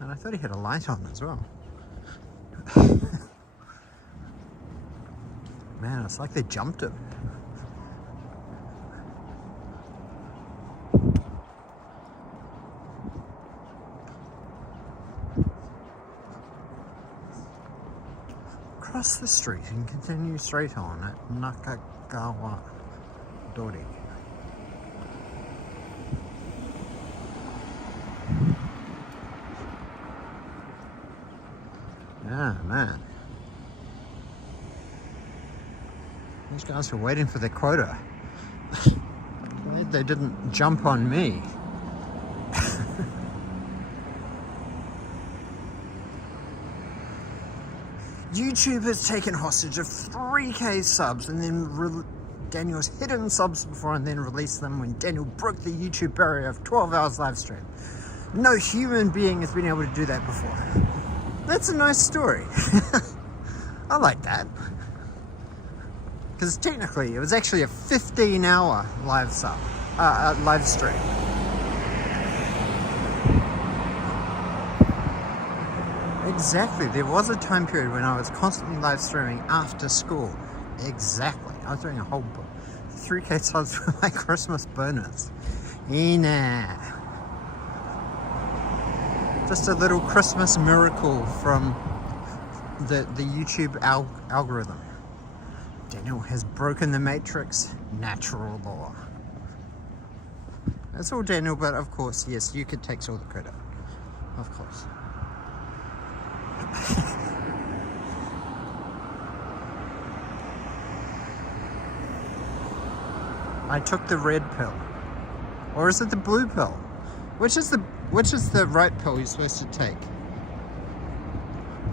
And I thought he had a light on as well. Man, it's like they jumped him. Cross the street and continue straight on at Nakagawa Dori. Yeah, man. These guys are waiting for their quota. Glad they didn't jump on me. YouTube has taken hostage of 3K subs and then Daniel's hidden subs before and then released them when Daniel broke the YouTube barrier of 12 hours live stream. No human being has been able to do that before. That's a nice story. I like that. Because technically it was actually a 15-hour live stream. Exactly. There was a time period when I was constantly live streaming after school. Exactly. I was doing a whole 3K subs for my Christmas bonus. Nah. Just a little Christmas miracle from the YouTube algorithm. Daniel has broken the matrix. Natural law. It's all Daniel, but of course, yes, you could take all the credit. Of course. I took the red pill. Or is it the blue pill? Which is the right pill you're supposed to take?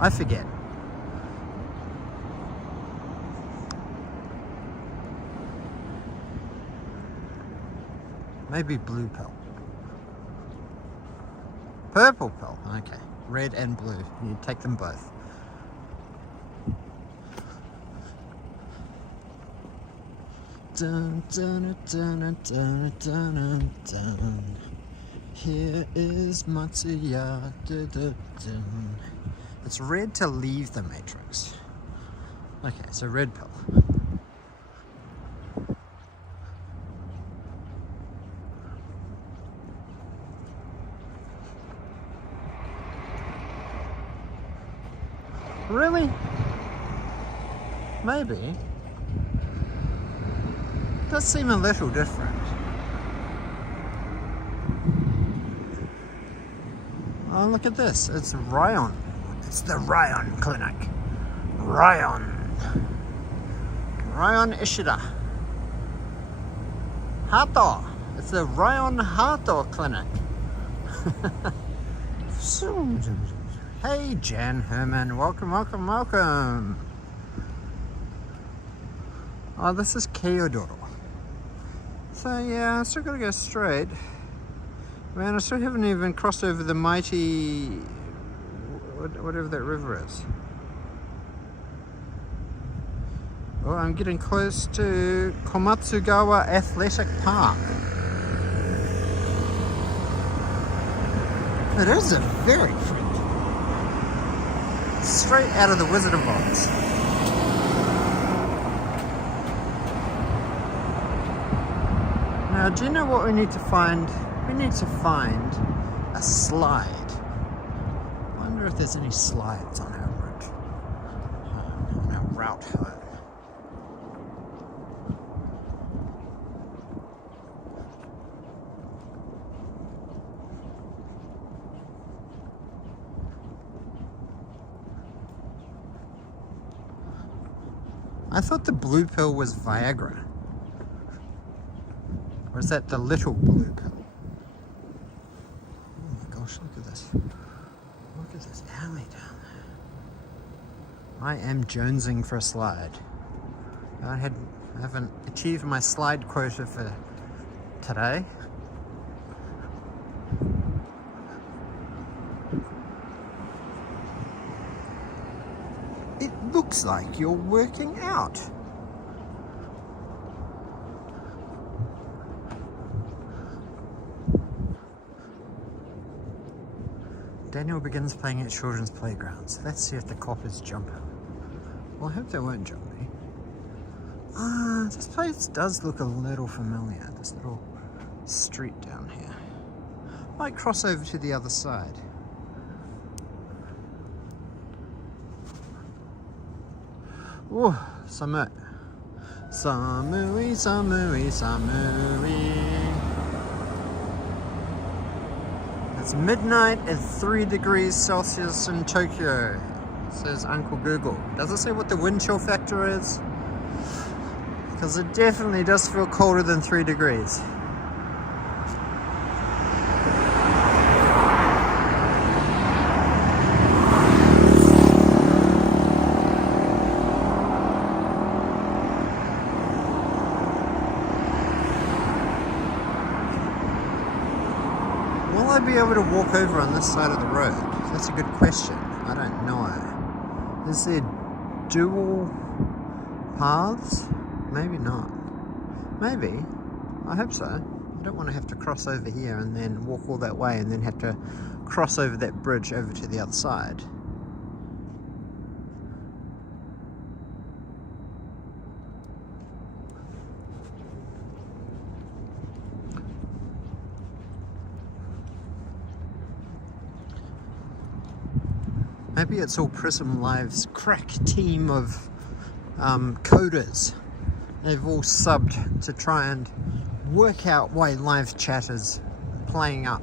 I forget. Maybe blue pill. Purple pill. Okay. Red and blue. You take them both. Dun, dun, dun, dun, dun, dun. Here is Matsuya. Dun, dun, dun. It's red to leave the matrix. Okay, so red pill. Really? Maybe. Does seem a little different. Oh, look at this. It's Ryan. It's the Ryan Clinic. Ryan Ishida. Hato. It's the Ryan Hato Clinic. Hey, Jan Herman. Welcome, welcome, welcome. Oh, this is Keodoro. So yeah, I still gotta go straight. Man, I still haven't even crossed over the mighty, whatever that river is. Oh, I'm getting close to Komatsugawa Athletic Park. It is a very pretty. Straight out of the Wizard of Oz. Now, do you know what we need to find? We need to find a slide. I wonder if there's any slides on our route. On our route home. I thought the blue pill was Viagra. Or is that the little blue pill? Oh my gosh, look at this. Look at this alley down there. I am jonesing for a slide. I haven't achieved my slide quota for today. It looks like you're working out. Daniel begins playing at children's playgrounds. Let's see if the coppers jump him. Well, I hope they won't jump me. This place does look a little familiar. This little street down here. Might cross over to the other side. Oh, Samu. Samui, Samui, Samui. It's midnight at 3 degrees Celsius in Tokyo, says Uncle Google. Does it say what the wind chill factor is? Because it definitely does feel colder than 3 degrees. Will I be able to walk over on this side of the road? That's a good question. I don't know. Is there dual paths? Maybe not. Maybe. I hope so. I don't want to have to cross over here and then walk all that way and then have to cross over that bridge over to the other side. Maybe it's all Prism Live's crack team of coders. They've all subbed to try and work out why live chat is playing up.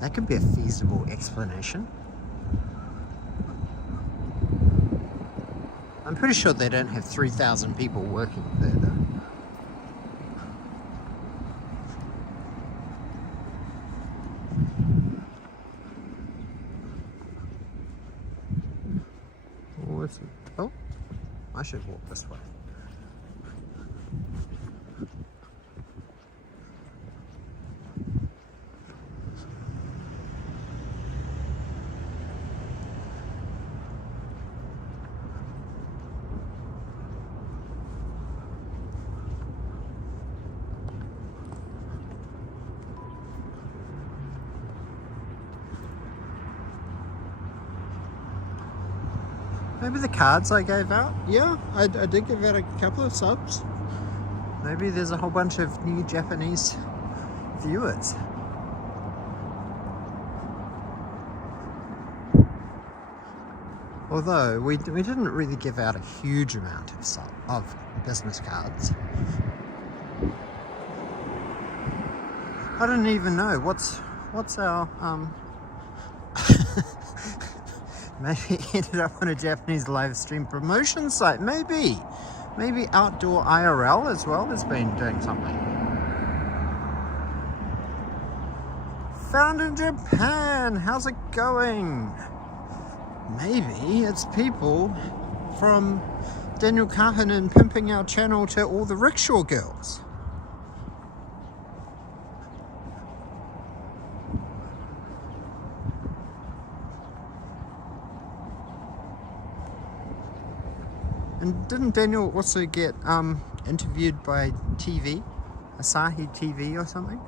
That could be a feasible explanation. I'm pretty sure they don't have 3,000 people working there though. Oh, I should walk this way. Maybe the cards I gave out? Yeah, I did give out a couple of subs. Maybe there's a whole bunch of new Japanese viewers. Although we didn't really give out a huge amount of business cards. I don't even know what's our maybe ended up on a Japanese live stream promotion site. Maybe Outdoor IRL as well has been doing something. Found in Japan, how's it going? Maybe it's people from Daniel Kahanen pimping our channel to all the rickshaw girls. And didn't Daniel also get interviewed by TV? Asahi TV or something?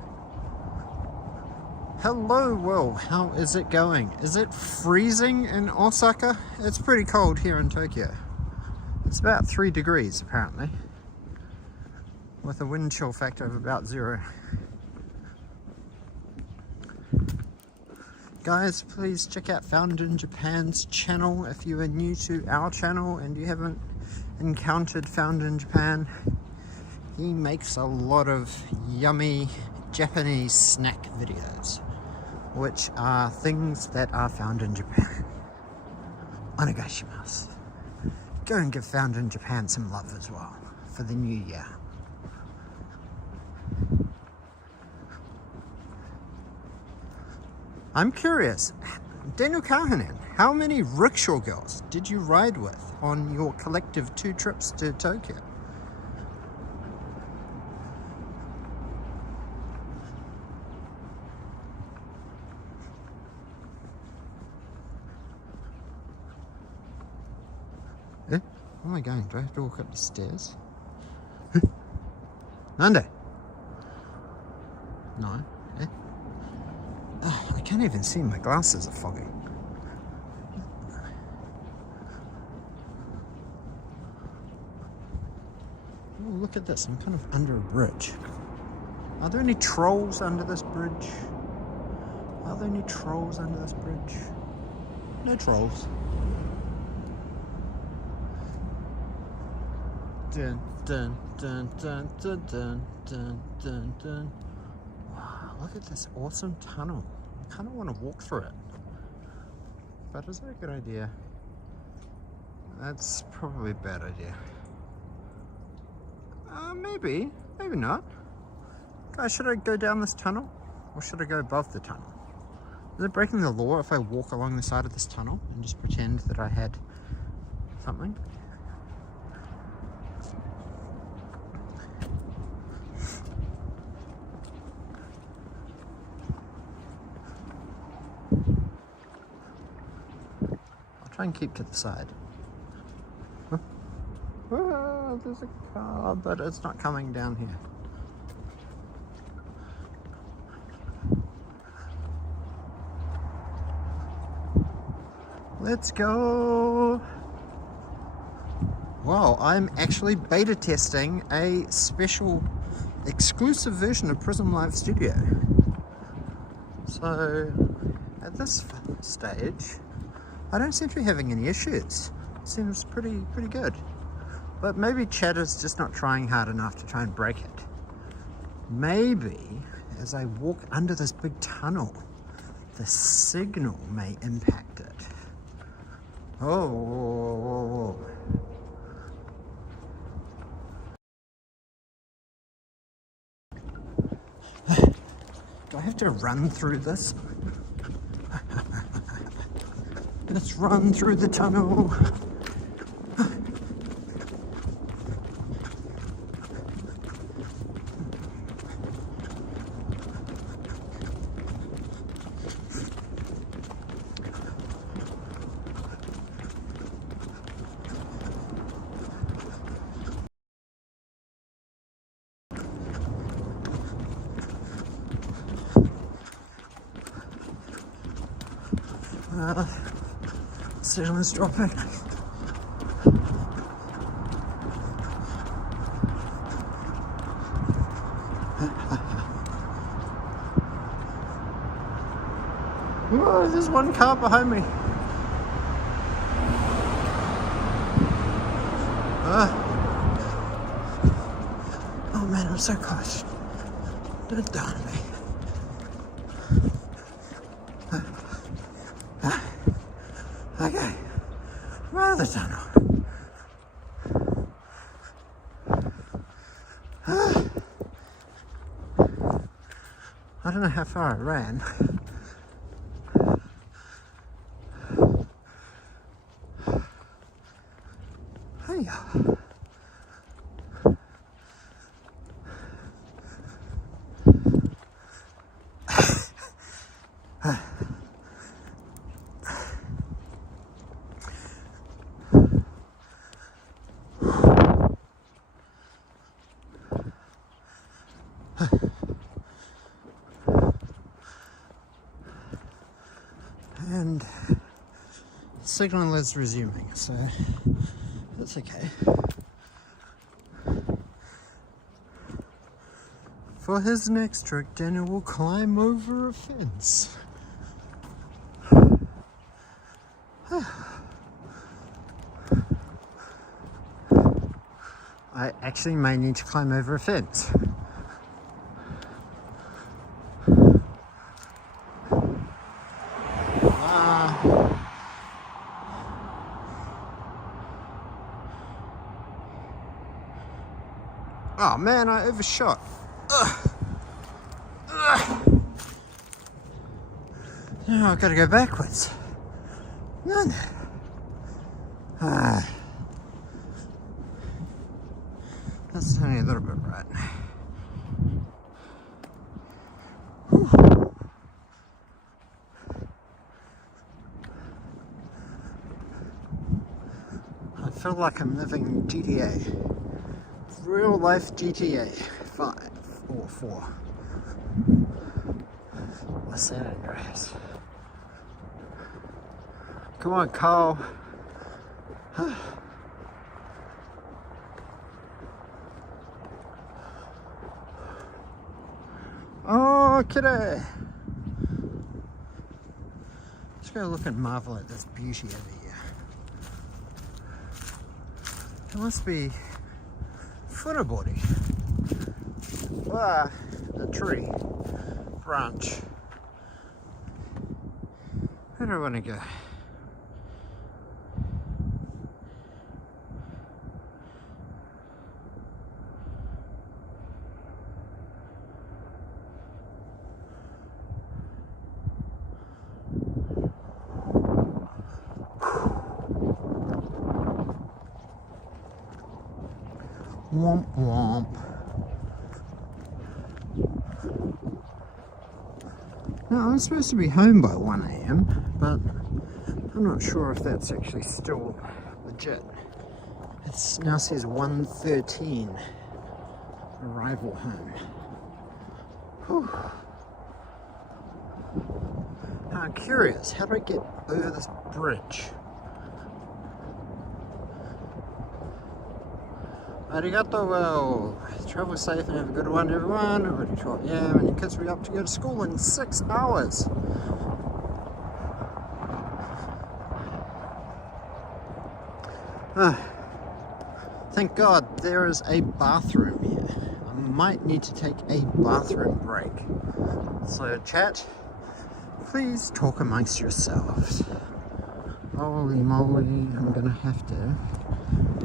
Hello, Will. How is it going? Is it freezing in Osaka? It's pretty cold here in Tokyo. It's about 3 degrees apparently, with a wind chill factor of about 0. Guys, please check out Found in Japan's channel if you are new to our channel and you haven't encountered Found in Japan. He makes a lot of yummy Japanese snack videos, which are things that are found in Japan. Onegaishimasu. Go and give Found in Japan some love as well for the new year. I'm curious, Daniel Kahanen, how many rickshaw girls did you ride with on your collective 2 trips to Tokyo? Where am I going? Do I have to walk up the stairs? Nande? No. Oh, I can't even see. My glasses are foggy. Oh, look at this. I'm kind of under a bridge. Are there any trolls under this bridge? Are there any trolls under this bridge? No trolls. Dun dun dun dun dun dun dun dun dun. Wow, look at this awesome tunnel. I kind of want to walk through it. But is that a good idea? That's probably a bad idea. Maybe. Maybe not. Guys, should I go down this tunnel? Or should I go above the tunnel? Is it breaking the law if I walk along the side of this tunnel and just pretend that I had something? Try and keep to the side. Huh? Oh, there's a car, but it's not coming down here. Let's go. Wow, I'm actually beta testing a special exclusive version of Prism Live Studio. So at this stage, I don't seem to be having any issues. Seems pretty good. But maybe chat is just not trying hard enough to try and break it. Maybe as I walk under this big tunnel, the signal may impact it. Oh, whoa, whoa, whoa. Do I have to run through this? Let's run through the tunnel. Signal is dropping. Whoa, there's one car behind me. Oh man, I'm so close. Don't down me. Okay, I'm out of the tunnel. I don't know how far I ran. Hey. And signal is resuming, so that's okay. For his next trick, Daniel will climb over a fence. I actually may need to climb over a fence. Oh man, I overshot. Now I've got to go backwards. No. That's only a little bit right. Whew. I feel like I'm living GTA. Real life GTA 5 or 4. Los Angeles. Come on, Carl. Oh, kitty. Let's go look and marvel at this beauty over here. It must be footerboarding. Ah, a tree branch. Where do I want to go? Womp womp. Now I'm supposed to be home by 1 AM, but I'm not sure if that's actually still legit. It now says 1:13 arrival home. Whew. I'm curious, how do I get over this bridge? Arigato, well, travel safe and have a good one, everyone. Already 12 AM and your kids will be up to go to school in 6 hours. Thank God there is a bathroom here. I might need to take a bathroom break. So chat, please talk amongst yourselves. Holy moly, I'm gonna have to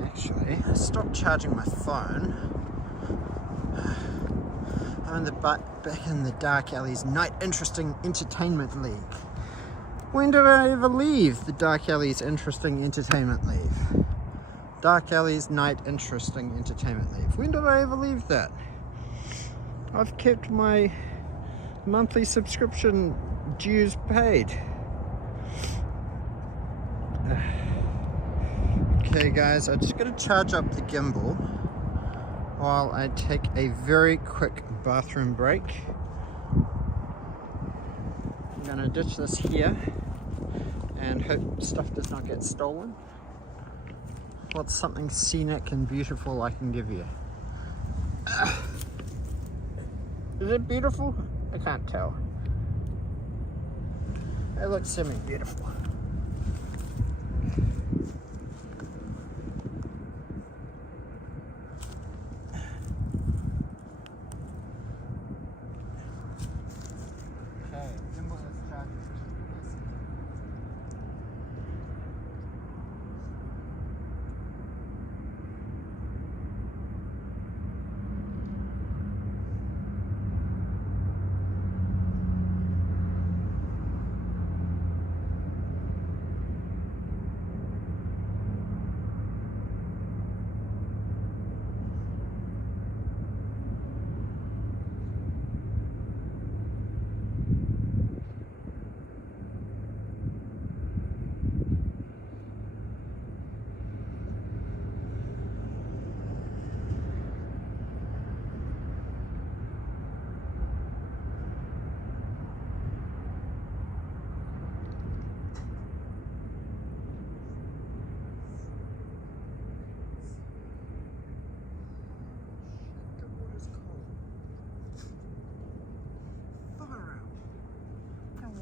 actually stop charging my phone. I'm in the back in the Dark Alleys Night Interesting Entertainment League. When did I ever leave the Dark Alleys Interesting Entertainment League? Dark Alleys Night Interesting Entertainment League. When did I ever leave that? I've kept my monthly subscription dues paid. Okay guys, I'm just going to charge up the gimbal while I take a very quick bathroom break. I'm going to ditch this here and hope stuff does not get stolen. What's something scenic and beautiful I can give you? Is it beautiful? I can't tell. It looks semi-beautiful.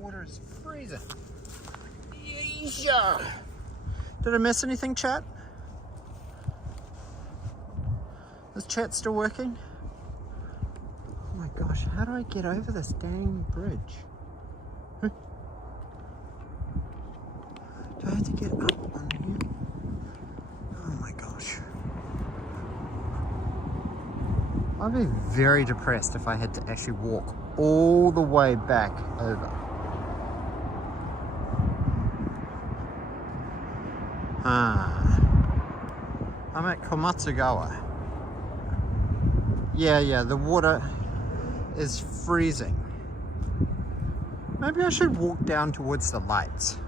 Water is freezing. Yeesh. Did I miss anything, chat? Is chat still working? Oh my gosh, how do I get over this dang bridge? Huh? Do I have to get up on here? Oh my gosh. I'd be very depressed if I had to actually walk all the way back over. I'm at Komatsugawa. Yeah, the water is freezing. Maybe I should walk down towards the lights.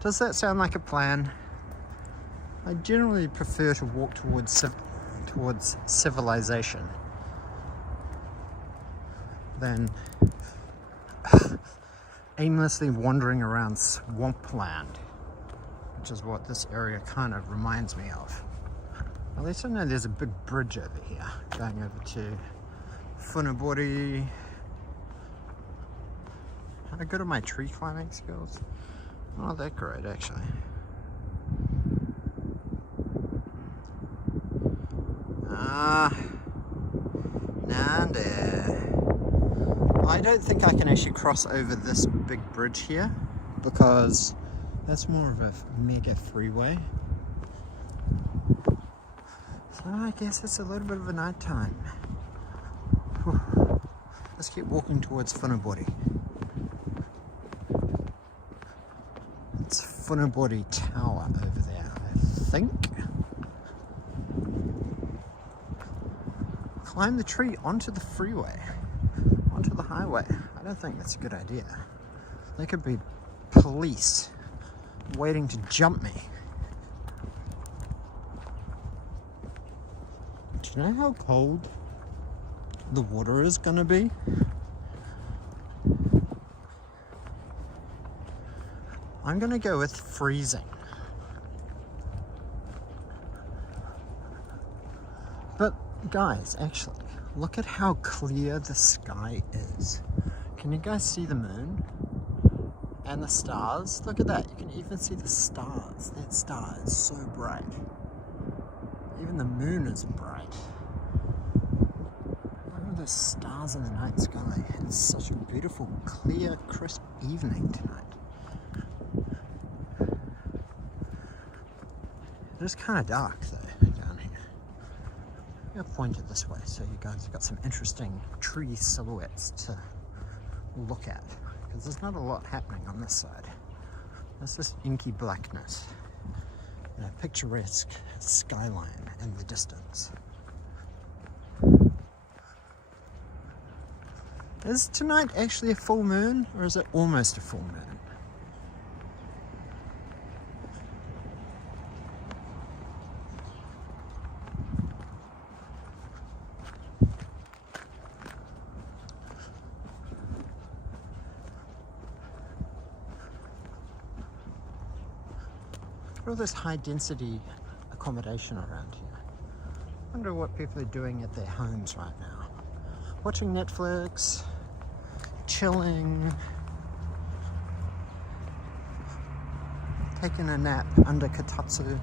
Does that sound like a plan? I generally prefer to walk towards civilization than aimlessly wandering around swampland, which is what this area kind of reminds me of. At least I know there's a big bridge over here going over to Funabori. How good are my tree climbing skills? Not that great, actually. I don't think I can actually cross over this big bridge here because that's more of a mega freeway. So I guess it's a little bit of a night time. Whew. Let's keep walking towards Funabori. It's Funabori Tower over there, I think. Climb the tree onto the freeway, onto the highway. I don't think that's a good idea. There could be police waiting to jump me. Do you know how cold the water is gonna be? I'm gonna go with freezing. But guys, actually, look at how clear the sky is. Can you guys see the moon? And the stars, look at that, you can even see the stars. That star is so bright. Even the moon is bright. Look at the stars in the night sky. It's such a beautiful, clear, crisp evening tonight. It is kind of dark though, down here. I'm going to point it this way so you guys have got some interesting tree silhouettes to look at. Because there's not a lot happening on this side. There's just inky blackness and a picturesque skyline in the distance. Is tonight actually a full moon, or is it almost a full moon? All this high density accommodation around here. I wonder what people are doing at their homes right now. Watching Netflix, chilling, taking a nap under Katatsu,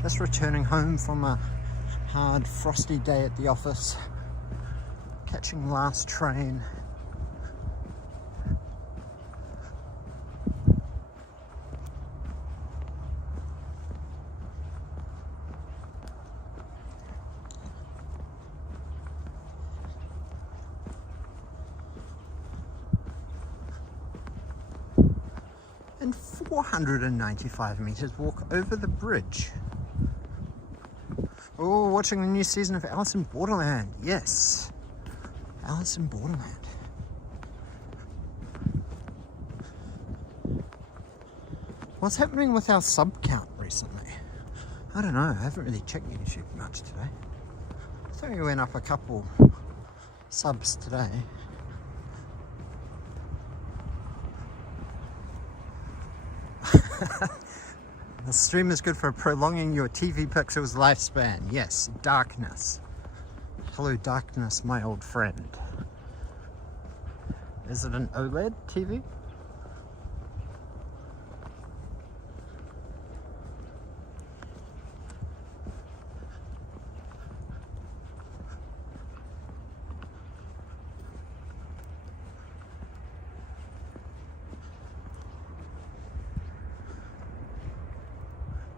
just returning home from a hard frosty day at the office, catching last train. And 495 meters walk over the bridge. Oh, watching the new season of Alice in Borderland. Yes, Alice in Borderland. What's happening with our sub count recently? I don't know, I haven't really checked YouTube much today. I think we went up a couple subs today. The stream is good for prolonging your TV pixels lifespan. Yes, darkness. Hello darkness, my old friend. Is it an OLED TV?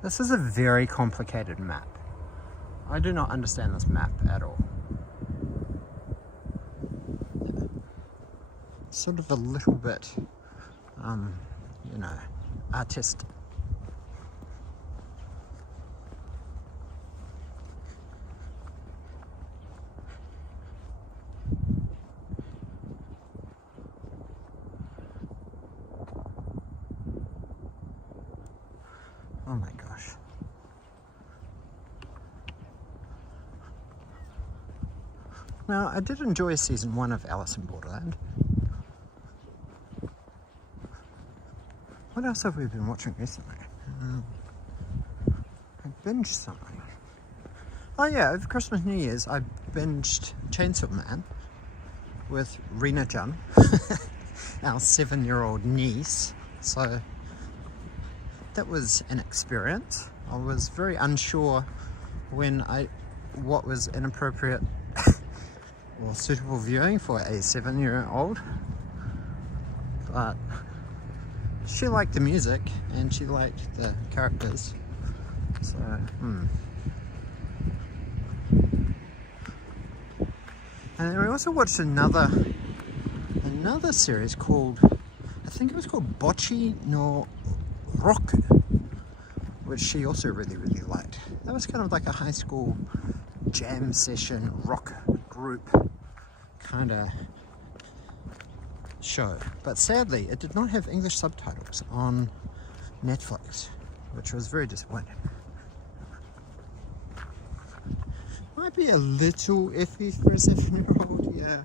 This is a very complicated map. I do not understand this map at all. Sort of a little bit, you know, artistic. Oh my gosh. Now, I did enjoy season 1 of Alice in Borderland. What else have we been watching recently? I binged something. Oh yeah, over Christmas New Year's I binged Chainsaw Man with Rena-chan, our 7-year-old niece. So that was an experience. I was very unsure what was inappropriate or suitable viewing for a 7-year-old, but she liked the music and she liked the characters. So, And we also watched another series called, I think it was called Bocchi no Roku, which she also really liked. That was kind of like a high school jam session rock group kind of show, but sadly it did not have English subtitles on Netflix, which was very disappointing. Might be a little iffy for a 7-year-old, yeah,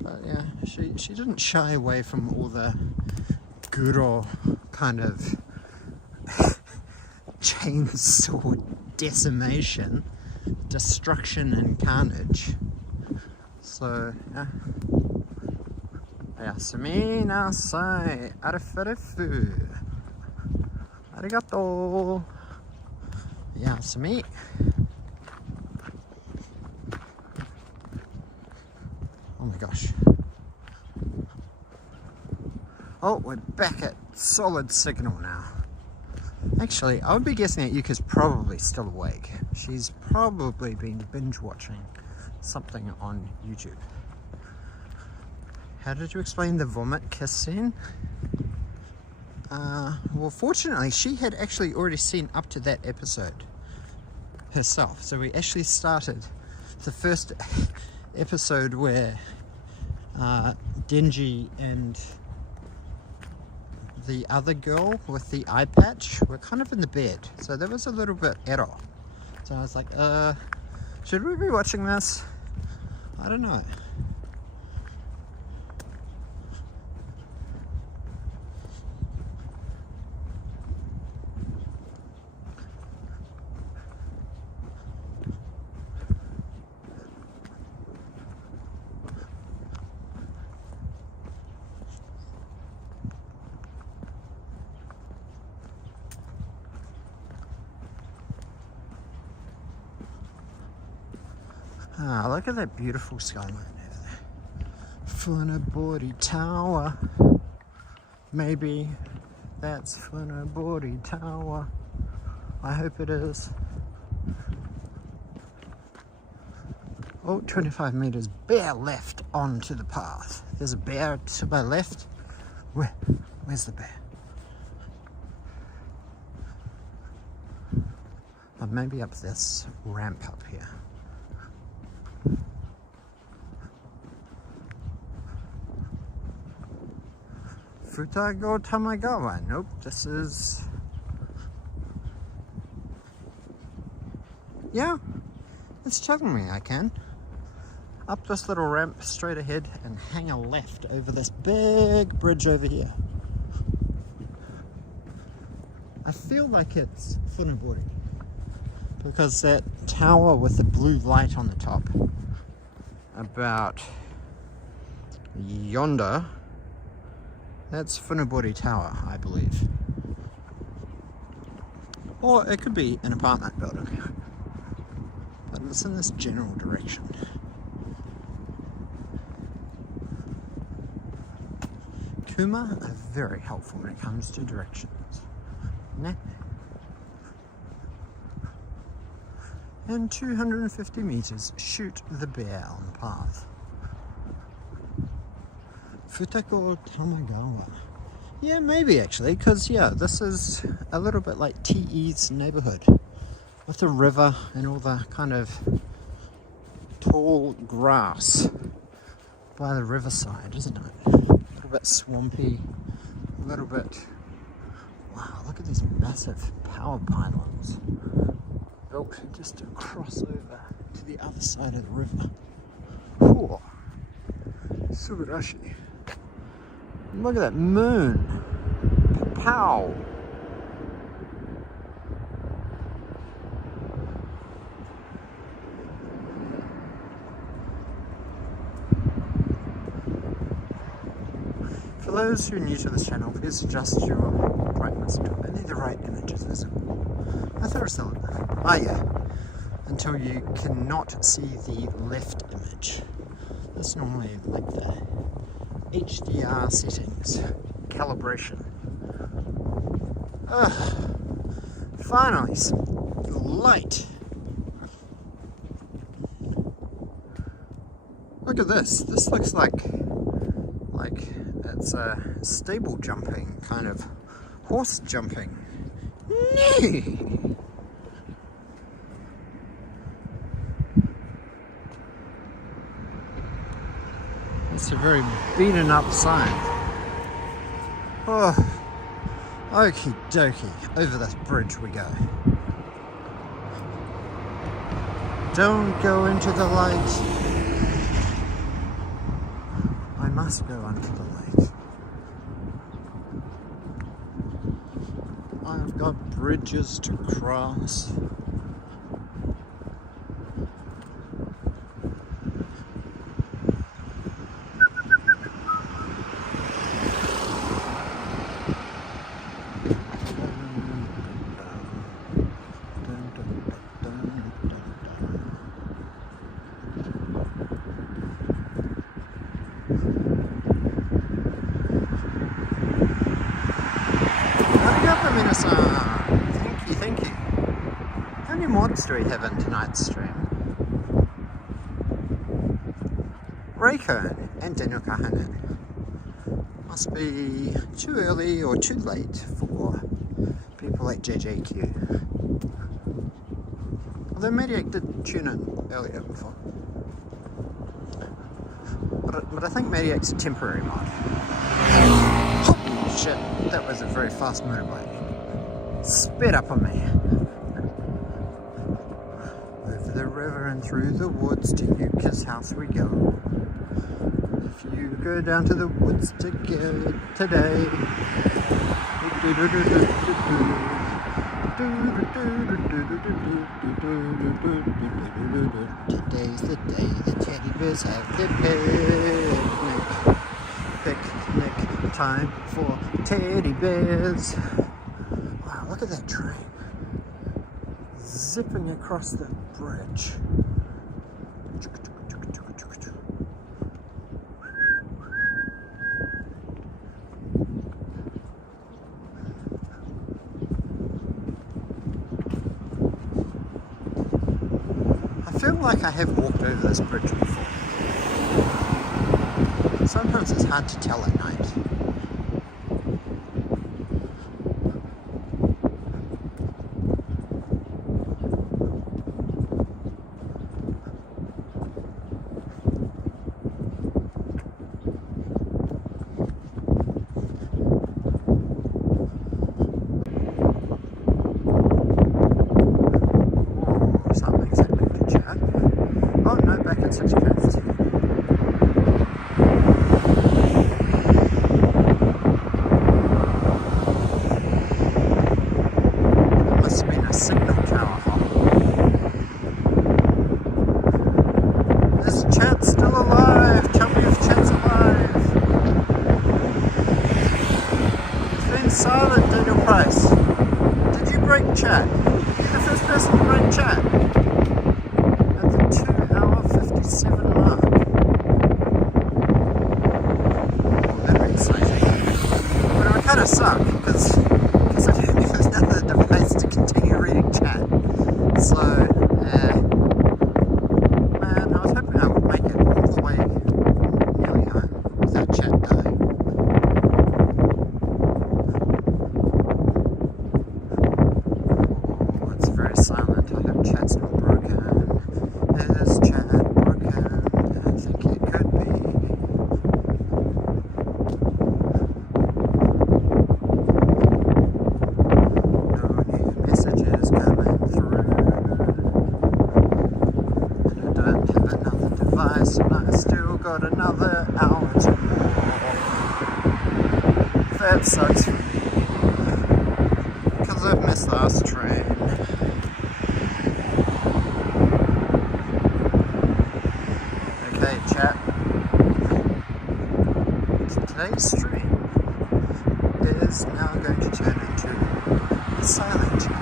but yeah, she didn't shy away from all the guro kind of chainsaw decimation, destruction and carnage. So yeah, Yasumi nasai. Arifu. Arigato. Yasumi. Oh my gosh. Oh, we're back at solid signal now. Actually, I would be guessing that Yuka's probably still awake. She's probably been binge watching something on YouTube. How did you explain the vomit kiss scene? Well, fortunately, she had actually already seen up to that episode herself. So we actually started the first episode where Denji and the other girl with the eye patch were kind of in the bed. So that was a little bit error. So I was like, should we be watching this? I don't know. Ah, look at that beautiful skyline over there. Funabori Tower. Maybe that's Funabori Tower. I hope it is. Oh, 25 meters bare left onto the path. There's a bear to my left. Where's the bear? Oh, maybe up this ramp up here. Futago Tamagawa. Nope, this is... Yeah, it's telling me I can. Up this little ramp straight ahead and hang a left over this big bridge over here. I feel like it's Funabori because that tower with the blue light on the top about yonder, that's Funabori Tower, I believe. Or it could be an apartment building. But it's in this general direction. Kuma are very helpful when it comes to directions. Nah. And 250 meters, shoot the bear on the path. Futako Tamagawa. Yeah, maybe actually, because yeah, this is a little bit like TE's neighborhood with the river and all the kind of tall grass by the riverside, isn't it? A little bit swampy, a little bit... Wow, look at these massive power pylons built just to cross over to the other side of the river. Cool. Subarashi. Look at that moon. Pow. For those who are new to this channel, please adjust your brightness to only the right image is visible. I thought it was still enough. Ah yeah, until you cannot see the left image. That's normally like the HDR settings, calibration. Finally, some light. Look at this. This looks like it's a stable jumping, kind of horse jumping. It's a very beaten up sign. Oh, okie dokie, over this bridge we go. Don't go into the light. I must go under the light. I've got bridges to cross. many mods do we have in tonight's stream? Reiko and Daniel Kahanen. Must be too early or too late for people like JJQ. Although Mediac did tune in earlier before. But I think Mediac's a temporary mod. Holy shit, that was a very fast motorbike. Sped up on me. Over the river and through the woods to Yuka's house we go. If you go down to the woods today. Today's the day the teddy bears have their picnic time for teddy bears. Wow, look at that train zipping across the bridge. I feel like I have walked over this bridge before. Sometimes it's hard to tell at night. That sucks for me, because I've missed the last train. Okay, chat. Today's stream is now going to turn into a silent chat.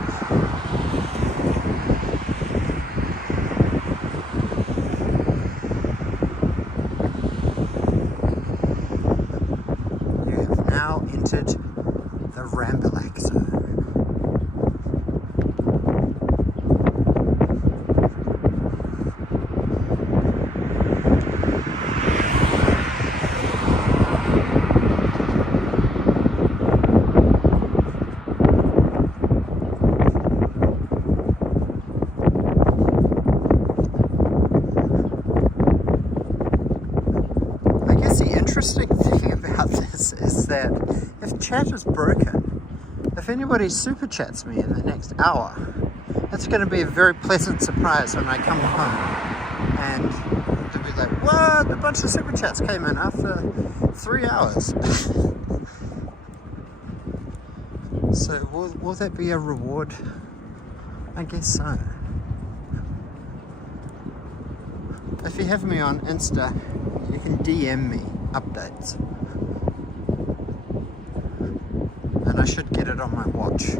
The Rambalac zone. I guess the interesting thing about this is that if chat is broken, if anybody super chats me in the next hour, it's going to be a very pleasant surprise when I come home and they'll be like, what? A bunch of super chats came in after 3 hours. So will that be a reward? I guess so. If you have me on Insta, you can DM me updates. And I should get it on my watch.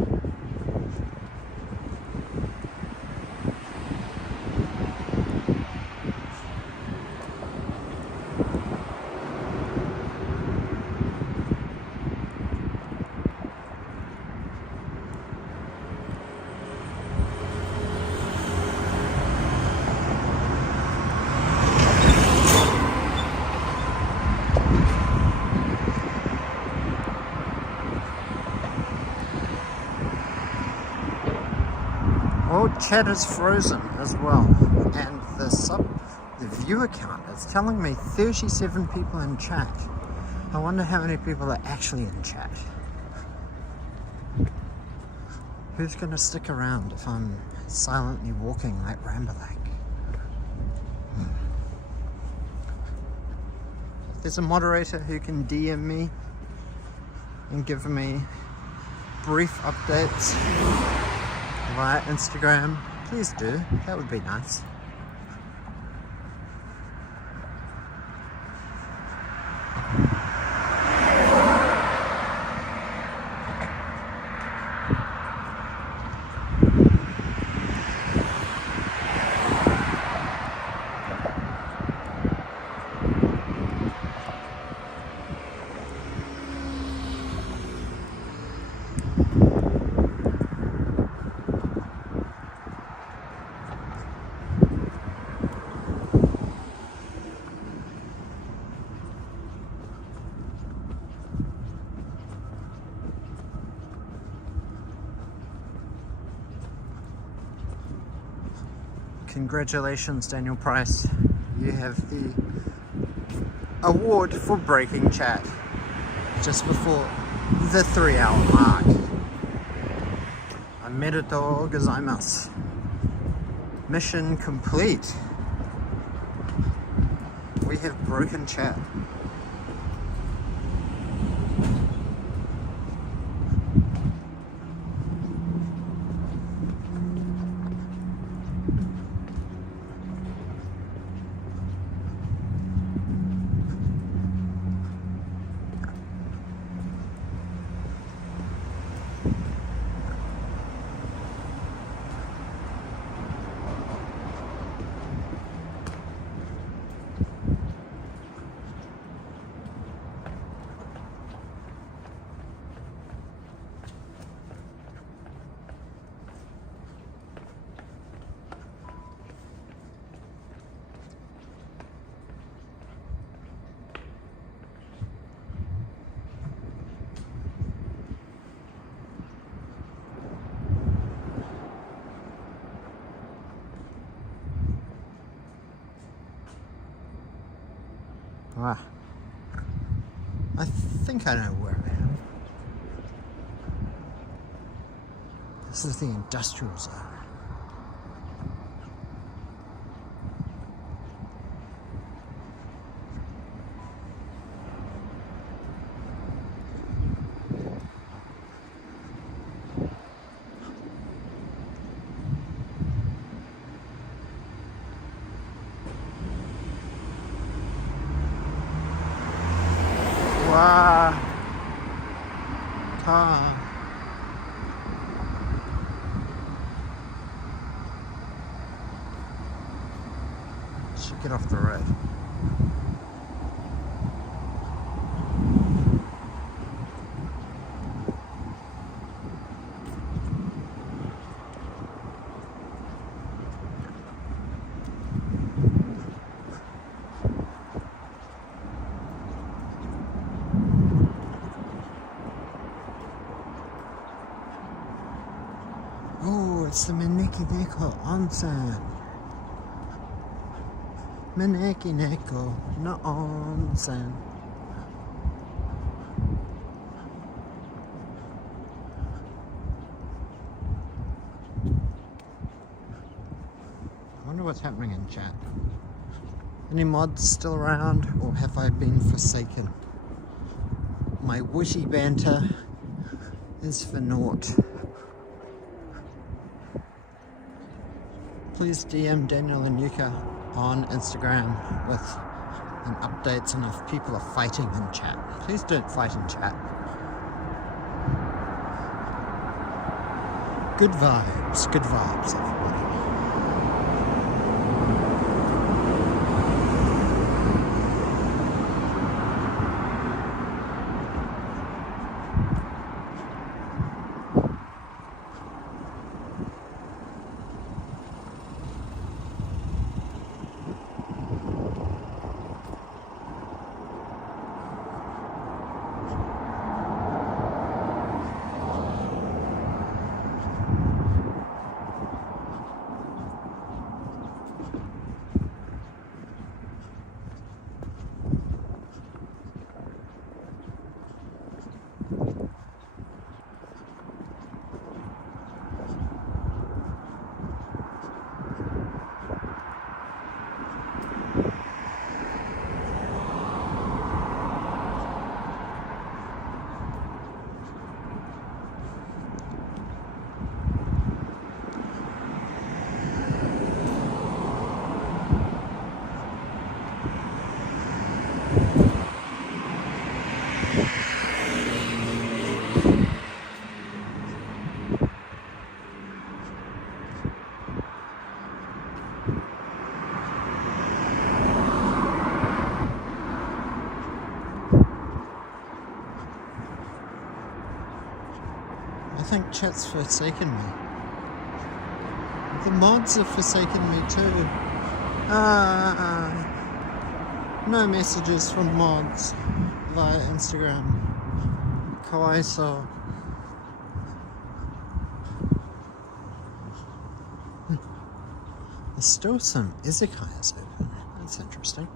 Oh, chat is frozen as well. And the viewer count is telling me 37 people in chat. I wonder how many people are actually in chat. Who's going to stick around if I'm silently walking like Rambalak? If there's a moderator who can DM me and give me brief updates via Instagram, please do. That would be nice. Congratulations, Daniel Price. You have the award for breaking chat just before the 3-hour mark. Omedetou gozaimasu. Mission complete. We have broken chat. Ah, I think I know where I am. This is the industrial zone. Wow. Car. Should get off the road. Oh, it's the Neko onsen. Neko no onsen. I wonder what's happening in chat. Any mods still around, or have I been forsaken? My witty banter is for naught. Please DM Daniel and Yuka on Instagram with an updates and if people are fighting in chat. Please don't fight in chat. Good vibes, everybody. think chat's forsaken me. The mods have forsaken me too. No messages from mods via Instagram. Kawaii-so. There's still some izakayas open. That's interesting.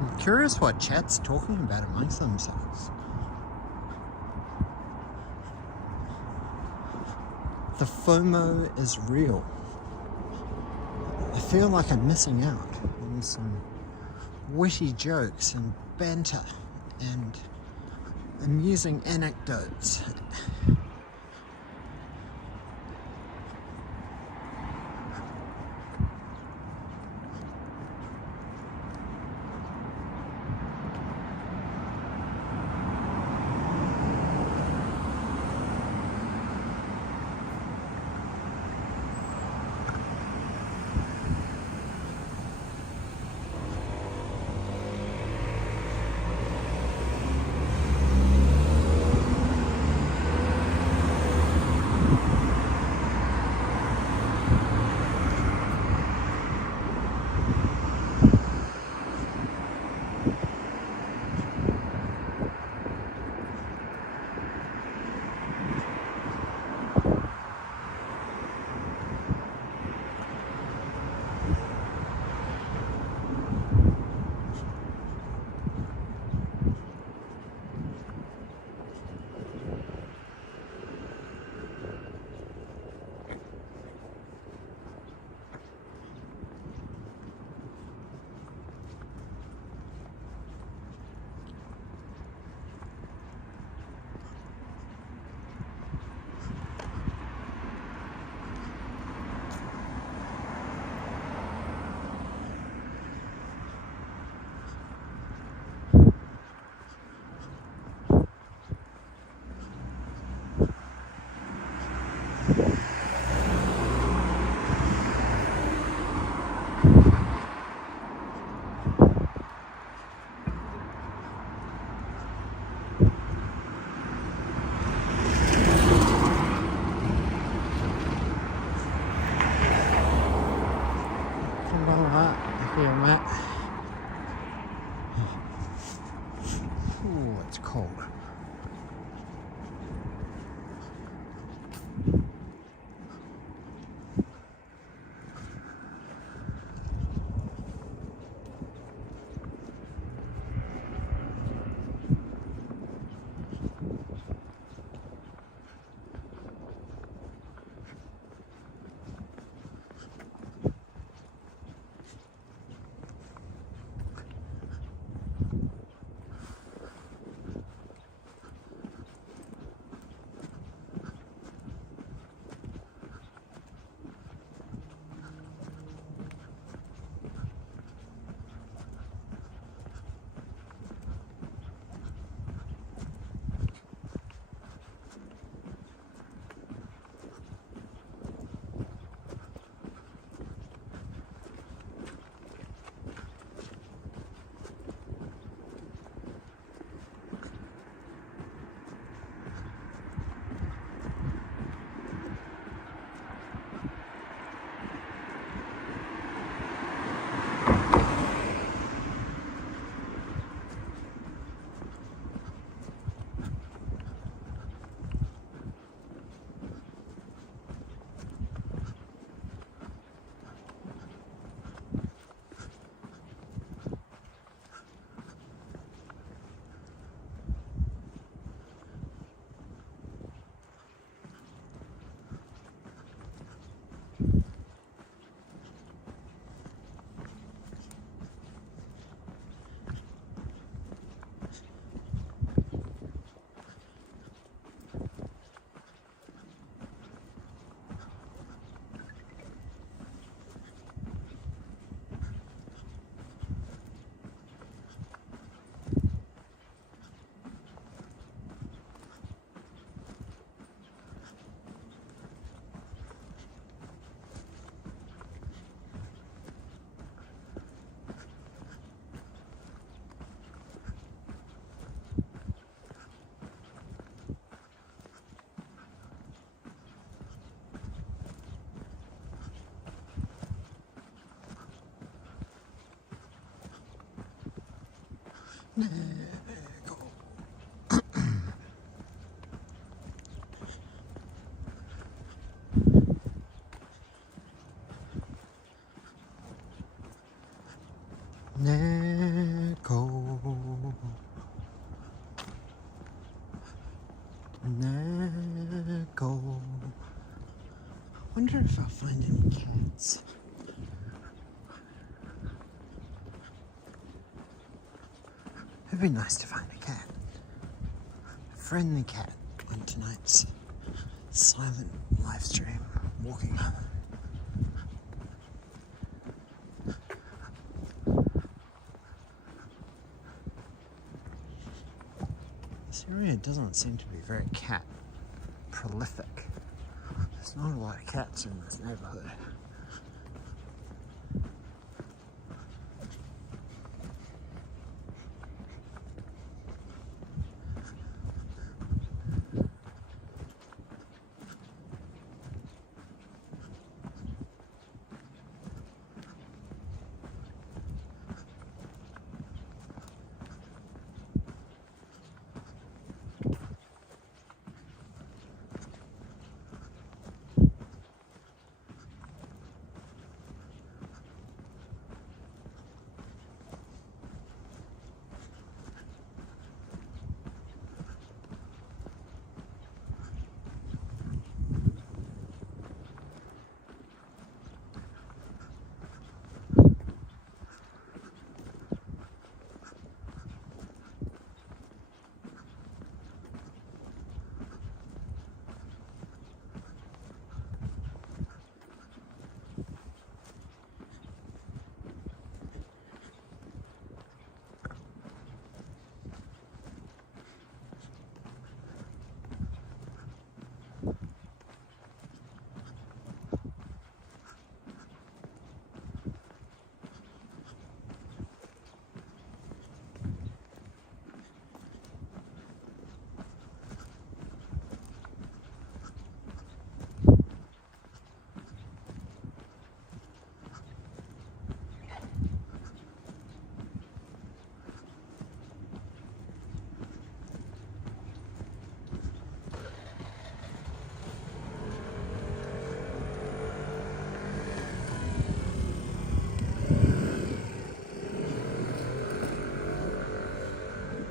I'm curious what chat's talking about amongst themselves. The FOMO is real. I feel like I'm missing out on some witty jokes and banter and amusing anecdotes. Ooh, it's cold. Neko. Neko. Wonder if I'll find any cats. It'd be nice to find a cat. A friendly cat on tonight's silent live stream. Walking home. This area doesn't seem to be very cat prolific. There's not a lot of cats in this neighborhood.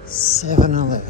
$7-Eleven.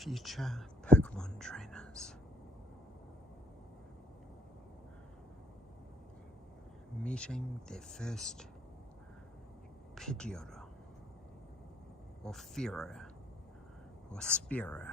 future Pokemon trainers. Meeting their first Pidgeotto, or Fearow, or Spearow.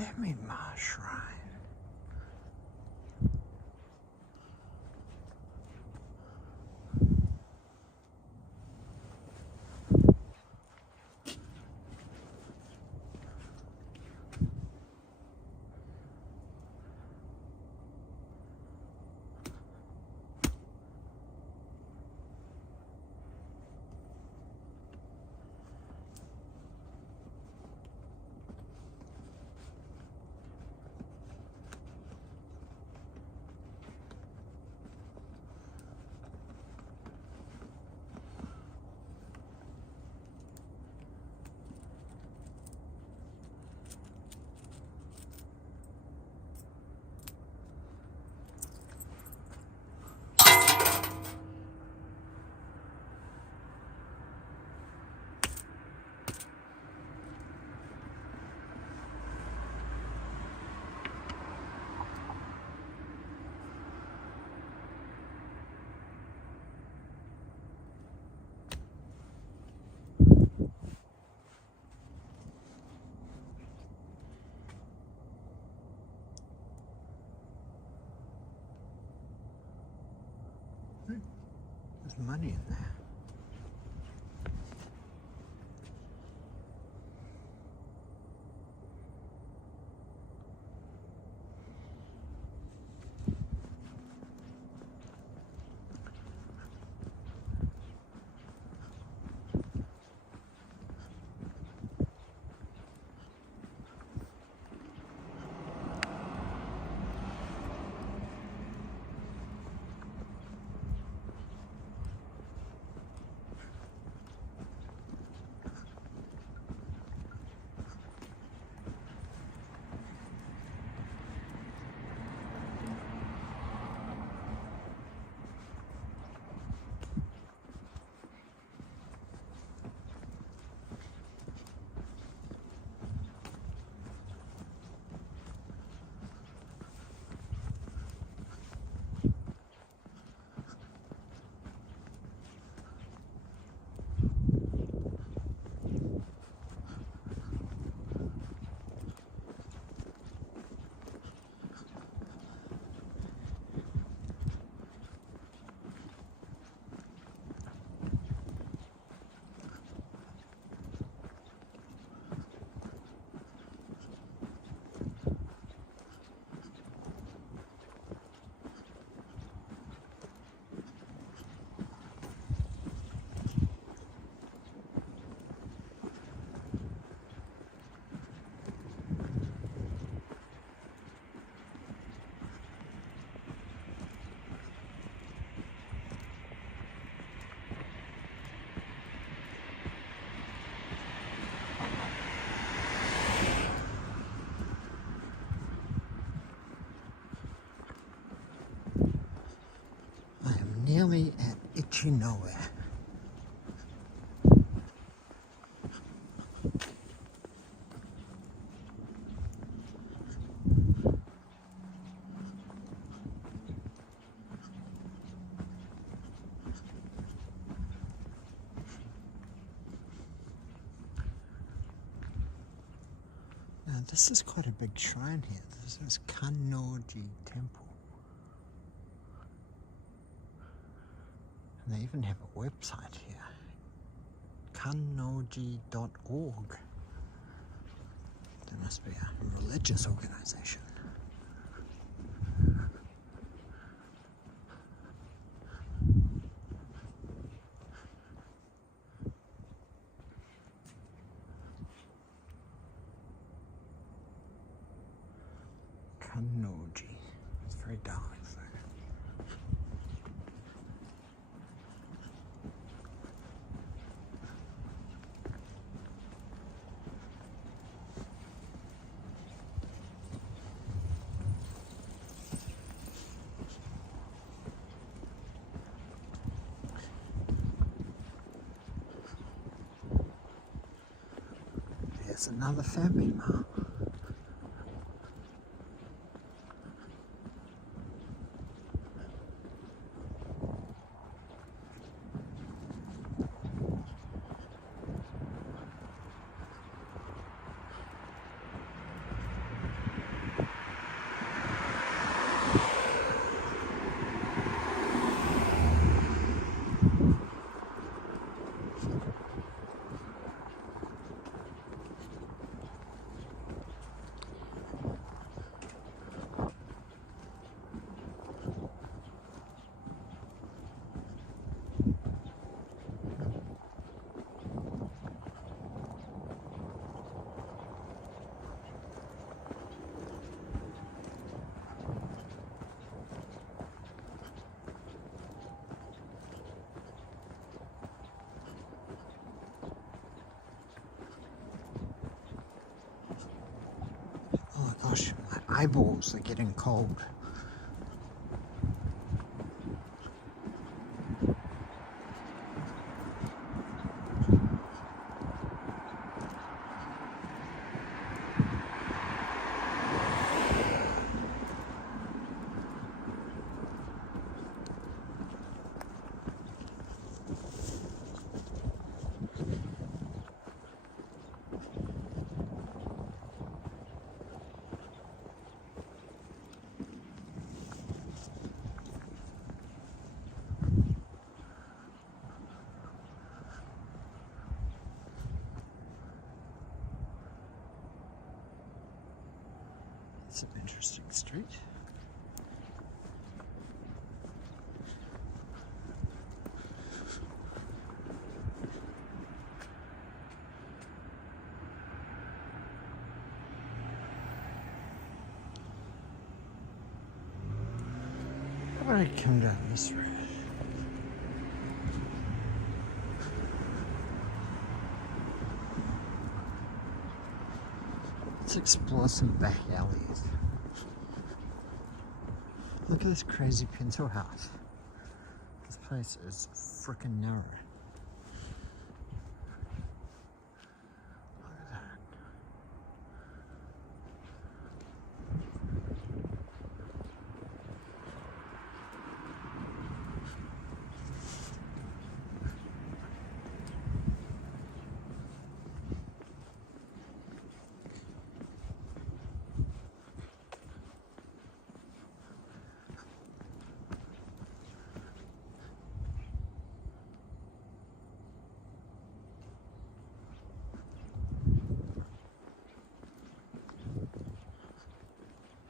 Femima Shrine. money in there. Nearly at Ichinoe. Now this is quite a big shrine here. This is Kannoji Temple. And they even have a website here, kannoji.org. There must be a religious organization. Kannoji. It's very dark though. There's another family mart. Oh gosh, my eyeballs are getting cold. It's an interesting street. How would I come down this road? Let's explore some back alleys. Look at this crazy pencil house. This place is frickin' narrow. Look at that.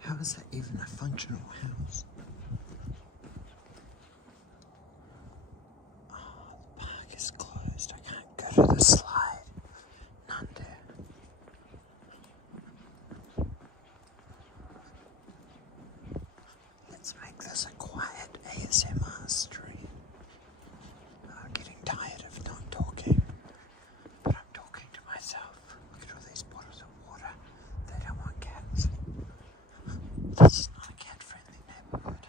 How is that even a functional house? Oh, the park is closed. I can't go to the slide. None there. Let's make this a quiet ASMR stream. I'm getting tired of not talking, but I'm talking to myself. Look at all these bottles of water. They don't want cats. This is not a cat-friendly neighborhood.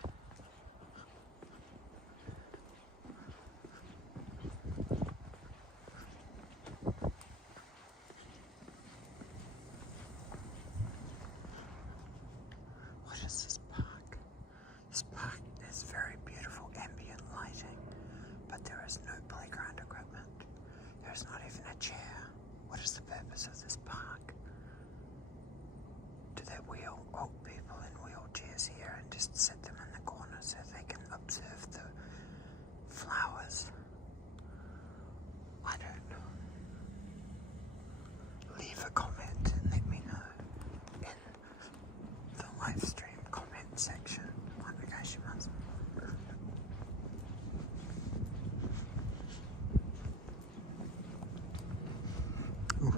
What is this park? This park is very beautiful ambient lighting, but there is no playground equipment. There is not even a chair. What is the purpose of this park? Do they wheel old people in wheelchairs here and just sit them in the corner so they can observe the flowers? I don't know. Leave a comment and let me know in the live stream comment section. Onegaishimasu. Ooh.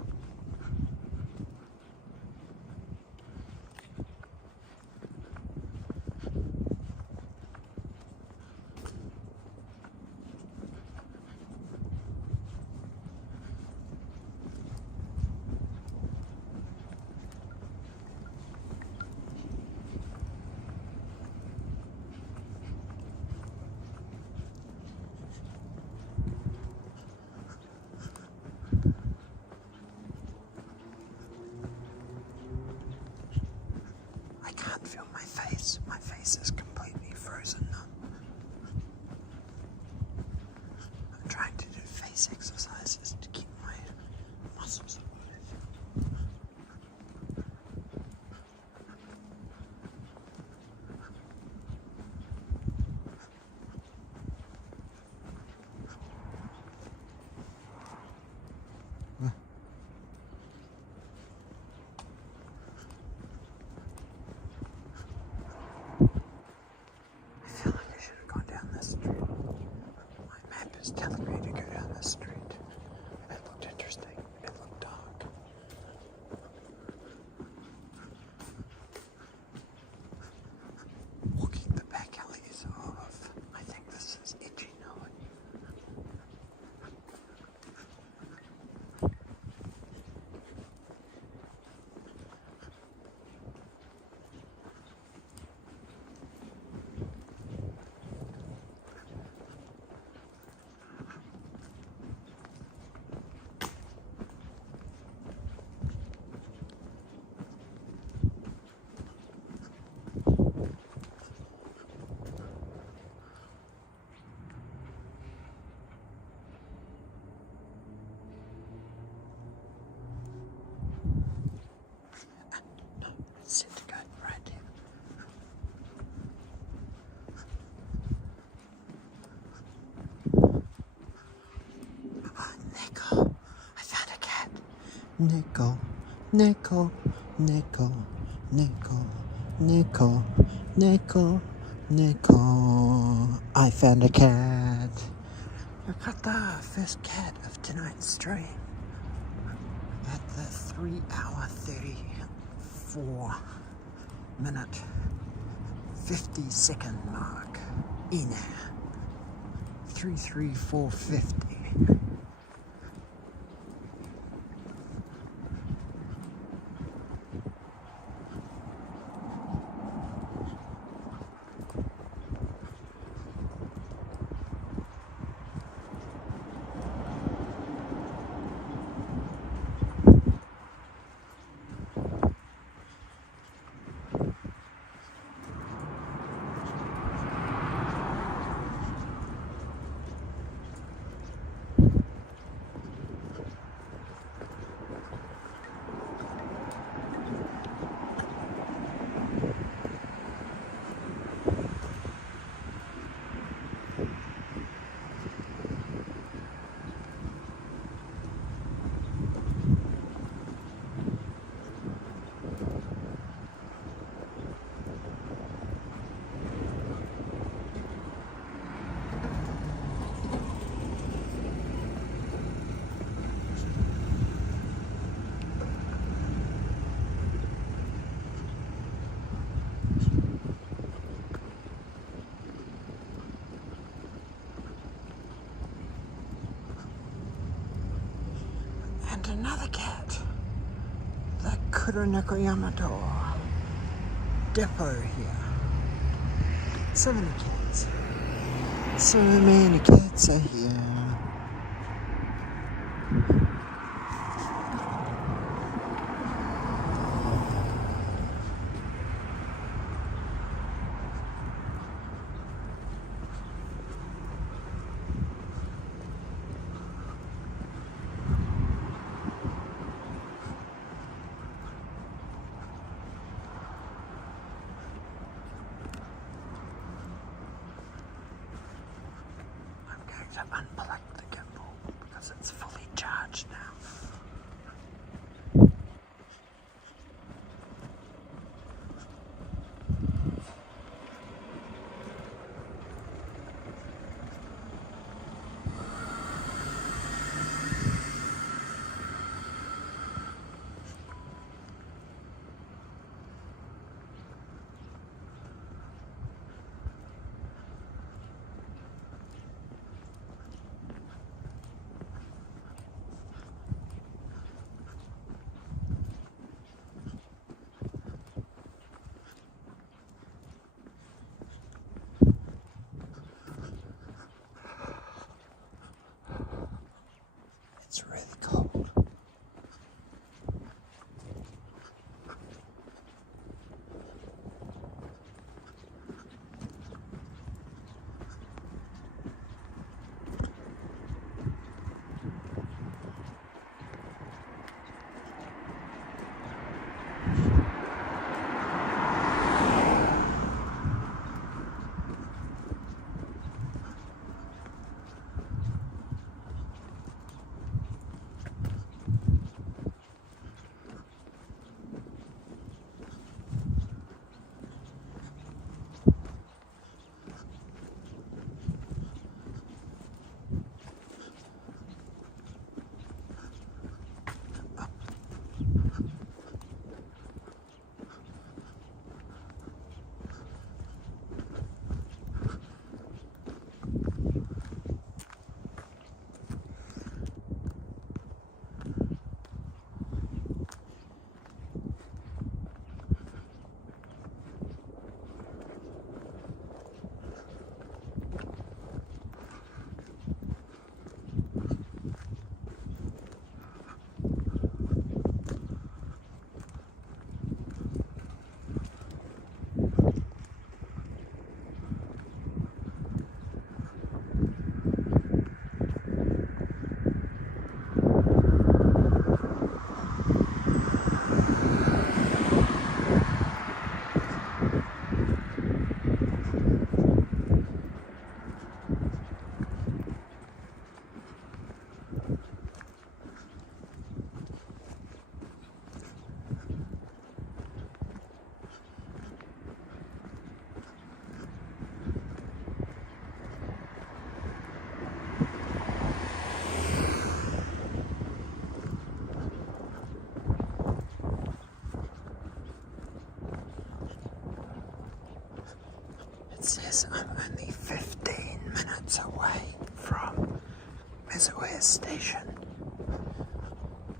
I can't feel my face. My face is completely frozen now. I'm trying to do face exercises to keep my muscles alive. I feel like I should have gone down this street. My map is telling me to go down this street. It looked interesting. It looked dark. Walking the back alleys of, I think this is Ichino. No, it's set to go right there. Neko, I found a cat. Neko, Neko, Neko, Neko, Neko, Neko, Neko. I found a cat. I got the first cat of tonight's stream at the 3 hour 34 minute 50-second mark. In 33450. And another cat. The Kuroneko Yamato depot here. So many cats. So many cats are here. To unplug the gimbal because it's fully charged now. It says I'm only 15 minutes away from Mizuwe Station,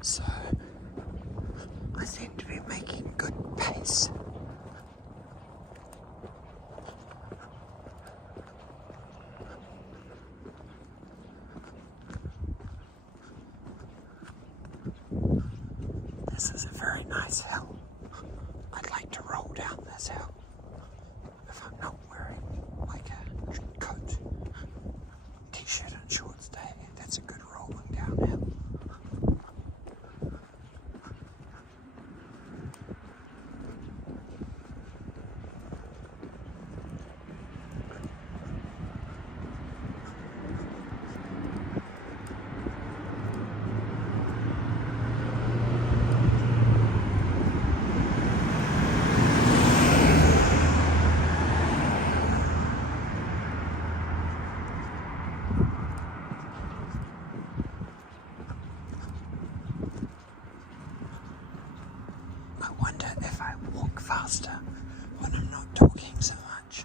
so I seem to be making good pace. This is a very nice hill. I'd like to roll down this hill if I'm not wearing like a coat, t-shirt and shorts day. That's a good rolling downhill. I wonder if I walk faster when I'm not talking so much.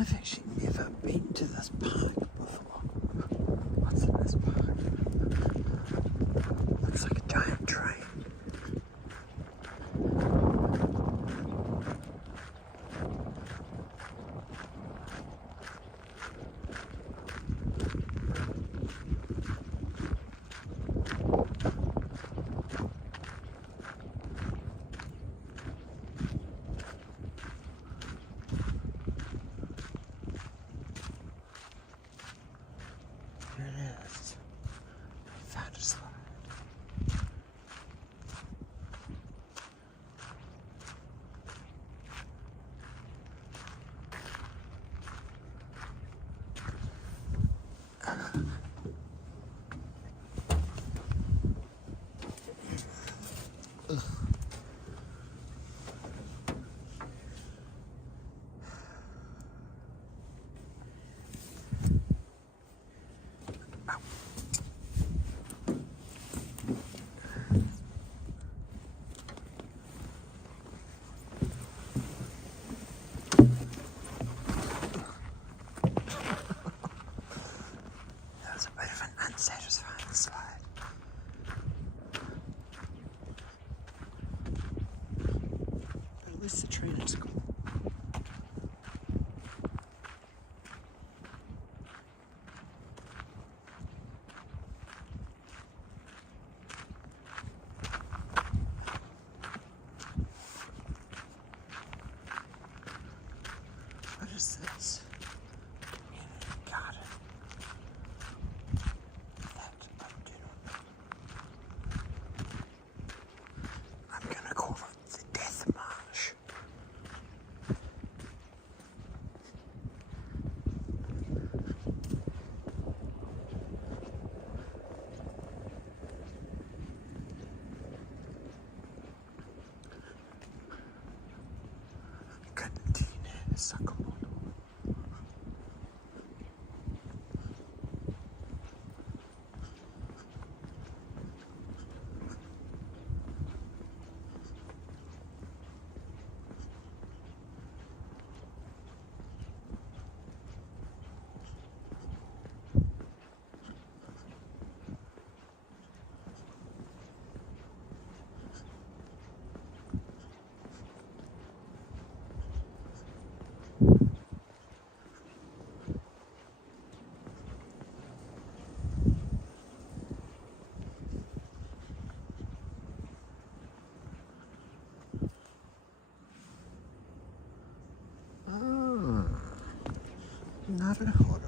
I've actually never been to this park before. What's in this park? Looks like a giant train. Here it is. I found a slide. That was a bit of an unsatisfying slide. But at least the train is cool. What is this? Community garden. That I do not know. I'm gonna call it the Death Marsh. Cantine Sakamoto. Naver Corp.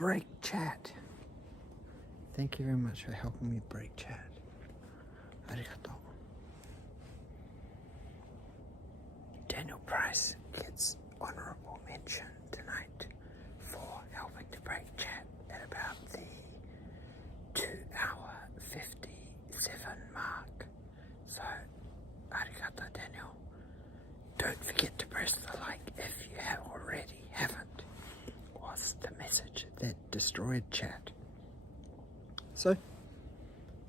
break chat. Thank you very much for helping me break chat. Arigato. Daniel Price gets honorable mention tonight for helping to break chat at about the 2-hour 57 mark. So, arigato, Daniel. Don't forget to press the like if you have already haven't. Was the message that destroyed chat. So,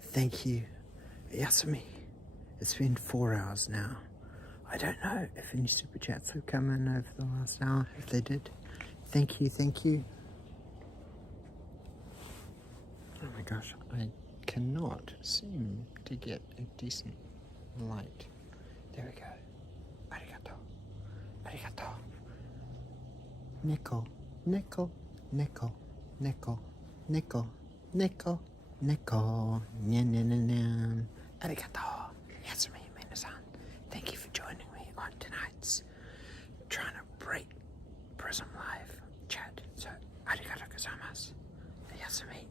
thank you, Yasumi. It's been 4 hours now. I don't know if any super chats have come in over the last hour. If they did, thank you, thank you. Oh my gosh, I cannot seem to get a decent light. There we go. Arigato. Arigato. Neko. Neko. Neko. Neko. Neko. Neko. Neko. Nyan nyan nyan nyan. Arigato. Yatsumi Minasan. Thank you for joining me on tonight's trying to break Prism Live chat. So, arigato gozaimasu. Yatsumi